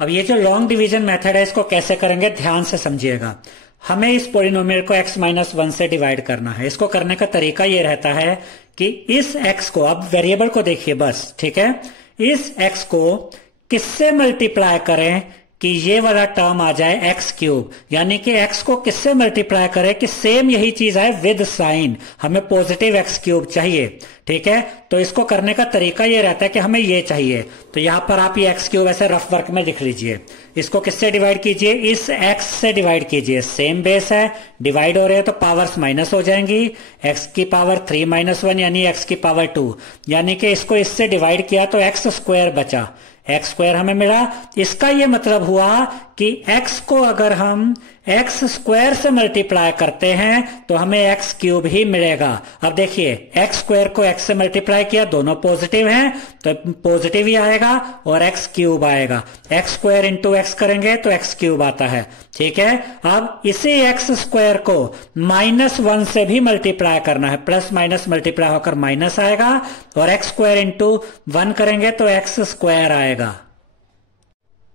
अब ये जो लॉन्ग डिवीजन मेथड है, इसको कैसे करेंगे ध्यान से समझिएगा। हमें इस पोलिनोमियल को x-1 से डिवाइड करना है। इसको करने का तरीका ये रहता है कि इस x को, अब वेरिएबल को देखिए बस, ठीक है, इस x को किससे मल्टीप्लाई करें कि ये वाला टर्म आ जाए x³, यानी कि x को किससे मल्टीप्लाई करें कि सेम यही चीज है विद साइन, हमें पॉजिटिव x³ चाहिए। ठीक है, तो इसको करने का तरीका ये रहता है कि हमें ये चाहिए, तो यहां पर आप ये x³ ऐसे रफ वर्क में लिख लीजिए। इसको किससे डिवाइड कीजिए? इस x से डिवाइड कीजिए। सेम बेस है, डिवाइड हो रहे हैं तो पावर्स माइनस हो जाएंगी। x की पावर 3 - 1 यानी x की पावर 2, यानी कि इसको इससे डिवाइड किया तो x² बचा, x² हमें मिला। इसका यह मतलब हुआ कि x को अगर हम x² से मल्टीप्लाई करते हैं तो हमें x³ ही मिलेगा। अब देखिए x² को x से मल्टीप्लाई किया, दोनों पॉजिटिव हैं तो पॉजिटिव ही आएगा और x³ आएगा। x² इंटू x करेंगे तो x³ आता है। ठीक है, अब इसी x² को -1 से भी मल्टीप्लाई करना है, प्लस माइनस मल्टीप्लाई होकर माइनस आएगा और x² इंटू 1 करेंगे तो x² आएगा।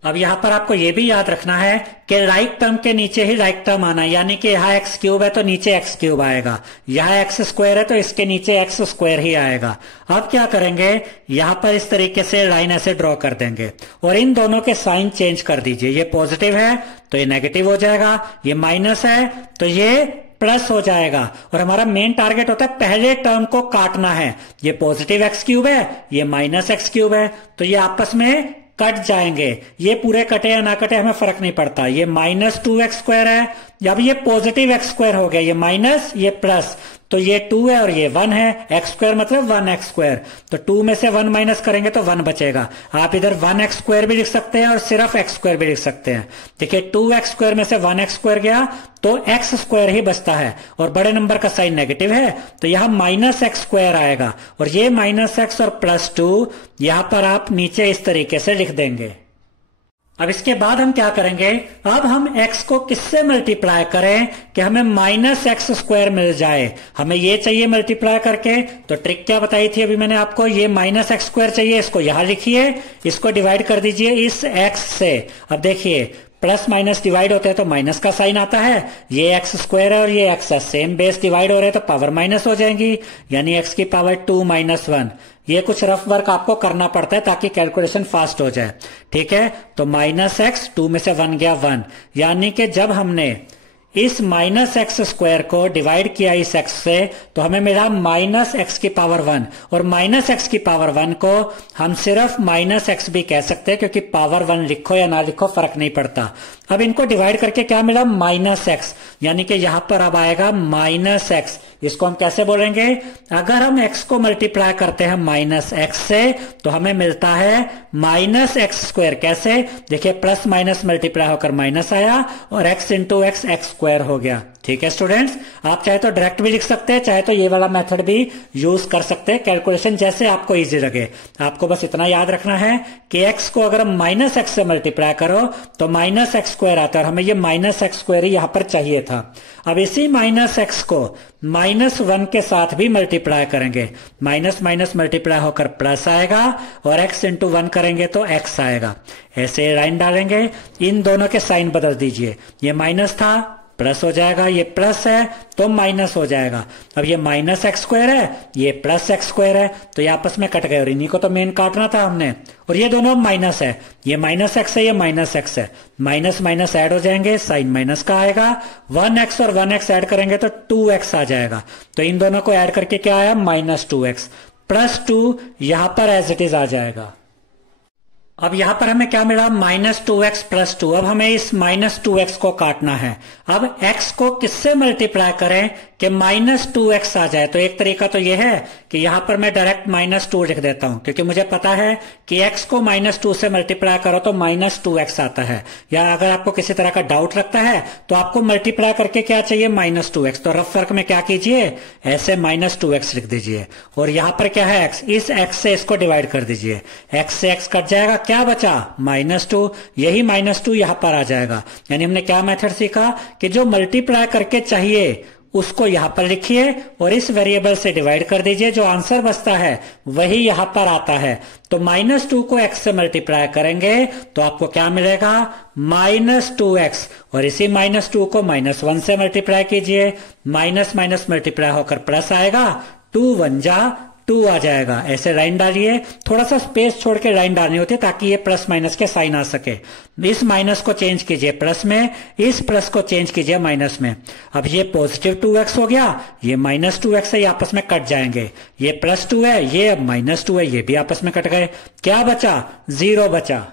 अब यहां पर आपको यह भी याद रखना है कि राइट टर्म के नीचे ही राइट टर्म आना, यानी कि यहां x³ है तो नीचे x³ आएगा, यहां x² है तो इसके नीचे x² ही आएगा। अब क्या करेंगे, यहां पर इस तरीके से लाइन ऐसे ड्रॉ कर देंगे और इन दोनों के साइन चेंज कर दीजिए। ये पॉजिटिव है तो ये नेगेटिव हो जाएगा, ये माइनस है तो ये प्लस हो जाएगा। और हमारा मेन टारगेट होता है पहले टर्म को काटना है। ये पॉजिटिव x³ है, ये माइनस x³ है, तो ये आपस में कट जाएंगे। ये पूरे कटे या ना कटे हमें फर्क नहीं पड़ता। ये -2x² है, अब ये पॉजिटिव x² हो गया, ये माइनस ये प्लस, तो ये 2 है और ये 1 है। x² मतलब 1x², तो 2 में से 1 माइनस करेंगे तो 1 बचेगा। आप इधर 1x² भी लिख सकते हैं और सिर्फ x² भी लिख सकते हैं। देखिए 2x² में से 1x² गया तो x² ही बचता है और बड़े नंबर का साइन नेगेटिव है तो यहां -x² आएगा और ये -x और +2 यहां पर आप नीचे इस तरीके से लिख देंगे। अब इसके बाद हम क्या करेंगे, अब हम x को किससे मल्टीप्लाई करें कि हमें -x² मिल जाए। हमें ये चाहिए मल्टीप्लाई करके, तो ट्रिक क्या बताई थी अभी मैंने आपको, ये -x² चाहिए, इसको यहां लिखिए, इसको डिवाइड कर दीजिए इस x से। अब देखिए प्लस माइनस डिवाइड होते हैं तो माइनस का साइन आता है, ये x² है और ये x है, सेम बेस डिवाइड हो रहे हैं तो पावर माइनस हो जाएंगी, यानी x की पावर 2 - 1। ये कुछ रफ वर्क आपको करना पड़ता है ताकि कैलकुलेशन फास्ट हो जाए। ठीक है, तो -x, 2 में से 1 गया 1, यानी कि जब हमने इस -x² को डिवाइड किया इस x से तो हमें मिला -x की पावर 1 और -x की पावर 1 को हम सिर्फ -x भी कह सकते हैं क्योंकि पावर 1 लिखो या ना लिखो फर्क नहीं पड़ता। अब इनको डिवाइड करके क्या मिला, -x, यानी कि यहां पर अब आएगा -x। इसको हम कैसे बोलेंगे, अगर हम x को मल्टीप्लाई करते हैं -x से तो हमें मिलता है -x²। कैसे, देखिए प्लस माइनस मल्टीप्लाई होकर माइनस आया और x इंटू x x² हो गया। ठीक है स्टूडेंट्स, आप चाहे तो डायरेक्ट भी लिख सकते हैं, चाहे तो ये वाला मेथड भी यूज कर सकते हैं, कैलकुलेशन जैसे आपको इजी लगे। आपको बस इतना याद रखना है कि x को अगर हम माइनस एक्स से मल्टीप्लाई करो तो माइनस एक्स स्क्वायर आता है, और हमें ये माइनस एक्स स्क्वायर ही यहां पर चाहिए था। अब इसी माइनस एक्स को -1 के साथ भी मल्टीप्लाई करेंगे, माइनस माइनस मल्टीप्लाई होकर प्लस आएगा, और x इंटू 1 करेंगे तो x आएगा। ऐसे लाइन डालेंगे, इन दोनों के साइन बदल दीजिए, ये माइनस था प्लस हो जाएगा, ये प्लस है तो माइनस हो जाएगा। अब ये माइनस एक्स स्क्वायर है, ये प्लस एक्स स्क्वायर है, तो ये आपस में कट गए, और इन्हीं को तो मेन काटना था हमने। और ये दोनों माइनस है, ये माइनस एक्स है, ये माइनस एक्स है, माइनस माइनस ऐड हो जाएंगे, साइन माइनस का आएगा। 1x और 1x ऐड करेंगे तो 2x आ जाएगा, तो इन दोनों को ऐड करके क्या आया, -2x प्लस 2 यहां पर एज इट इज आ जाएगा। अब यहां पर हमें क्या मिला, -2x प्लस 2। अब हमें इस -2x को काटना है। अब x को किससे मल्टीप्लाई करें कि -2x आ जाए? तो एक तरीका तो यह है कि यहां पर मैं डायरेक्ट -2 लिख देता हूं, क्योंकि मुझे पता है कि x को -2 से मल्टीप्लाई करो तो -2x आता है। या अगर आपको किसी तरह का डाउट लगता है तो आपको मल्टीप्लाई करके क्या चाहिए, -2x। तो रफ वर्क में क्या कीजिए, ऐसे -2x लिख दीजिए, और यहां पर क्या है x, इस x से इसको डिवाइड कर दीजिए, x से x कट जाएगा, क्या बचा, -2। यही -2 यहां पर आ जाएगा। यानी हमने क्या मेथड सीखा कि जो मल्टीप्लाई करके चाहिए उसको यहां पर लिखिए और इस वेरिएबल से डिवाइड कर दीजिए, जो आंसर बचता है वही यहां पर आता है। तो -2 को x से मल्टीप्लाई करेंगे तो आपको क्या मिलेगा, -2x, और इसी -2 को -1 से मल्टीप्लाई कीजिए, माइनस माइनस मल्टीप्लाई होकर प्लस आएगा, 2 1 जा 2 आ जाएगा। ऐसे लाइन डालिए, थोड़ा सा स्पेस छोड़ के लाइन डालनी होती है ताकि ये प्लस माइनस के साइन आ सके। इस माइनस को चेंज कीजिए प्लस में, इस प्लस को चेंज कीजिए माइनस में। अब ये पॉजिटिव 2x हो गया, ये -2x है, ये आपस में कट जाएंगे। ये +2 है, ये अब -2 है, ये भी आपस में कट गए। क्या बचा, 0 बचा।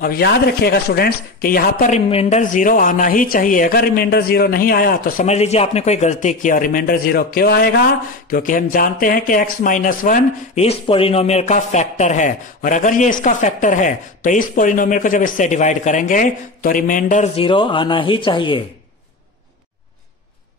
अब याद रखिएगा स्टूडेंट्स कि यहां पर रिमाइंडर 0 आना ही चाहिए। अगर रिमाइंडर 0 नहीं आया तो समझ लीजिए आपने कोई गलती की। और रिमाइंडर 0 क्यों आएगा, क्योंकि हम जानते हैं कि x-1 इस पोलिनोमियल का फैक्टर है, और अगर ये इसका फैक्टर है तो इस पोलिनोमियल को जब इससे डिवाइड करेंगे तो रिमाइंडर 0 आना ही चाहिए।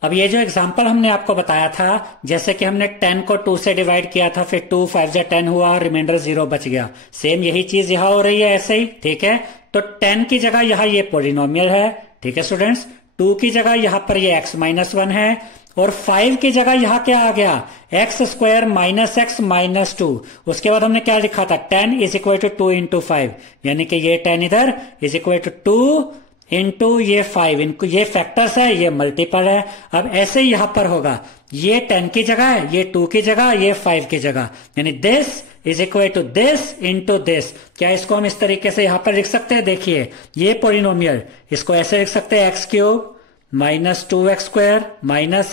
अब ये जो एग्जांपल हमने आपको बताया था, जैसे कि हमने 10 को 2 से डिवाइड किया था, फिर 2 5 जा 10 हुआ और रिमाइंडर 0 बच गया। सेम यही चीज यहां हो रही है ऐसे ही, ठीक है। तो 10 की जगह यहां ये पोलिनोमियल है, ठीक है स्टूडेंट्स। 2 की जगह यहां पर ये x-1 है, और 5 की जगह यहां क्या आ गया, x² - x -2। उसके बाद हमने क्या लिखा था, 10 = 2 × 5, यानी कि ये 10 इधर = 2 इंटू ये 5, इनको ये फैक्टर्स है, ये मल्टीपल है। अब ऐसे ही यहां पर होगा, ये 10 की जगह है, ये 2 की जगह, ये 5 की जगह, यानी दिस = दिस इंटू दिस। क्या इसको हम इस तरीके से यहां पर लिख सकते हैं, देखिए ये पोलिनोमियल, इसको ऐसे लिख सकते हैं, x³ -2x² -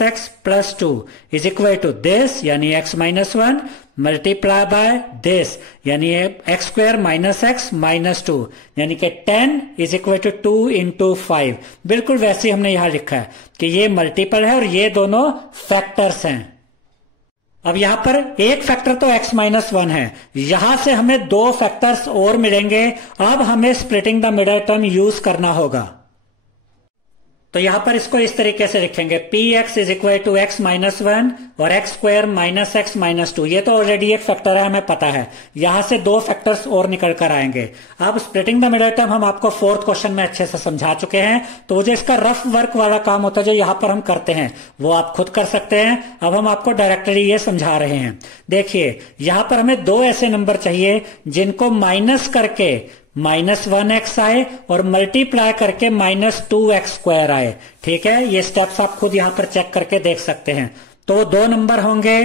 x + 2 = दिस, यानी x-1 मल्टीप्लाई बाय दिस, यानी x² - x - 2, यानी कि 10 = 2 × 5। बिल्कुल वैसे ही हमने यहां लिखा है कि ये मल्टीपल है और ये दोनों फैक्टर्स हैं। अब यहां पर एक फैक्टर तो x-1 है, यहां से हमें 2 फैक्टर्स और मिलेंगे। अब हमें splitting the middle term use करना होगा। तो यहां पर इसको इस तरीके से लिखेंगे, px = x-1 और x² - x - 2। ये तो ऑलरेडी एक फैक्टर है, हमें पता है। यहां से 2 फैक्टर्स और निकल कर आएंगे। अब स्प्लिटिंग द मिडल टर्म हम आपको 4th क्वेश्चन में अच्छे से समझा चुके हैं, तो वो जो इसका रफ वर्क वाला काम होता है जो यहां पर हम करते हैं वो आप खुद कर सकते हैं। अब हम आपको डायरेक्टली ये समझा रहे हैं। देखिए यहां पर हमें 2 ऐसे नंबर चाहिए जिनको माइनस करके -1x आए और मल्टीप्लाई करके -2x² आए, ठीक है। ये स्टेप्स आप खुद यहां पर चेक करके देख सकते हैं। तो 2 नंबर होंगे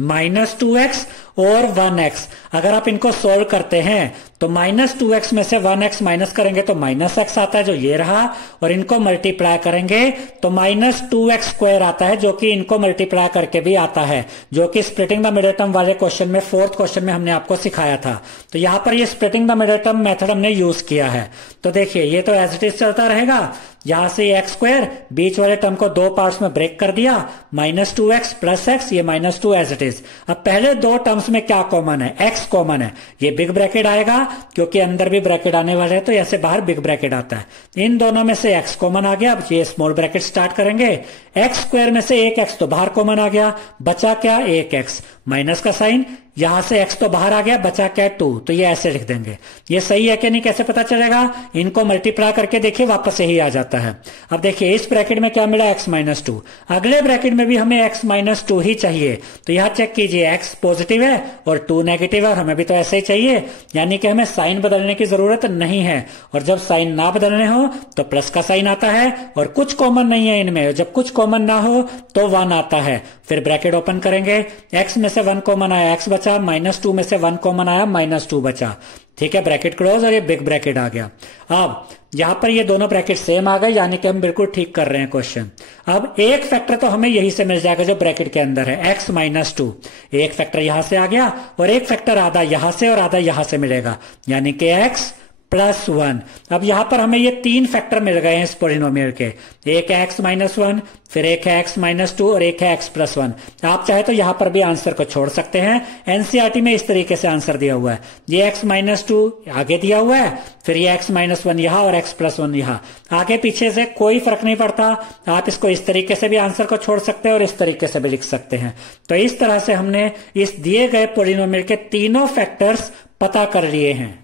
-2x और 1x। अगर आप इनको सोल्व करते हैं तो -2x में से 1x माइनस करेंगे तो -x आता है, जो ये रहा, और इनको मल्टीप्लाई करेंगे तो -2x² आता है, जो कि इनको मल्टीप्लाई करके भी आता है, जो कि स्प्लिटिंग द मिडल टर्म वाले क्वेश्चन में 4th क्वेश्चन में हमने आपको सिखाया था। तो यहां पर ये splitting the middle term method हमने यूज किया है। तो देखिए ये तो एज इट इज चलता रहेगा। यहां से x² बीच वाले टर्म को 2 पार्ट्स में ब्रेक कर दिया, -2x + x, ये -2 एज इट इज। अब पहले 2 टर्म्स टर्म्स में क्या कॉमन है, एक्स कॉमन है, ये बिग ब्रैकेट आएगा क्योंकि अंदर भी ब्रैकेट आने वाले हैं तो ऐसे बाहर बिग ब्रैकेट आता है। इन दोनों में से एक्स कॉमन आ गया। अब ये स्मॉल ब्रैकेट स्टार्ट करेंगे, एक्स स्क्वायर में से एक एक्स तो बाहर कॉमन आ गया, बचा क्या, एक एक्स, माइनस का साइन, यहां से x तो बाहर आ गया, बचा क्या 2, तो ये ऐसे लिख देंगे। ये सही है कि नहीं कैसे पता चलेगा, इनको मल्टीप्लाई करके देखिए वापस यही आ जाता है। अब देखिए इस ब्रैकेट में क्या मिला, x माइनस 2, अगले ब्रैकेट में भी हमें x माइनस 2 ही चाहिए, तो यहां चेक कीजिए x पॉजिटिव है और 2 नेगेटिव है और हमें भी तो ऐसे ही चाहिए, यानी कि हमें साइन बदलने की जरूरत नहीं है। और जब साइन ना बदलने हो तो प्लस का साइन आता है और कुछ कॉमन नहीं है इनमें, जब कुछ कॉमन ना हो तो 1 आता है। फिर ब्रैकेट ओपन करेंगे, x में से 1 कॉमन आया, x बचा, माइनस 2 में से 1 कॉमन आया, माइनस 2 बचा, ठीक है, ब्रैकेट क्लोज और ये बिग ब्रैकेट आ गया। अब यहां पर ये दोनों ब्रैकेट सेम आ गए, यानी कि हम बिल्कुल ठीक कर रहे हैं क्वेश्चन। अब एक फैक्टर तो हमें यही से मिल जाएगा जो ब्रैकेट के अंदर है, x माइनस 2, एक फैक्टर यहां से आ गया और एक फैक्टर आधा यहां से और आधा यहां से मिलेगा, यानी कि x प्लस 1। अब यहां पर हमें ये 3 फैक्टर मिल गए हैं इस पोलिनोमियल के, एक है x माइनस 1, फिर एक है x माइनस 2 और एक है x प्लस 1। आप चाहे तो यहां पर भी आंसर को छोड़ सकते हैं, एनसीईआरटी में इस तरीके से आंसर दिया हुआ है, ये x माइनस 2 आगे दिया हुआ है, फिर ये x माइनस 1 यहां और x प्लस 1 यहां, आगे पीछे से कोई फर्क नहीं पड़ता। आप इसको इस तरीके से भी आंसर को छोड़ सकते हैं और इस तरीके से भी लिख सकते हैं। तो इस तरह से हमने इस दिए गए पोलिनोमियल के तीनों फैक्टर्स पता कर लिए हैं।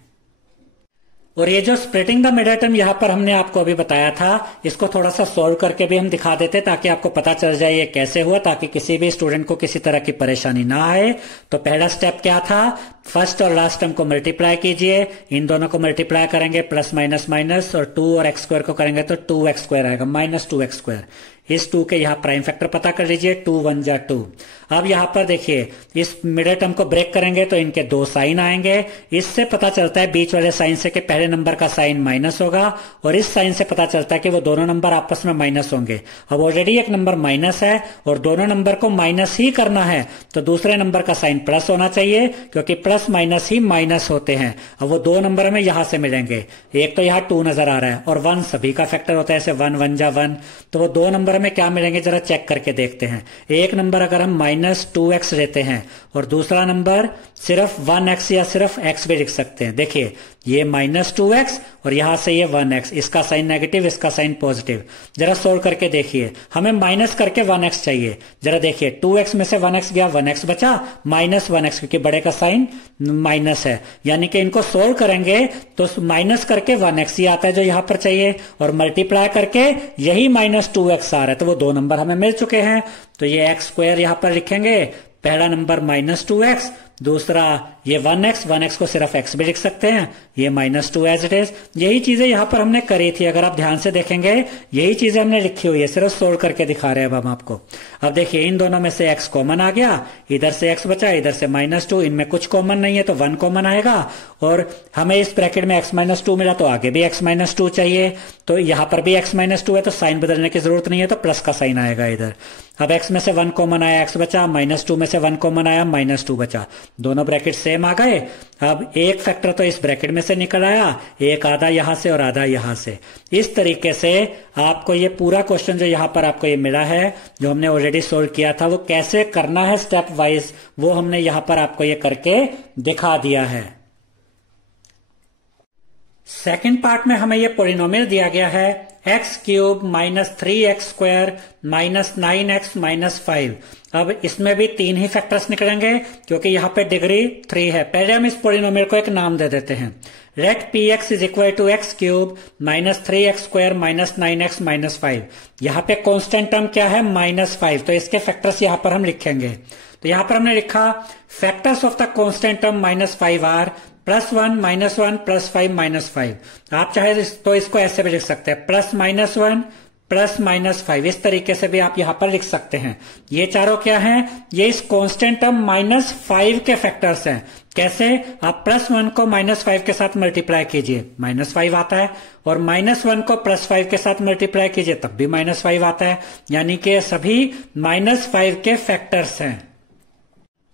और ये जो स्प्लिटिंग द मिडल टर्म यहां पर हमने आपको अभी बताया था, इसको थोड़ा सा सॉल्व करके भी हम दिखा देते ताकि आपको पता चल जाए ये कैसे हुआ, ताकि किसी भी स्टूडेंट को किसी तरह की परेशानी ना आए। तो पहला स्टेप क्या था, फर्स्ट और लास्ट टर्म को मल्टीप्लाई कीजिए, इन दोनों को मल्टीप्लाई करेंगे, प्लस माइनस माइनस, और 2 और x स्क्वायर को करेंगे तो 2x स्क्वायर आएगा, माइनस 2x स्क्वायर। इस 2 के यहाँ प्राइम फैक्टर पता कर लीजिए, 2 1 जा 2। अब यहां पर देखिए इस मिडिल टर्म को ब्रेक करेंगे तो इनके 2 साइन आएंगे, इससे पता चलता है बीच वाले साइन से कि पहले नंबर का साइन माइनस होगा और इस साइन से पता चलता है कि वो दोनों नंबर आपस में माइनस होंगे। अब ऑलरेडी एक नंबर माइनस है और दोनों नंबर को माइनस ही करना है तो दूसरे नंबर का साइन प्लस होना चाहिए, क्योंकि प्लस माइनस ही माइनस होते हैं। अब वो 2 नंबर हमें यहां से मिलेंगे, एक तो यहाँ 2 नजर आ रहा है और 1 सभी का फैक्टर होता है, ऐसे 1 1 जा 1, तो वो 2 नंबर हमें क्या मिलेंगे जरा चेक करके देखते हैं। एक नंबर अगर हम माइनस 2x लेते हैं और दूसरा नंबर सिर्फ 1x या सिर्फ x भी लिख सकते हैं। देखिए ये माइनस 2x और यहां से ये 1x, इसका साइन नेगेटिव इसका साइन पॉजिटिव। जरा सोल्व करके देखिए, हमें माइनस करके 1x चाहिए। जरा देखिए 2x में से 1x गया, 1x बचा, माइनस 1x, क्योंकि बड़े का साइन माइनस है, यानी कि इनको सोल्व करेंगे तो माइनस करके 1x ही आता है जो यहां पर चाहिए, और मल्टीप्लाई करके यही माइनस 2x आ रहा है, तो वो 2 नंबर हमें मिल चुके हैं। तो ये x स्क्वायर यहां पर लिखेंगे, पहला नंबर माइनस 2x, दूसरा ये 1x को सिर्फ x भी लिख सकते हैं, ये माइनस 2 एज इट इज। यही चीजें यहां पर हमने करी थी, अगर आप ध्यान से देखेंगे यही चीजें हमने लिखी हुई है, सिर्फ सोल्व करके दिखा रहे हैं अब हम आपको। अब देखिए इन दोनों में से x कॉमन आ गया, इधर से x बचा, इधर से माइनस 2, इनमें कुछ कॉमन नहीं है तो 1 कॉमन आएगा, और हमें इस ब्रैकेट में x माइनस 2 मिला तो आगे भी x माइनस 2 चाहिए, तो यहां पर भी x माइनस 2 है तो साइन बदलने की जरूरत नहीं है, तो प्लस का साइन आएगा इधर। अब x में से 1 कॉमन आया, x बचा, माइनस 2 में से 1 कॉमन आया, माइनस 2 बचा, दोनों ब्रैकेट सेम आ गए। अब एक फैक्टर तो इस ब्रैकेट में से निकल आया, एक आधा यहां से और आधा यहां से। इस तरीके से आपको ये पूरा क्वेश्चन जो यहां पर आपको ये मिला है, जो हमने ऑलरेडी सोल्व किया था, वो कैसे करना है स्टेप वाइज, वो हमने यहां पर आपको ये करके दिखा दिया है। सेकंड पार्ट में हमें ये पॉलिनोमियल दिया गया है x cube minus 3x square minus 9x minus 5। अब इसमें भी 3 ही फैक्टर्स निकलेंगे क्योंकि यहां पे डिग्री 3 है। पहले हम इस पॉलिनोमियल को एक नाम दे देते हैं, let px is equal to X cube minus 3x square minus 9x minus 5। यहाँ पे कांस्टेंट टर्म क्या है, माइनस 5, तो इसके फैक्टर्स यहां पर हम लिखेंगे। तो यहां पर हमने लिखा factors of the constant term minus 5 or +1 -1 +5 -5। आप चाहे तो इसको ऐसे भी लिख सकते हैं, +-1 +-5, इस तरीके से भी आप यहां पर लिख सकते हैं। ये चारों क्या हैं, ये इस कांस्टेंट टर्म -5 के फैक्टर्स हैं। कैसे, आप +1 को -5 के साथ मल्टीप्लाई कीजिए, -5 आता है, और -1 को +5 के साथ मल्टीप्लाई कीजिए तब भी -5 आता है, यानी कि सभी -5 के फैक्टर्स हैं।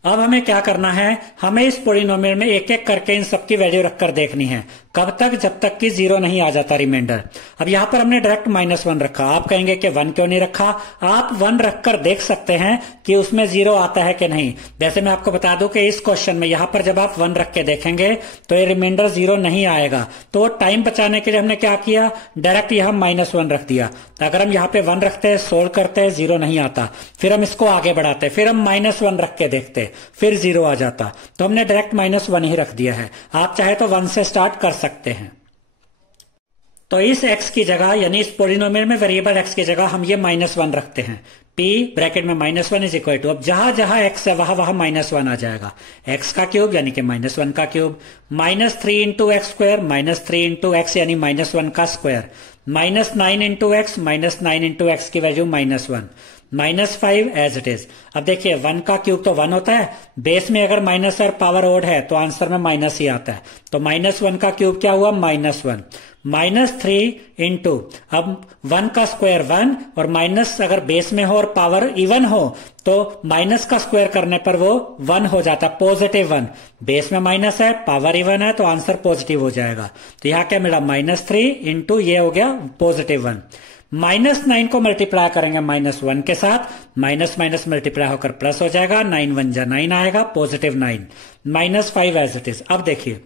अब हमें क्या करना है, हमें इस पॉलिनोमियल में एक एक करके इन सबकी वैल्यू रखकर देखनी है। कब तक? जब तक कि 0 नहीं आ जाता रिमाइंडर। अब यहां पर हमने डायरेक्ट -1 रखा। आप कहेंगे कि 1 क्यों नहीं रखा? आप 1 रखकर देख सकते हैं कि उसमें 0 आता है कि नहीं। वैसे मैं आपको बता दूं कि इस क्वेश्चन में यहां पर जब आप 1 रख के देखेंगे तो ये रिमाइंडर 0 नहीं आएगा। तो टाइम बचाने के लिए हमने क्या किया? डायरेक्ट यहां -1 रख दिया। अगर हम यहाँ पे 1 रखते हैं, सोल्व करते हैं, 0 नहीं आता, फिर हम इसको आगे बढ़ाते, फिर हम -1 रख के देखते, फिर 0 आ जाता। तो हमने डायरेक्ट -1 ही रख दिया है। आप चाहे तो 1 से स्टार्ट कर सकते हैं। तो इस x की जगह, यानी इस पोलिनोमियल में वेरिएबल x की जगह हम ये -1 रखते हैं। p ब्रैकेट में -1 इज इक्वल टू, अब जहां जहां x है वहां वहां -1 आ जाएगा। x का क्यूब यानी कि -1 का cube, -3 into x square, -3 into x यानी -1 का square, -9 into x, -9 into x की वैल्यू -1, -5 एज इट इज। अब देखिए 1 का क्यूब तो 1 होता है, बेस में अगर माइनस और पावर ओड है तो आंसर में माइनस ही आता है। तो -1 का क्यूब क्या हुआ? -1, -3 इंटू, अब 1 का स्क्वायर 1 और माइनस अगर बेस में हो और पावर इवन हो तो माइनस का स्क्वायर करने पर वो 1 हो जाता, +1। बेस में माइनस है, पावर इवन है, तो आंसर पॉजिटिव हो जाएगा। तो यहां क्या मिला? -3 इंटू ये हो गया +1। -9 को मल्टीप्लाई करेंगे -1 के साथ, माइनस माइनस मल्टीप्लाई होकर प्लस हो जाएगा, 9 1 जा 9 आएगा, +9, -5 एज इट इज। अब देखिए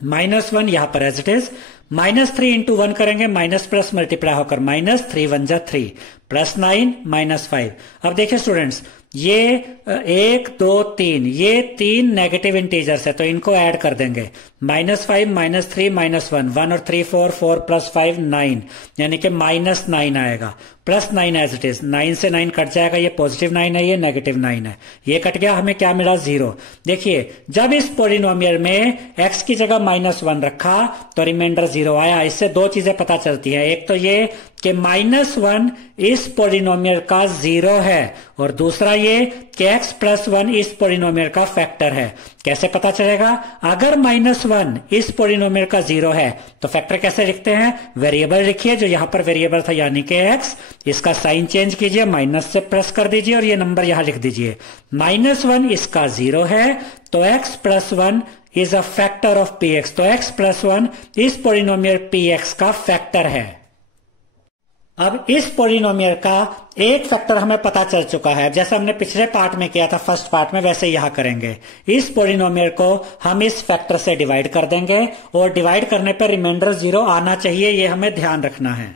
-1 यहां पर एज इट इज, -3 इंटू 1 करेंगे, माइनस प्लस मल्टीप्लाई होकर -3 1 जा 3, +9 -5। अब देखिए स्टूडेंट्स, ये 1 2 3, ये 3 नेगेटिव इंटीजर्स है तो इनको ऐड कर देंगे। -5 -3 -1, 1 और 3 4, 4 + 5 9, यानी कि -9 आएगा, +9 एज इट इज। 9 से 9 कट जाएगा, ये +9 है, ये -9 है, ये कट गया, हमें क्या मिला? 0। देखिए जब इस पोलिनोमियल में x की जगह -1 रखा तो रिमाइंडर 0 आया। इससे दो चीजें पता चलती है, एक तो ये कि -1 इस पोलिनोमियल का 0 है और दूसरा ये कि x + 1 इस पोलिनोमियल का फैक्टर है। कैसे पता चलेगा? अगर -1 इस पोलिनोमियल का 0 है तो फैक्टर कैसे लिखते हैं? वेरिएबल लिखिए, जो यहां पर वेरिएबल था यानी कि x, इसका साइन चेंज कीजिए, माइनस से प्लस कर दीजिए और ये नंबर यहां लिख दीजिए। -1 इसका 0 है तो x + 1 is a factor of px, तो x + 1 इस पोलिनोमियल px का फैक्टर है। अब इस पोलिनोमियल का एक फैक्टर हमें पता चल चुका है, जैसा हमने पिछले पार्ट में किया था फर्स्ट पार्ट में, वैसे यहां करेंगे। इस पोलिनोमियल को हम इस फैक्टर से डिवाइड कर देंगे और डिवाइड करने पर रिमाइंडर 0 आना चाहिए, ये हमें ध्यान रखना है।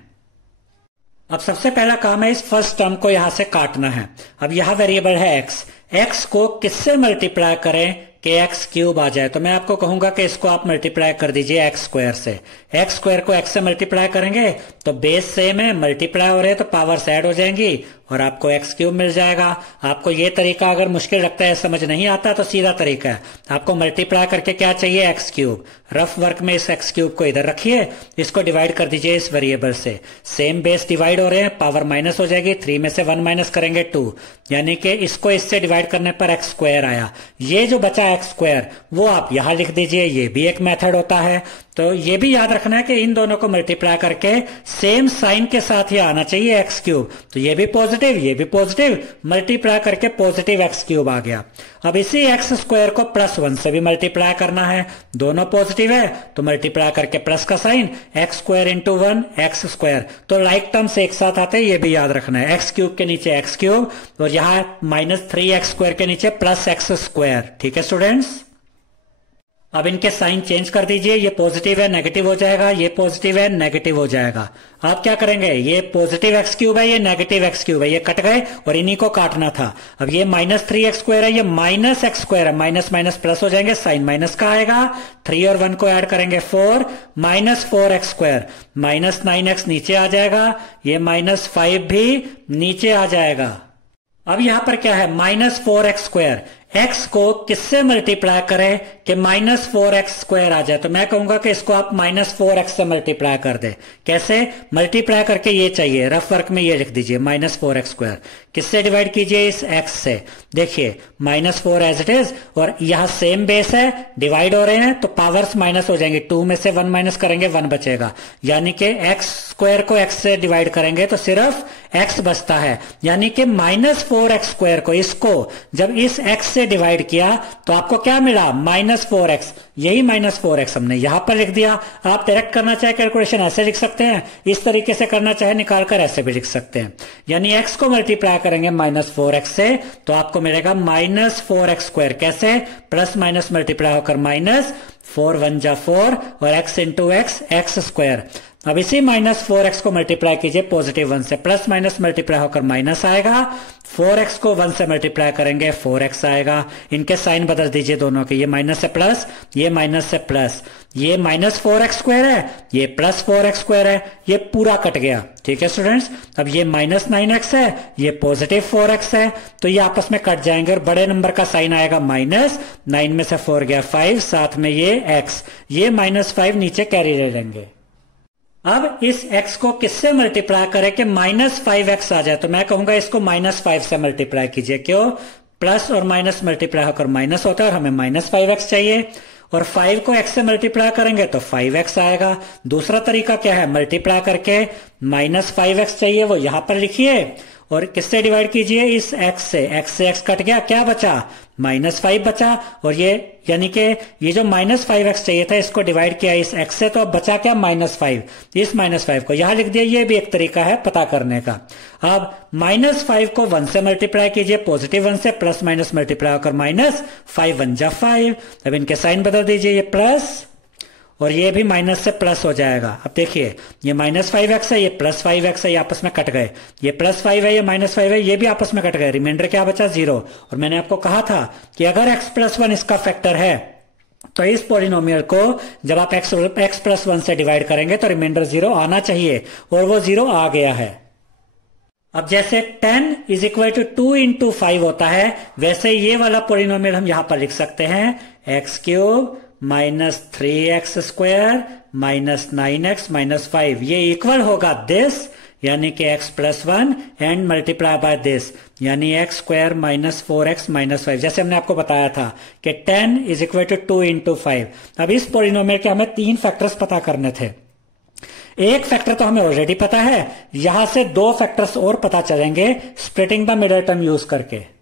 अब सबसे पहला काम है इस फर्स्ट टर्म को यहां से काटना है। अब यहां वेरिएबल है x को किससे मल्टीप्लाई करें कि x³ आ जाए? तो मैं आपको कहूंगा कि इसको आप मल्टीप्लाई कर दीजिए x² से। x² को x से मल्टीप्लाई करेंगे तो बेस सेम है, मल्टीप्लाई हो रहे हैं तो पावर्स ऐड हो जाएंगी और आपको x³ मिल जाएगा। आपको ये तरीका अगर मुश्किल लगता है, समझ नहीं आता, तो सीधा तरीका है, आपको मल्टीप्लाई करके क्या चाहिए? x³। रफ वर्क में इस x³ को इधर रखिए, इसको डिवाइड कर दीजिए इस वेरिएबल से। सेम बेस डिवाइड हो रहे हैं, पावर माइनस हो जाएगी, 3 में से 1 माइनस करेंगे 2, यानी कि इसको इससे डिवाइड करने पर x² आया। ये जो बचा x² वो आप यहां लिख दीजिए, ये भी एक मेथड होता है। तो ये भी याद रखना है कि इन दोनों को मल्टीप्लाई करके सेम साइन के साथ ही आना चाहिए x³। तो ये भी पॉजिटिव, ये भी पॉजिटिव, मल्टीप्लाई करके पॉजिटिव x³ आ गया। अब इसी x² को +1 से भी मल्टीप्लाई करना है, दोनों पॉजिटिव है तो मल्टीप्लाई करके प्लस का साइन, x² इंटू 1 x², तो लाइक टर्म्स एक साथ आते हैं, ये भी याद रखना है। x³ के नीचे x³ और यहां -3x² के नीचे +x²। ठीक है स्टूडेंट्स, अब इनके साइन चेंज कर दीजिए, ये पॉजिटिव है नेगेटिव हो जाएगा, ये पॉजिटिव है नेगेटिव हो जाएगा। आप क्या करेंगे? ये पॉजिटिव x³ है, ये नेगेटिव x³ है, ये कट गए और इन्हीं को काटना था। अब ये -3x² है, ये -x² है, माइनस माइनस प्लस हो जाएंगे, साइन माइनस का आएगा, 3 और 1 को ऐड करेंगे 4, -4x², -9x नीचे आ जाएगा, ये -5 भी नीचे आ जाएगा। अब यहां पर क्या है? -4x², x को किससे मल्टीप्लाई करें कि -4x² आ जाए? तो मैं कहूंगा कि इसको आप -4x से मल्टीप्लाई कर दे। कैसे मल्टीप्लाई करके? ये चाहिए, रफ वर्क में ये लिख दीजिए, -4x²। किससे डिवाइड कीजिए? इस x से। देखिए -4 एज इट इज और यहां सेम बेस है, डिवाइड हो रहे हैं तो पावर्स माइनस हो जाएंगे, 2 में से 1 माइनस करेंगे 1 बचेगा, यानी कि x² को x से डिवाइड करेंगे तो सिर्फ x बचता है, यानी कि -4x² को इसको जब इस x से से डिवाइड किया तो आपको क्या मिला, -4x। यही -4x हमने यहां पर लिख दिया। आप डायरेक्ट करना चाहे कैलकुलेशन ऐसे लिख सकते हैं, इस तरीके से करना चाहे निकालकर ऐसे भी लिख सकते हैं। यानी x को मल्टीप्लाई करेंगे -4x से तो आपको मिलेगा -4x²। कैसे, प्लस माइनस मल्टीप्लाई होकर माइनस, 4 1 जा 4 और x इंटू एक्स x²। अब इसी -4x को मल्टीप्लाई कीजिए पॉजिटिव 1 से, प्लस माइनस मल्टीप्लाई होकर माइनस आएगा। 4x को 1 से मल्टीप्लाई करेंगे 4x आएगा। इनके साइन बदल दीजिए दोनों के, ये माइनस से प्लस, ये माइनस से प्लस। ये -4x² है, ये +4x² है, ये पूरा कट गया। ठीक है स्टूडेंट्स, अब ये -9x है, ये पॉजिटिव 4x है, तो ये आपस में कट जाएंगे और बड़े नंबर का साइन आएगा -9 में से 4 गया 5, साथ में ये x, ये -5 नीचे कैरी ले लेंगे। अब इस x को किससे मल्टीप्लाई करें कि -5x आ जाए, तो मैं कहूंगा इसको -5 से मल्टीप्लाई कीजिए। क्यों, प्लस और माइनस मल्टीप्लाई होकर माइनस होता है और हमें -5x चाहिए, और 5 को x से मल्टीप्लाई करेंगे तो 5x आएगा। दूसरा तरीका क्या है, मल्टीप्लाई करके -5x चाहिए, वो यहां पर लिखिए और किससे डिवाइड कीजिए, इस x से x कट गया, क्या बचा, -5 बचा। और ये यानी कि ये जो -5x चाहिए था इसको डिवाइड किया इस x से, तो अब बचा क्या, -5। इस -5 को यहां लिख दिया, ये भी एक तरीका है पता करने का। अब -5 को 1 से मल्टीप्लाई कीजिए पॉजिटिव 1 से, प्लस माइनस मल्टीप्लाई होकर -5 1 जा 5। अब इनके साइन बदल दीजिए, ये प्लस और ये भी माइनस से प्लस हो जाएगा। अब देखिए ये -5x है, ये +5x है, ये आपस में कट गए। ये +5 है, ये -5 है, ये भी आपस में कट गए। रिमाइंडर क्या बचा, 0। और मैंने आपको कहा था कि अगर x+1 इसका फैक्टर है तो इस पॉलिनोमियल को जब आप x+1 से डिवाइड करेंगे तो रिमाइंडर 0 आना चाहिए, और वो 0 आ गया है। अब जैसे 10 = 2 × 5 होता है, वैसे ये वाला पॉलिनोमियल हम यहां पर लिख सकते हैं x³ -3x² -9x -5। ये इक्वल होगा दिस, यानी कि x+1 and multiply by this, यानी x² -4x -5, जैसे हमने आपको बताया था कि 10 = 2 × 5। अब इस पॉलिनोमियल के हमें 3 फैक्टर्स पता करने थे। एक फैक्टर तो हमें ऑलरेडी पता है, यहां से 2 फैक्टर्स और पता चलेंगे splitting the middle term use करके।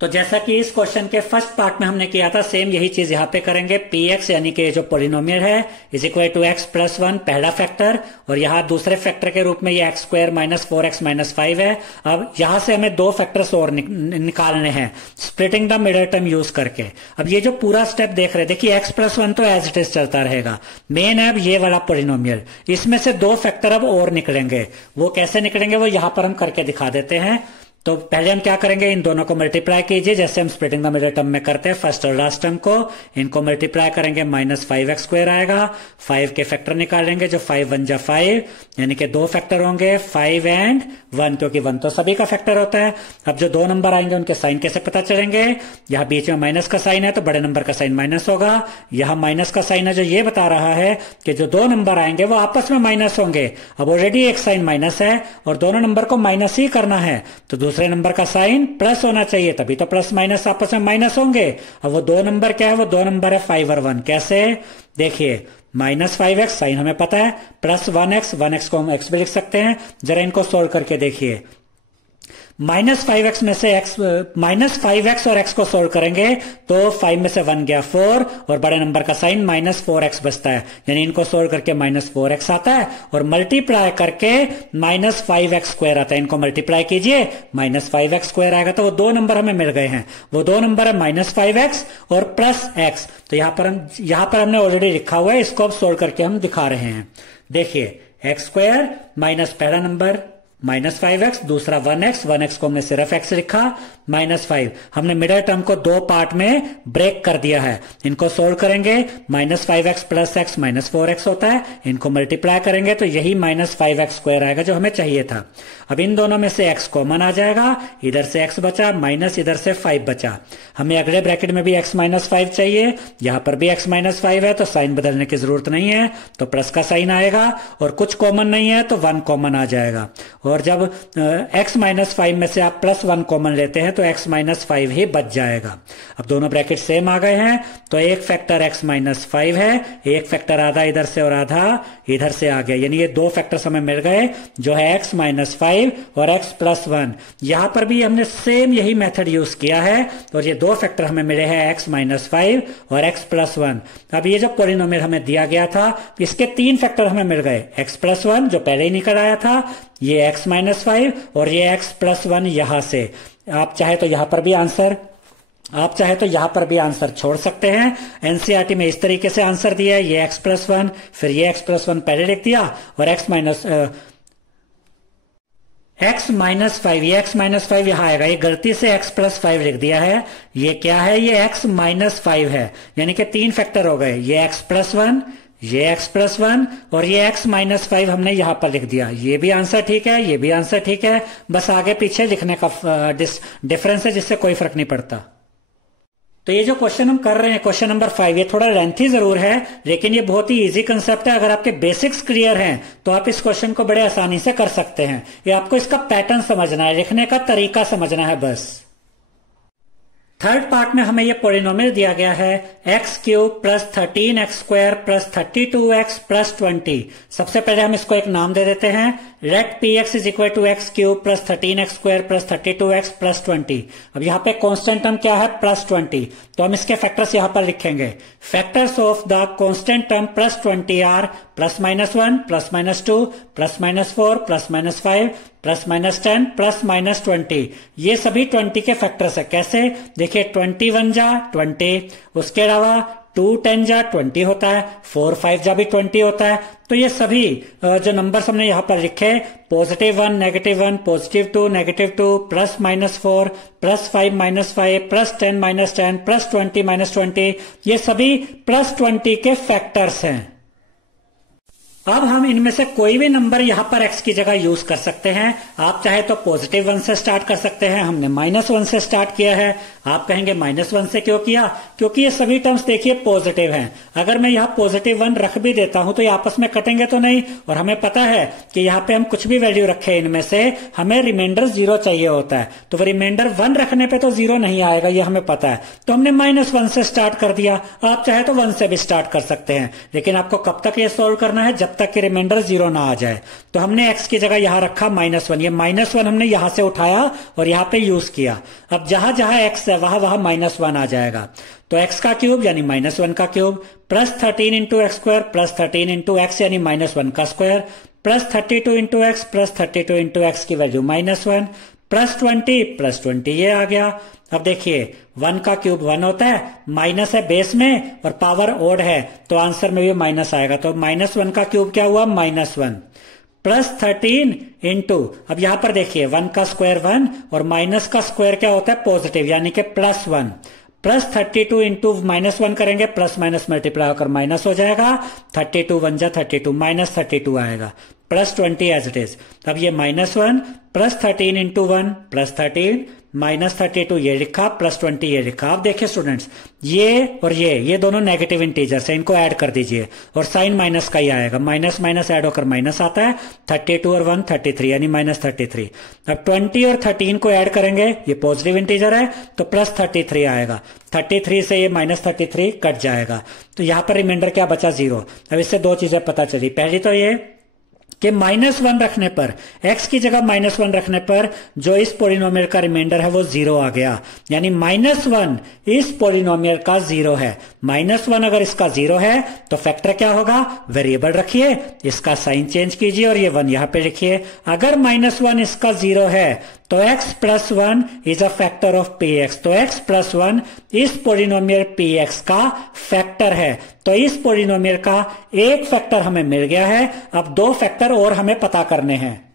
तो जैसा कि इस क्वेश्चन के फर्स्ट पार्ट में हमने किया था, सेम यही चीज यहां पे करेंगे। px यानी कि जो पॉलिनोमियल है = x+1 पहला फैक्टर, और यहां दूसरे फैक्टर के रूप में ये x² -4x -5 है। अब यहां से हमें 2 फैक्टर्स और निकालने हैं splitting the middle term use करके। अब ये जो पूरा स्टेप देख रहे हैं, देखिए x+1 तो एज इट इज चलता रहेगा, मेन है अब ये वाला पॉलिनोमियल, इसमें से 2 फैक्टर अब और निकलेंगे। वो कैसे निकलेंगे वो यहां पर हम करके दिखा देते हैं। तो पहले हम क्या करेंगे, इन दोनों को मल्टीप्लाई कीजिए जैसे हम स्प्लिटिंग द मिडिल टर्म में करते हैं, फर्स्ट और लास्ट टर्म को। इनको मल्टीप्लाई करेंगे -5x² आएगा, 5 के फैक्टर निकालेंगे जो 5 1 जा 5, यानी कि 2 फैक्टर होंगे 5 एंड 1, क्योंकि 1 तो सभी का फैक्टर होता है। अब जो 2 नंबर आएंगे उनके साइन कैसे पता चलेंगे, यहां बीच में माइनस का साइन है तो बड़े नंबर का साइन माइनस होगा, यहां माइनस का साइन है जो ये बता रहा है कि जो 2 नंबर आएंगे वो आपस में माइनस होंगे। अब ऑलरेडी एक साइन माइनस है और दोनों नंबर को माइनस ही करना है, तो दूसरे नंबर का साइन प्लस होना चाहिए, तभी तो प्लस माइनस आपस में माइनस होंगे। अब वो 2 नंबर क्या है, वो 2 नंबर है 5 और 1। कैसे, देखिए -5x साइन हमें पता है, +1x को हम x भी लिख सकते हैं। जरा इनको सोल्व करके देखिए, -5x में से -5x और x को सोल्व करेंगे तो 5 में से 1 गया 4 और बड़े नंबर का साइन -4x बचता है, यानी इनको सोल्व करके -4x आता है, और मल्टीप्लाई करके -5x² आता है। इनको मल्टीप्लाई कीजिए -5x² आएगा, तो वो 2 नंबर हमें मिल गए हैं। वो 2 नंबर है -5x और +x। तो यहां पर हमने ऑलरेडी लिखा हुआ है, इसको अब सोल्व करके हम दिखा रहे हैं। देखिए x² माइनस पहला नंबर -5x, दूसरा 1x को हमने सिर्फ x लिखा, -5। हमने मिडिल टर्म को 2 पार्ट में ब्रेक कर दिया है। इनको सोल्व करेंगे -5x + x -4x होता है, इनको मल्टीप्लाई करेंगे तो यही -5x² आएगा जो हमें चाहिए था। अब इन दोनों में से x कॉमन आ जाएगा, इधर से x बचा माइनस इधर से 5 बचा। हमें अगले ब्रैकेट में भी x -5 चाहिए, यहां पर भी x -5 है तो साइन बदलने की जरूरत नहीं है, तो प्लस का साइन आएगा, और कुछ कॉमन नहीं है तो 1 कॉमन आ जाएगा। और और जब x-5 में से आप +1 कॉमन लेते हैं तो x-5 ही बच जाएगा। अब दोनों ब्रैकेट सेम आ गए हैं, तो एक फैक्टर x-5 है, एक फैक्टर आधा इधर से और आधा इधर से आ गया, यानी ये दो फैक्टर्स हमें मिल गए जो है x-5 और x+1। यहां पर भी हमने सेम यही मेथड यूज किया है और ये दो फैक्टर हमें मिले हैं x-5 और x+1। अब ये जो पॉलिनोमियल हमें दिया गया था इसके तीन फैक्टर हमें मिल गए, x+1 जो पहले ही निकल आया था, ये x-5 और ये x+1 यहां से। आप चाहे तो यहां पर भी आंसर छोड़ सकते हैं। एनसीईआरटी में इस तरीके से आंसर दिया है, ये x+1 फिर ये x+1 पहले लिख दिया और x-5 ये x-5 यहां आएगा, ये गलती से x+5 लिख दिया है, ये क्या है, ये x-5 है, यानी कि तीन फैक्टर हो गए, ये x+1 ये x+1 और ये x-5 हमने यहां पर लिख दिया। ये भी आंसर ठीक है, ये भी आंसर ठीक है, बस आगे पीछे लिखने का डिफरेंस है जिससे कोई फर्क नहीं पड़ता। तो ये जो क्वेश्चन हम कर रहे हैं क्वेश्चन नंबर 5, ये थोड़ा लेंथी जरूर है लेकिन ये बहुत ही इजी कंसेप्ट है। अगर आपके बेसिक्स क्लियर हैं तो आप इस क्वेश्चन को बड़े आसानी से कर सकते हैं। ये आपको इसका पैटर्न समझना है, लिखने का तरीका समझना है बस। थर्ड पार्ट में हमें ये पॉलिनोमियल दिया गया है x³ + 13x² + 32x + 20। सबसे पहले हम इसको एक नाम दे देते हैं, let px = x³ + 13x² + 32x + 20। अब यहाँ पे कांस्टेंट टर्म क्या है, +20, तो हम इसके फैक्टर्स यहाँ पर लिखेंगे। Factors of the constant term +20 or +-1 +-2 +-4 +-5 +-10 +-20। ये सभी 20 के फैक्टर्स है। कैसे, देखिए 21 जा 20, उसके अलावा 2 10 जा 20 होता है, 4 5 जा भी 20 होता है। तो ये सभी जो नंबर्स हमने यहाँ पर लिखे, +1 -1 +2 -2 +-4 +5 -5 +10 -10 +20 -20, ये सभी +20 के फैक्टर्स हैं। अब हम इनमें से कोई भी नंबर यहां पर x की जगह यूज कर सकते हैं। आप चाहे तो +1 से स्टार्ट कर सकते हैं, हमने -1 से स्टार्ट किया है। आप कहेंगे -1 से क्यों किया, क्योंकि ये सभी टर्म्स देखिए पॉजिटिव हैं। अगर मैं यहाँ +1 रख भी देता हूं तो ये आपस में कटेंगे तो नहीं, और हमें पता है कि यहाँ पे हम कुछ भी वैल्यू रखे इनमें से हमें रिमाइंडर 0 चाहिए होता है, तो रिमाइंडर 1 रखने पे तो 0 नहीं आएगा, ये हमें पता है। तो हमने -1 से स्टार्ट कर दिया। आप चाहे तो 1 से भी स्टार्ट कर सकते हैं, लेकिन आपको कब तक ये सोल्व करना है, जब तक कि रिमाइंडर 0 ना आ जाए। तो हमने x की जगह यहां रखा -1, ये -1 हमने यहां से उठाया और यहां पे यूज किया। अब जहां जहां x है वहां वहां -1 आ जाएगा, तो x का क्यूब यानी -1 का क्यूब, +13 × x² +13 × x यानी -1 का स्क्वायर, +32 × x +32 × x की वैल्यू -1, +20 ये आ गया। अब देखिए 1 का क्यूब 1 होता है, माइनस है बेस में और पावर ओड है, तो आंसर में भी माइनस आएगा। तो -1 का क्यूब क्या हुआ, -1 +13 इंटू, अब यहां पर देखिए 1 का स्क्वायर 1 और माइनस का स्क्वायर क्या होता है, पॉजिटिव, यानी कि +1, +32 इंटू -1 करेंगे, प्लस माइनस मल्टीप्लाई होकर माइनस हो जाएगा, 32 1 जा 32, -32 आएगा, +20 एज इट इज। अब ये -1 +13 इंटू 1 +13 -32 ये लिखा, +20 ये लिखा। अब देखिए स्टूडेंट्स, ये और ये दोनों नेगेटिव इंटीजर्स हैं, इनको ऐड कर दीजिए और साइन माइनस का ही आएगा, माइनस माइनस ऐड होकर माइनस आता है, 32 और 1 33 यानी -33। अब 20 और 13 को ऐड करेंगे, ये पॉजिटिव इंटीजर है तो +33 आएगा, 33 से ये -33 कट जाएगा, तो यहां पर रिमाइंडर क्या बचा, 0। अब इससे दो चीजें पता चली, पहली तो ये कि -1 रखने पर, x की जगह -1 रखने पर जो इस पॉलिनोमियल का रिमाइंडर है वो 0 आ गया, यानी -1 इस पॉलिनोमियल का 0 है। -1 अगर इसका 0 है तो फैक्टर क्या होगा, वेरिएबल रखिए, इसका साइन चेंज कीजिए और ये 1 यहां पे लिखिए। अगर -1 इसका 0 है तो x+1 is a factor of px, तो x+1 इस पॉलिनोमियल px का फैक्टर है। तो इस पॉलिनोमियल का एक फैक्टर हमें मिल गया है, अब 2 फैक्टर और हमें पता करने हैं।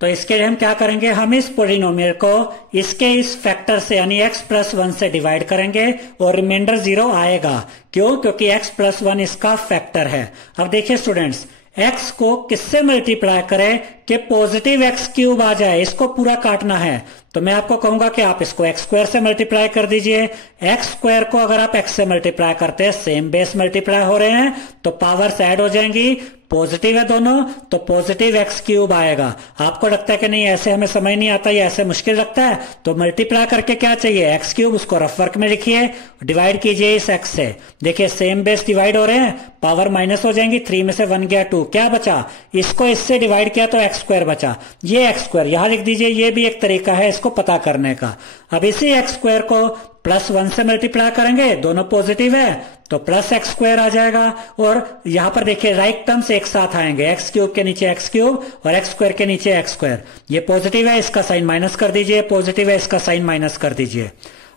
तो इसके लिए हम क्या करेंगे, हम इस पॉलिनोमियल को इसके इस फैक्टर से यानी x+1 से डिवाइड करेंगे और रिमाइंडर 0 आएगा। क्यों, क्योंकि x+1 इसका फैक्टर है। अब देखिए स्टूडेंट्स, x को किससे मल्टीप्लाई करें कि पॉजिटिव एक्स क्यूब आ जाए, इसको पूरा काटना है, तो मैं आपको कहूंगा कि आप इसको एक्स स्क्वायर से मल्टीप्लाई कर दीजिए। एक्स स्क्वायर को अगर आप एक्स से मल्टीप्लाई करते हैं, सेम बेस मल्टीप्लाई हो रहे हैं, तो पावर्स ऐड हो जाएंगी, पॉजिटिव है दोनों, तो पॉजिटिव एक्स क्यूब आएगा। आपको लगता है कि नहीं ऐसे हमें समझ नहीं आता, या ऐसे मुश्किल लगता है, तो मल्टीप्लाई करके क्या चाहिए, एक्स क्यूब, उसको रफ वर्क में लिखिए, डिवाइड कीजिए इस एक्स से। देखिए सेम बेस डिवाइड हो रहे हैं, पावर माइनस हो जाएंगी, 3 में से 1 गया 2, क्या बचा, इसको इससे डिवाइड किया तो एक्स स्क्वायर बचा, ये एक्स स्क्वायर यहां लिख दीजिए, ये भी एक तरीका है इसको पता करने का। अब इसी एक्स स्क्वायर को +1 से मल्टीप्लाई करेंगे, दोनों पॉजिटिव है, तो प्लस एक्स स्क्वायर आ जाएगा। और यहां पर देखिए राइट टर्म्स एक साथ आएंगे, एक्स क्यूब के नीचे एक्स क्यूब और एक्स स्क्वायर के नीचे एक्स स्क्वायर। ये पॉजिटिव है, इसका साइन माइनस कर दीजिए, पॉजिटिव है, इसका साइन माइनस कर दीजिए।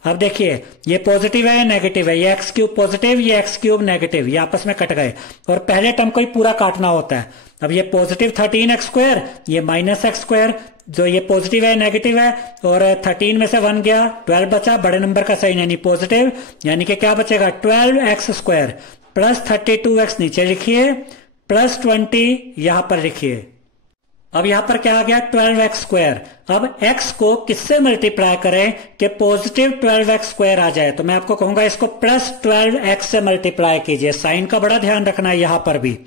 अब देखिए ये पॉजिटिव है, नेगेटिव है, ये एक्स क्यूब पॉजिटिव, ये एक्स क्यूब नेगेटिव, ये आपस में कट गए, और पहले टर्म को ही पूरा काटना होता है। अब ये पॉजिटिव 13x स्क्वायर, ये माइनस एक्स स्क्वायर, जो ये पॉजिटिव है नेगेटिव है, और 13 में से 1 गया, 12 बचा, बड़े नंबर का साइन यानी पॉजिटिव, यानी कि क्या बचेगा 12x स्क्वायर प्लस 32x नीचे लिखिए, प्लस 20 यहां पर लिखिए। अब यहां पर क्या आ गया 12x स्क्वायर। अब x को किससे मल्टीप्लाई करें कि पॉजिटिव 12x स्क्वायर आ जाए, तो मैं आपको कहूंगा इसको प्लस 12x से मल्टीप्लाई कीजिए, साइन का बड़ा ध्यान रखना है यहां पर भी,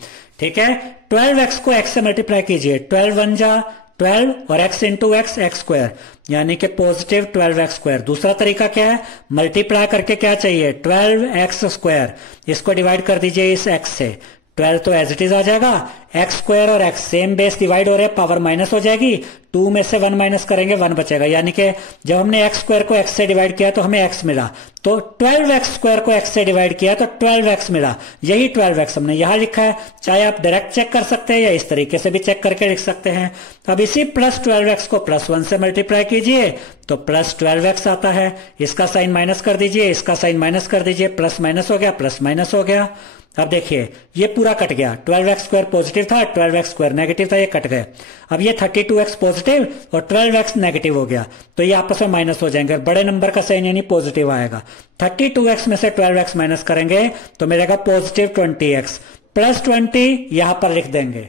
ठीक है। 12x को x से मल्टीप्लाई कीजिए, 12 1 जा 12 और x into x x square, यानी कि पॉजिटिव 12x स्क्वायर। दूसरा तरीका क्या है, मल्टीप्लाई करके क्या चाहिए 12x स्क्वायर, इसको डिवाइड कर दीजिए इस x से, 12 तो एज इट इज आ जाएगा, एक्स स्क्वायर और एक्स सेम बेस डिवाइड हो रहे हैं, पावर माइनस हो जाएगी, 2 में से 1 माइनस करेंगे 1 बचेगा, यानी कि जब हमने एक्स स्क्वायर को एक्स से डिवाइड किया तो हमें एक्स मिला, तो 12x स्क्वायर को एक्स से डिवाइड किया तो 12x मिला, यही 12x हमने यहां लिखा है। चाहे आप डायरेक्ट चेक कर सकते हैं या इस तरीके से भी चेक करके लिख सकते हैं। अब इसी प्लस 12x को +1 से मल्टीप्लाई कीजिए तो प्लस 12x आता है, इसका साइन माइनस कर दीजिए, इसका साइन माइनस कर दीजिए, प्लस माइनस हो गया, प्लस माइनस हो गया। अब देखिए ये पूरा कट गया, 12x स्क्वायर पॉजिटिव था, 12x स्क्वायर नेगेटिव था, ये कट गए। अब ये 32x पॉजिटिव और 12x नेगेटिव हो गया, तो ये आपस में माइनस हो जाएंगे, बड़े नंबर का साइन यानी पॉजिटिव आएगा। 32x में से 12x माइनस करेंगे तो मिलेगा पॉजिटिव 20x, प्लस 20 यहां पर लिख देंगे।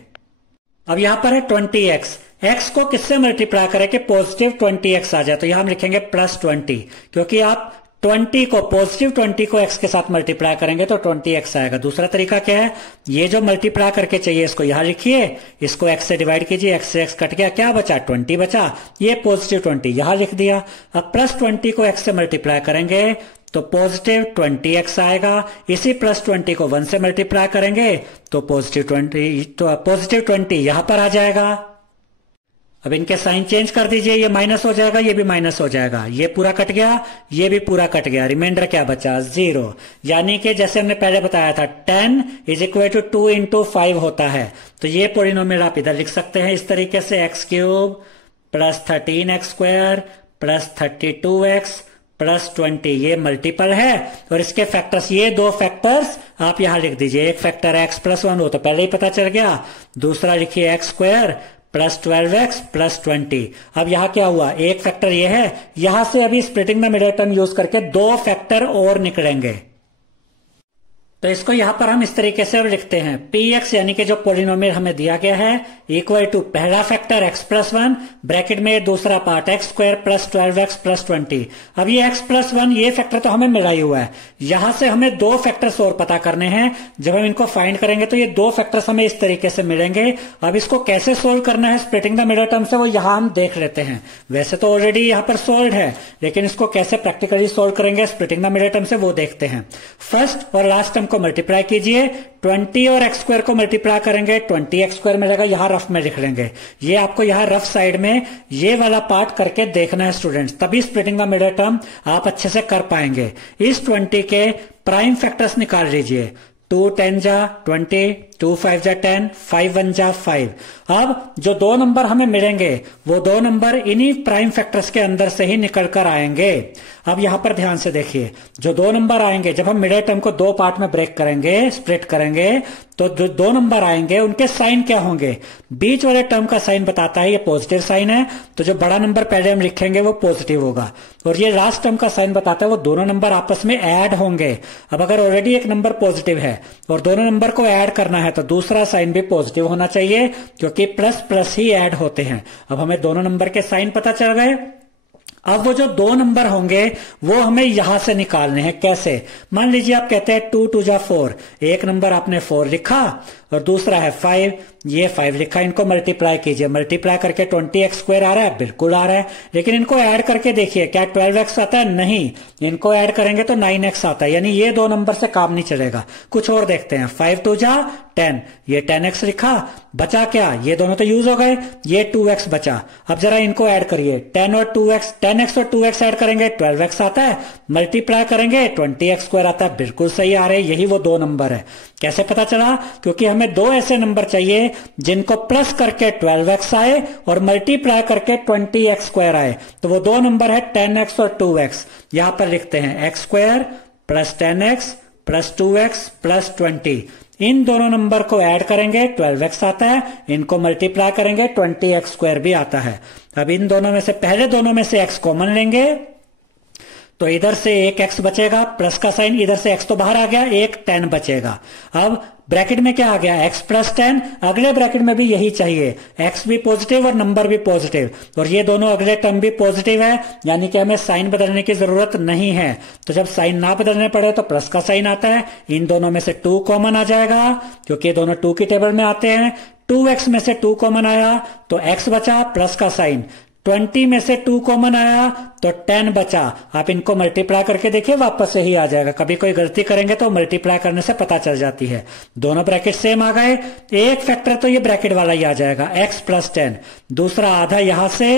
अब यहां पर है 20x, x को किससे मल्टीप्लाई करें कि पॉजिटिव 20x आ जाए, तो यहां हम लिखेंगे प्लस 20, क्योंकि आप 20 को पॉजिटिव 20 को x के साथ मल्टीप्लाई करेंगे तो 20x आएगा। दूसरा तरीका क्या है, ये जो मल्टीप्लाई करके चाहिए इसको यहां लिखिए, इसको x से डिवाइड कीजिए, x से x कट गया, क्या बचा 20 बचा, ये पॉजिटिव 20 यहां लिख दिया। अब प्लस 20 को x से मल्टीप्लाई करेंगे तो पॉजिटिव 20x आएगा, इसी प्लस 20 को 1 से मल्टीप्लाई करेंगे तो पॉजिटिव 20 यहां पर आ जाएगा। अब इनके साइन चेंज कर दीजिए, ये माइनस हो जाएगा, ये भी माइनस हो जाएगा, ये पूरा कट गया, ये भी पूरा कट गया, रिमाइंडर क्या बचा 0, यानी कि जैसे हमने पहले बताया था 10 इज इक्वल टू 2 इंटू 5 होता है। तो ये पॉलिनोमियल आप इधर लिख सकते हैं इस तरीके से, x cube plus 13x square plus 32x plus 20, ये मल्टीपल है और इसके फैक्टर्स, ये दो फैक्टर्स आप यहां लिख दीजिए, एक फैक्टर है x प्लस 1 हो तो पहले ही पता चल गया, दूसरा लिखिए x square plus 12x plus 20। अब यहां क्या हुआ, एक फैक्टर ये है, यहां से अभी splitting the middle term use करके 2 फैक्टर और निकलेंगे, तो इसको यहां पर हम इस तरीके से लिखते हैं, px यानी कि जो पॉलिनोमियल हमें दिया गया है इक्वल टू पहला फैक्टर x प्लस 1 ब्रैकेट में दूसरा part x square plus 12x plus 20। अब ये x प्लस 1 ये फैक्टर तो हमें मिला ही हुआ है, यहां से हमें 2 फैक्टर्स और पता करने हैं। जब हम इनको फाइंड करेंगे तो ये 2 फैक्टर्स हमें इस तरीके से मिलेंगे। अब इसको कैसे सोल्व करना है स्प्लिटिंग द मिडिल टर्म से, वो यहां हम देख लेते हैं। वैसे तो ऑलरेडी यहां पर सोल्व है, लेकिन इसको कैसे प्रैक्टिकली सोल्व करेंगे स्प्लिटिंग द मिडिल टर्म से वो देखते हैं। फर्स्ट और लास्ट टर्म को मल्टीप्लाई कीजिए, 20 और एक्स स्क्वायर को मल्टीप्लाई करेंगे 20x स्क्वायर मिलेगा, यहां रफ में लिख लेंगे, ये आपको यहां रफ साइड में ये वाला पार्ट करके देखना है स्टूडेंट्स, तभी स्प्लिटिंग द मिडिल टर्म आप अच्छे से कर पाएंगे। इस 20 के प्राइम फैक्टर्स निकाल लीजिए, 2 10 जा 20, 2 5 जा 10, 5 1 जा 5। अब जो 2 नंबर हमें मिलेंगे वो 2 नंबर इन्हीं प्राइम फैक्टर्स के अंदर से ही निकल कर आएंगे। अब यहां पर ध्यान से देखिए, जो 2 नंबर आएंगे जब हम मिडिल टर्म को 2 पार्ट में ब्रेक करेंगे, स्प्लिट करेंगे, तो जो 2 नंबर आएंगे उनके साइन क्या होंगे, बीच वाले टर्म का साइन बताता है ये पॉजिटिव साइन है, तो जो बड़ा नंबर पहले हम लिखेंगे वो पॉजिटिव होगा, और ये लास्ट टर्म का साइन बताता है वो दोनों नंबर आपस में ऐड होंगे। अब अगर ऑलरेडी एक नंबर पॉजिटिव है है और दोनों नंबर को ऐड करना है तो दूसरा साइन भी पॉजिटिव होना चाहिए, क्योंकि प्लस प्लस ही ऐड होते हैं। अब हमें दोनों नंबर के साइन पता चल गए। अब वो जो दो नंबर होंगे वो हमें यहां से निकालने हैं। कैसे? मान लीजिए आप कहते हैं 2 2 जा 4, एक नंबर आपने 4 लिखा और दूसरा है 5, ये 5 लिखा, इनको मल्टीप्लाई कीजिए, मल्टीप्लाई करके 20x² आ रहा है, बिल्कुल आ रहा है। लेकिन इनको ऐड करके देखिए, क्या 12x आता है? नहीं, इनको ऐड करेंगे तो 9x आता है, यानी ये दो नंबर से काम नहीं चलेगा। कुछ और देखते हैं, 5 2 जा 10, ये 10x लिखा, बचा क्या? ये दोनों तो यूज हो गए, ये 2x बचा। अब जरा इनको ऐड करिए, 10 और 2x, 10x और 2x ऐड करेंगे 12x आता है, मल्टीप्लाई करेंगे 20x² आता है, बिल्कुल सही आ रहे हैं, यही वो दो नंबर है। कैसे पता चला? क्योंकि हमें दो ऐसे नंबर चाहिए जिनको प्लस करके 12x आए और मल्टीप्लाई करके 20x² आए, तो वो दो नंबर है 10x और 2x। यहां पर लिखते हैं x² plus 10x plus 2x plus 20। इन दोनों नंबर को ऐड करेंगे 12x आता है, इनको मल्टीप्लाई करेंगे 20x² भी आता है। अब इन दोनों में से पहले दोनों में से x कॉमन लेंगे तो इधर से एक x बचेगा, प्लस का साइन, इधर से x तो बाहर आ गया, एक 10 बचेगा। अब ब्रैकेट में क्या आ गया? x प्लस 10, अगले ब्रैकेट में भी यही चाहिए, x भी पॉजिटिव और नंबर भी पॉजिटिव, और ये दोनों अगले टर्म भी पॉजिटिव है, यानी कि हमें साइन बदलने की जरूरत नहीं है। तो जब साइन ना बदलने पड़े तो प्लस का साइन आता है, इन दोनों में से 2 कॉमन आ जाएगा क्योंकि दोनों 2 की टेबल में आते हैं। 2x में से 2 कॉमन आया तो x बचा, प्लस का साइन, 20 में से 2 कॉमन आया तो 10 बचा। आप इनको मल्टीप्लाई करके देखिए, वापस से ही आ जाएगा। कभी कोई गलती करेंगे तो मल्टीप्लाई करने से पता चल जाती है। दोनों ब्रैकेट सेम आ गए, एक फैक्टर तो ये ब्रैकेट वाला ही आ जाएगा, x प्लस 10, दूसरा आधा यहां से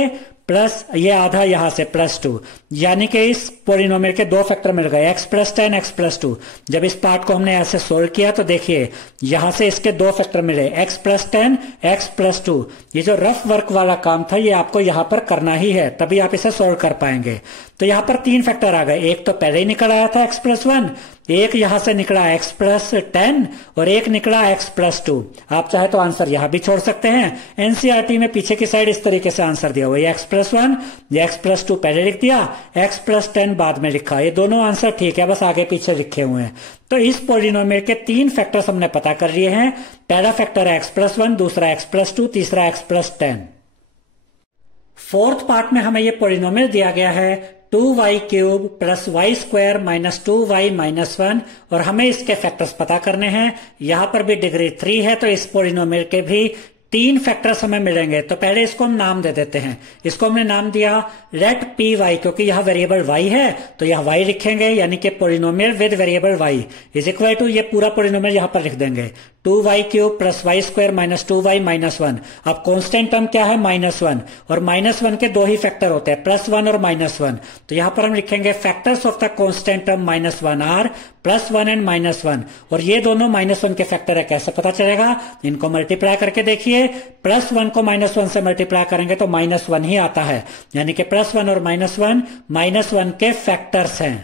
प्लस ये आधा यहां से प्लस 2, यानी कि इस पॉलिनोमियल के दो फैक्टर मिल गए, x प्लस 10 x प्लस 2। जब इस पार्ट को हमने ऐसे सोल्व किया तो देखिए यहां से इसके दो फैक्टर मिले, x प्लस 10 x प्लस 2। ये जो रफ वर्क वाला काम था ये आपको यहां पर करना ही है, तभी आप इसे सोल्व कर पाएंगे। तो यहां पर 3 फैक्टर आ गए, एक तो पहले ही निकल आया था x प्लस 1, एक यहां से निकला x प्लस 10 और एक निकला x प्लस 2। आप चाहे तो आंसर यहां भी छोड़ सकते हैं। एनसीईआरटी में पीछे की साइड इस तरीके से आंसर दिया हुआ है, x प्लस 1 या x प्लस 2 पहले लिख दिया, x प्लस 10 बाद में लिखा। ये दोनों आंसर ठीक है, बस आगे पीछे लिखे हुए हैं। तो इस पॉलिनोमियल के 3 फैक्टर्स हमने पता कर लिए हैं। पहला फैक्टर है x प्लस 1, दूसरा x प्लस 2, तीसरा x प्लस 10। फोर्थ पार्ट में हमें ये पॉलिनोमियल दिया गया है 2y³ plus y² minus 2y minus 1, और हमें इसके फैक्टर्स पता करने हैं। यहां पर भी डिग्री 3 है, तो इस पॉलिनोमियल के भी 3 फैक्टर्स हमें मिलेंगे। तो पहले इसको हम नाम दे देते हैं। इसको हमने नाम दिया लेट py, क्योंकि यह वेरिएबल y है तो यह y लिखेंगे, यानी कि polynomial with variable y is equal to, ये पूरा पॉलिनोमियल यहां पर लिख देंगे 2y³ plus y² minus 2y minus 1। अब कांस्टेंट टर्म क्या है? -1, और -1 के दो ही फैक्टर होते हैं, +1 और -1। तो यहां पर हम लिखेंगे factors of the constant term -1 or +1 and -1, और ये दोनों -1 के फैक्टर है। कैसे पता चलेगा? इनको मल्टीप्लाई करके देखिए, +1 को -1 से मल्टीप्लाई करेंगे तो -1 ही आता है, यानी कि +1 और -1 के फैक्टर्स हैं।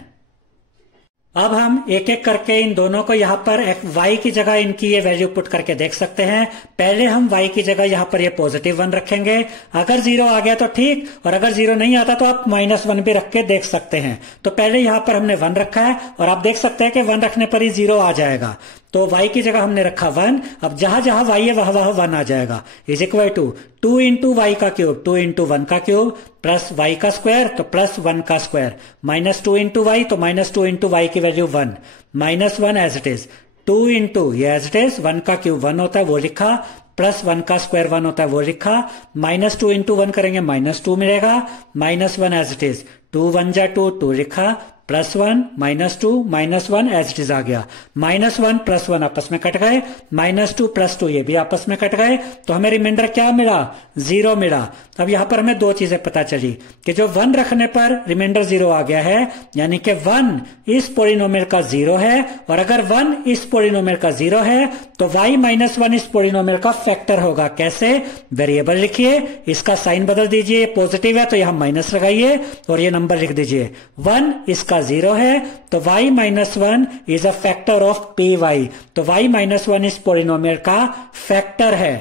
अब हम एक एक करके इन दोनों को यहां पर y की जगह इनकी ये वैल्यू पुट करके देख सकते हैं। पहले हम y की जगह यहां पर ये +1 रखेंगे, अगर 0 आ गया तो ठीक, और अगर 0 नहीं आता तो आप -1 भी रख के देख सकते हैं। तो पहले यहां पर हमने 1 रखा है, और आप देख सकते हैं कि 1 रखने पर ही 0 आ जाएगा। तो y की जगह हमने रखा 1, अब जहां जहां y है वहां 1 आ जाएगा, is equal to 2 into Y का क्यूब, 2 इंटू 1 का क्यूब, प्लस y का स्क्वायर तो प्लस 1 का स्क्वायर, माइनस 2 इंटू वाई तो -2 इंटू वाई की value 1, -1 as it is, 2 into ये एज इट इज, 1 का क्यूब 1 होता है वो लिखा, प्लस 1 का स्क्वायर 1 होता है वो लिखा, -2 इंटू 1 करेंगे -2 मिलेगा, -1 एज इट इज, 2 1 जा 2 2 लिखा, +1 -2 -1 एज इट इज आ गया, -1 + 1 आपस में कट गए, -2 + 2 ये भी आपस में कट गए, तो हमें रिमाइंडर क्या मिला? 0 मिला। अब यहां पर हमें दो चीजें पता चली कि जो 1 रखने पर रिमाइंडर 0 आ गया है, यानी कि 1 इस पॉलिनोमियल का 0 है, और अगर 1 इस पॉलिनोमियल का 0 है तो y -1 इस पॉलिनोमियल का फैक्टर होगा। कैसे? वेरिएबल लिखिए, इसका साइन बदल दीजिए, पॉजिटिव है तो यहां माइनस लगाइए और ये नंबर लिख दीजिए, 1 इसका 0 है तो y -1 is a factor of py, तो y -1 इस पॉलिनोमियल का फैक्टर है।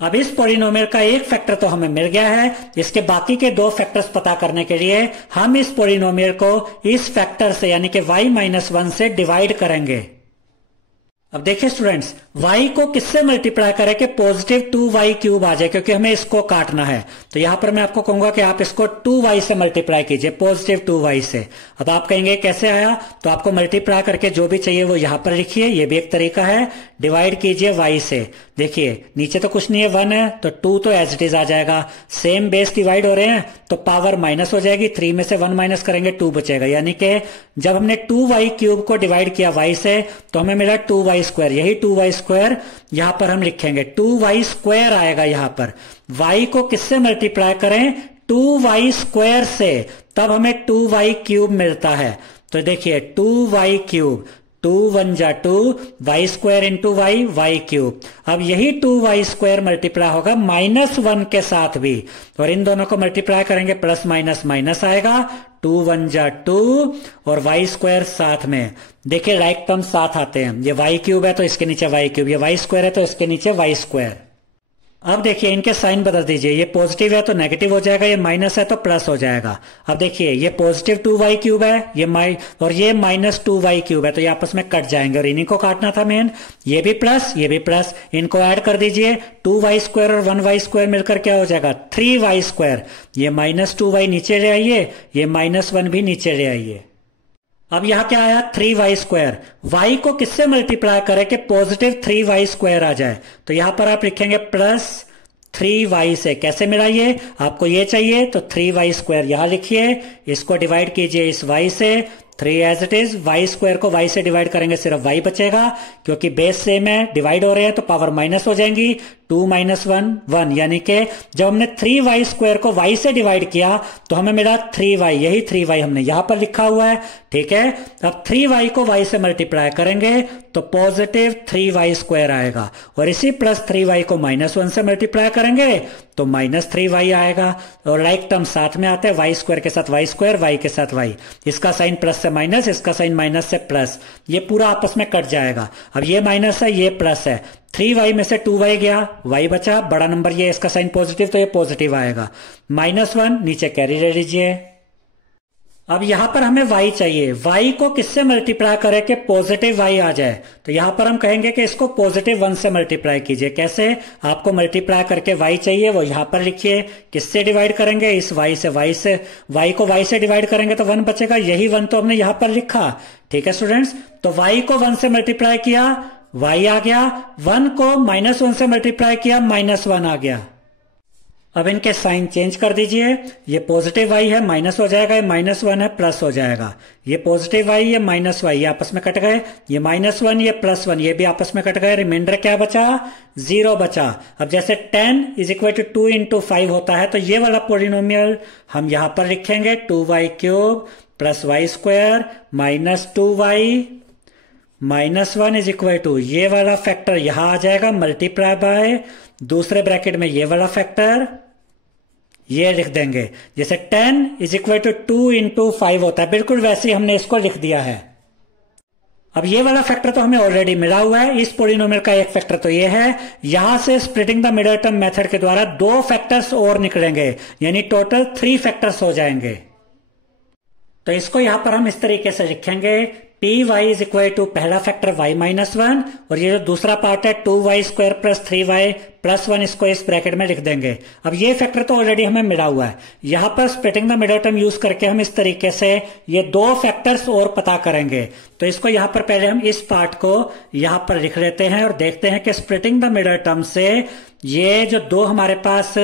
अब इस पॉलिनोमियल का एक फैक्टर तो हमें मिल गया है, इसके बाकी के दो फैक्टर्स पता करने के लिए हम इस पॉलिनोमियल को इस फैक्टर से यानी कि y -1 से डिवाइड करेंगे। अब देखिए स्टूडेंट्स, y को किससे मल्टीप्लाई करें कि पॉजिटिव 2y क्यूब आ जाए, क्योंकि हमें इसको काटना है। तो यहां पर मैं आपको कहूंगा कि आप इसको 2y से मल्टीप्लाई कीजिए, पॉजिटिव 2y से। अब आप कहेंगे कैसे आया, तो आपको मल्टीप्लाई करके जो भी चाहिए वो यहां पर लिखिए, ये भी एक तरीका है। डिवाइड कीजिए y से, देखिए नीचे तो कुछ नहीं है, 1 है, तो 2 तो एज इट इज आ जाएगा। सेम बेस डिवाइड हो रहे हैं तो पावर माइनस हो जाएगी, 3 में से 1 माइनस करेंगे 2 बचेगा, यानी कि जब हमने 2y क्यूब को डिवाइड किया y से तो हमें मिला 2y स्क्वायर। यही 2y स्क्वायर यहां पर हम लिखेंगे, 2y स्क्वायर आएगा यहां पर। y को किससे मल्टीप्लाई करें, 2y स्क्वायर से, तब हमें 2y क्यूब मिलता है। तो देखिए 2y क्यूब, 2 1 जा 2, Y square into Y, Y cube. अब यही 2y स्क्वायर मल्टीप्लाई होगा -1 के साथ भी, और इन दोनों को मल्टीप्लाई करेंगे, प्लस माइनस माइनस आएगा, 2 1 जा 2 और वाई स्क्वायर साथ में। देखिए लाइक टर्म साथ आते हैं, ये वाई क्यूब है तो इसके नीचे वाई क्यूब, ये वाई स्क्वायर है तो इसके नीचे वाई स्क्वायर। अब देखिए इनके साइन बदल दीजिए, ये पॉजिटिव है तो नेगेटिव हो जाएगा, ये माइनस है तो प्लस हो जाएगा। अब देखिए ये पॉजिटिव 2y क्यूब है, ये और ये -2y क्यूब है, तो ये आपस में कट जाएंगे और इन्हीं को काटना था मेन। ये भी प्लस, ये भी प्लस, इनको ऐड कर दीजिए, 2y स्क्वायर और 1y स्क्वायर मिलकर क्या हो जाएगा, 3y स्क्वायर। ये -2y नीचे ले आइए, ये -1 भी नीचे ले आइए। अब यहां क्या आया, 3y स्क्वायर। y को किससे मल्टीप्लाई करें कि पॉजिटिव 3y स्क्वायर आ जाए, तो यहां पर आप लिखेंगे प्लस 3y से। कैसे मिला ये, आपको ये चाहिए तो 3y स्क्वायर यहां लिखिए, इसको डिवाइड कीजिए इस y से, 3 as it is, Y square को y से डिवाइड करेंगे सिर्फ y बचेगा, क्योंकि बेस सेम है, डिवाइड हो रहे हैं तो पावर माइनस हो जाएंगी, 2 - 1 1, यानी कि जब हमने 3y स्क्वायर को y से डिवाइड किया तो हमें मिला 3y, यही 3y हमने यहां पर लिखा हुआ है, ठीक है। अब 3y को y से मल्टीप्लाई करेंगे तो पॉजिटिव 3y स्क्वायर आएगा, और इसी प्लस 3y को -1 से मल्टीप्लाई करेंगे तो -3y आएगा, और लाइक टर्म साथ में आते हैं, y स्क्वायर के साथ y स्क्वायर, y के साथ y, इसका साइन प्लस से माइनस, इसका साइन माइनस से प्लस, ये पूरा आपस में कट जाएगा। अब ये माइनस है, ये प्लस है, 3y में से 2y गया, y बचा, बड़ा नंबर ये, इसका साइन पॉजिटिव तो ये पॉजिटिव आएगा, -1 नीचे कैरी ले लीजिए। अब यहां पर हमें y चाहिए, y को किससे मल्टीप्लाई करें कि पॉजिटिव y आ जाए, तो यहां पर हम कहेंगे कि इसको +1 से मल्टीप्लाई कीजिए। कैसे, आपको मल्टीप्लाई करके y चाहिए, वो यहां पर लिखिए, किससे डिवाइड करेंगे, इस y से, y को y से डिवाइड करेंगे तो 1 बचेगा, यही 1 तो हमने यहां पर लिखा, ठीक है स्टूडेंट्स। तो y को 1 से मल्टीप्लाई किया, y आ गया, 1 को -1 से मल्टीप्लाई किया, -1 आ गया। अब इनके साइन चेंज कर दीजिए, ये पॉजिटिव y है, माइनस हो जाएगा, ये -1 है, प्लस हो जाएगा, ये पॉजिटिव y, ये -y, ये आपस में कट गए, ये -1, ये +1, ये भी आपस में कट गए, रिमाइंडर क्या बचा, 0 बचा। अब जैसे 10 = 2 × 5 होता है, तो ये वाला पोलिनोमियल हम यहां पर लिखेंगे, 2y cube + y square -2y -1 = ये वाला फैक्टर यहां आ जाएगा, मल्टीप्लाई बाय दूसरे ब्रैकेट में ये वाला फैक्टर, ये लिख देंगे। जैसे 10 = 2 × 5 होता है, बिल्कुल वैसे ही हमने इसको लिख दिया है। अब ये वाला फैक्टर तो हमें ऑलरेडी मिला हुआ है, इस पोलिनोमियल का एक फैक्टर तो ये है, यहां से splitting the middle term method के द्वारा 2 फैक्टर्स और निकलेंगे, यानी टोटल 3 फैक्टर्स हो जाएंगे। तो इसको यहां पर हम इस तरीके से लिखेंगे, py = पहला फैक्टर y -1, और ये जो दूसरा पार्ट है 2y स्क्वायर + 3y + 1, इसको इस ब्रैकेट में लिख देंगे। अब ये फैक्टर तो ऑलरेडी हमें मिला हुआ है, यहां पर splitting the middle term use करके हम इस तरीके से ये 2 फैक्टर्स और पता करेंगे। तो इसको यहां पर पहले हम इस पार्ट को यहां पर लिख लेते हैं और देखते हैं कि स्प्लिटिंग द मिडिल टर्म से ये जो 2 हमारे पास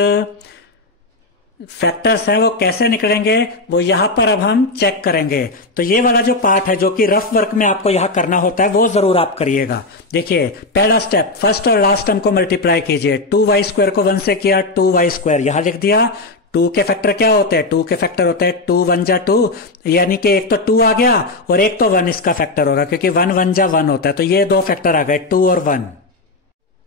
फैक्टर्स है वो कैसे निकलेंगे, वो यहां पर अब हम चेक करेंगे। तो ये वाला जो पार्ट है जो कि रफ वर्क में आपको यहां करना होता है, वो जरूर आप करिएगा। देखिए पहला स्टेप, फर्स्ट और लास्ट टर्म को मल्टीप्लाई कीजिए, 2y स्क्वायर को 1 से किया, 2y स्क्वायर यहां लिख दिया। 2 के फैक्टर क्या होते हैं, 2 के फैक्टर होते हैं 2 1 जा 2, यानी कि एक तो 2 आ गया और एक तो 1 इसका फैक्टर होगा, क्योंकि 1 1 जा 1 होता है, तो ये 2 फैक्टर आ गए, 2 और 1।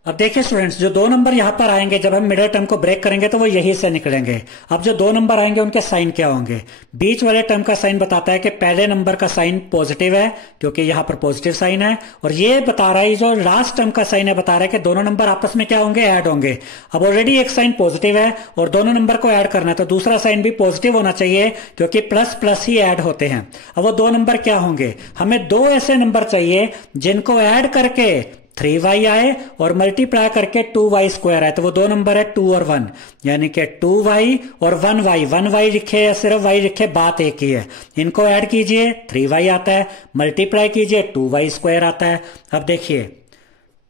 अब देखिए स्टूडेंट्स, जो दो नंबर यहां पर आएंगे जब हम मिडिल टर्म को ब्रेक करेंगे तो वो यही से निकलेंगे। अब जो दो नंबर आएंगे उनके साइन क्या होंगे? बीच वाले टर्म का साइन बताता है कि पहले नंबर का साइन पॉजिटिव है क्योंकि यहां पर पॉजिटिव साइन है, और ये बता रहा है जो लास्ट टर्म का साइन है बता रहा है कि दोनों नंबर आपस में क्या होंगे? ऐड होंगे। अब ऑलरेडी एक साइन पॉजिटिव है और दोनों नंबर को ऐड करना है तो दूसरा साइन भी पॉजिटिव होना चाहिए क्योंकि प्लस प्लस ही ऐड होते हैं। अब वो दो नंबर क्या होंगे? हमें दो ऐसे नंबर चाहिए जिनको ऐड करके 3y आए और मल्टीप्लाई करके 2y² आए। तो वो दो नंबर है 2 और 1, यानी कि 2y और 1y। 1y लिखे या सिर्फ y लिखे, बात एक ही है। इनको ऐड कीजिए 3y आता है, मल्टीप्लाई कीजिए 2y² आता है। अब देखिए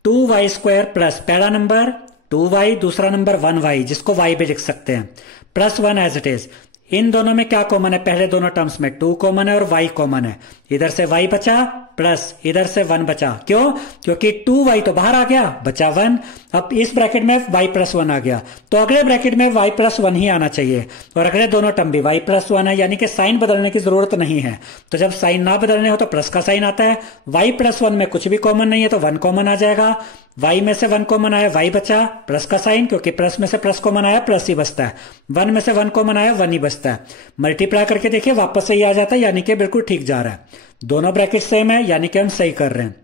2y² प्लस पहला नंबर 2y, दूसरा नंबर 1y, जिसको y भी लिख सकते हैं, प्लस 1 एज इट इज। इन दोनों में क्या कॉमन है? पहले दोनों टर्म्स में 2 कॉमन है और y कॉमन है। इधर से y बचा प्लस इधर से 1 बचा। क्यों? क्योंकि 2y तो बाहर आ गया, बचा 1। अब इस ब्रैकेट में y प्लस 1 आ गया तो अगले ब्रैकेट में y प्लस 1 ही आना चाहिए, और अगले दोनों टर्म भी y प्लस 1 है, यानी कि साइन बदलने की जरूरत नहीं है। तो जब साइन ना बदलने हो तो प्लस का साइन आता है। y प्लस 1 में कुछ भी कॉमन नहीं है तो 1 कॉमन आ जाएगा। y में से 1 कॉमन आया, y बचा, प्लस का साइन, क्योंकि प्लस में से प्लस कॉमन आया प्लस ही बचता है। 1 में से 1 कॉमन आया, 1 ही बचता है। मल्टीप्लाई करके देखिए वापस से ही आ जाता है, यानी कि बिल्कुल ठीक जा रहा है। दोनों ब्रैकेट सेम है, यानी कि हम सही कर रहे हैं।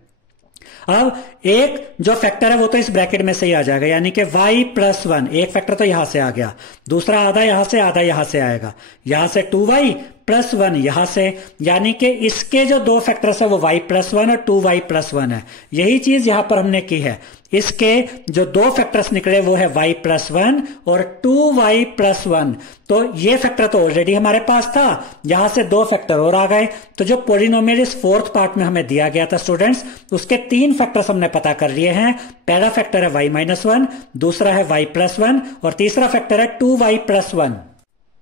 अब एक जो फैक्टर है वो तो इस ब्रैकेट में से ही आ जाएगा, यानी कि y प्लस 1, एक फैक्टर तो यहां से आ गया, दूसरा आधा यहां से आधा यहां से आएगा, यहां से 2y प्लस 1 यहां से, यानी कि इसके जो दो फैक्टर्स है वो y प्लस 1 और 2y प्लस 1 है। यही चीज यहां पर हमने की है। इसके जो दो फैक्टर्स निकले वो है y प्लस 1 और 2y प्लस 1। तो ये फैक्टर तो ऑलरेडी हमारे पास था, यहां से दो फैक्टर और आ गए। तो जो पॉलिनोमियल इस फोर्थ पार्ट में हमें दिया गया था स्टूडेंट्स, उसके तीन फैक्टर्स हमने पता कर लिए हैं। पहला फैक्टर है y माइनस 1, दूसरा है y प्लस 1 और तीसरा फैक्टर है 2y plus 1।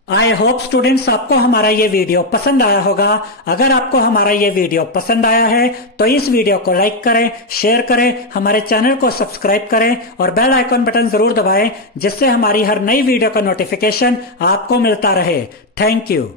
I hope students आपको हमारा ये वीडियो पसंद आया होगा। अगर आपको हमारा ये वीडियो पसंद आया है तो इस वीडियो को लाइक करें, शेयर करें, हमारे चैनल को सब्सक्राइब करें और बेल आइकॉन बटन जरूर दबाएं, जिससे हमारी हर नई वीडियो का नोटिफिकेशन आपको मिलता रहे। Thank you.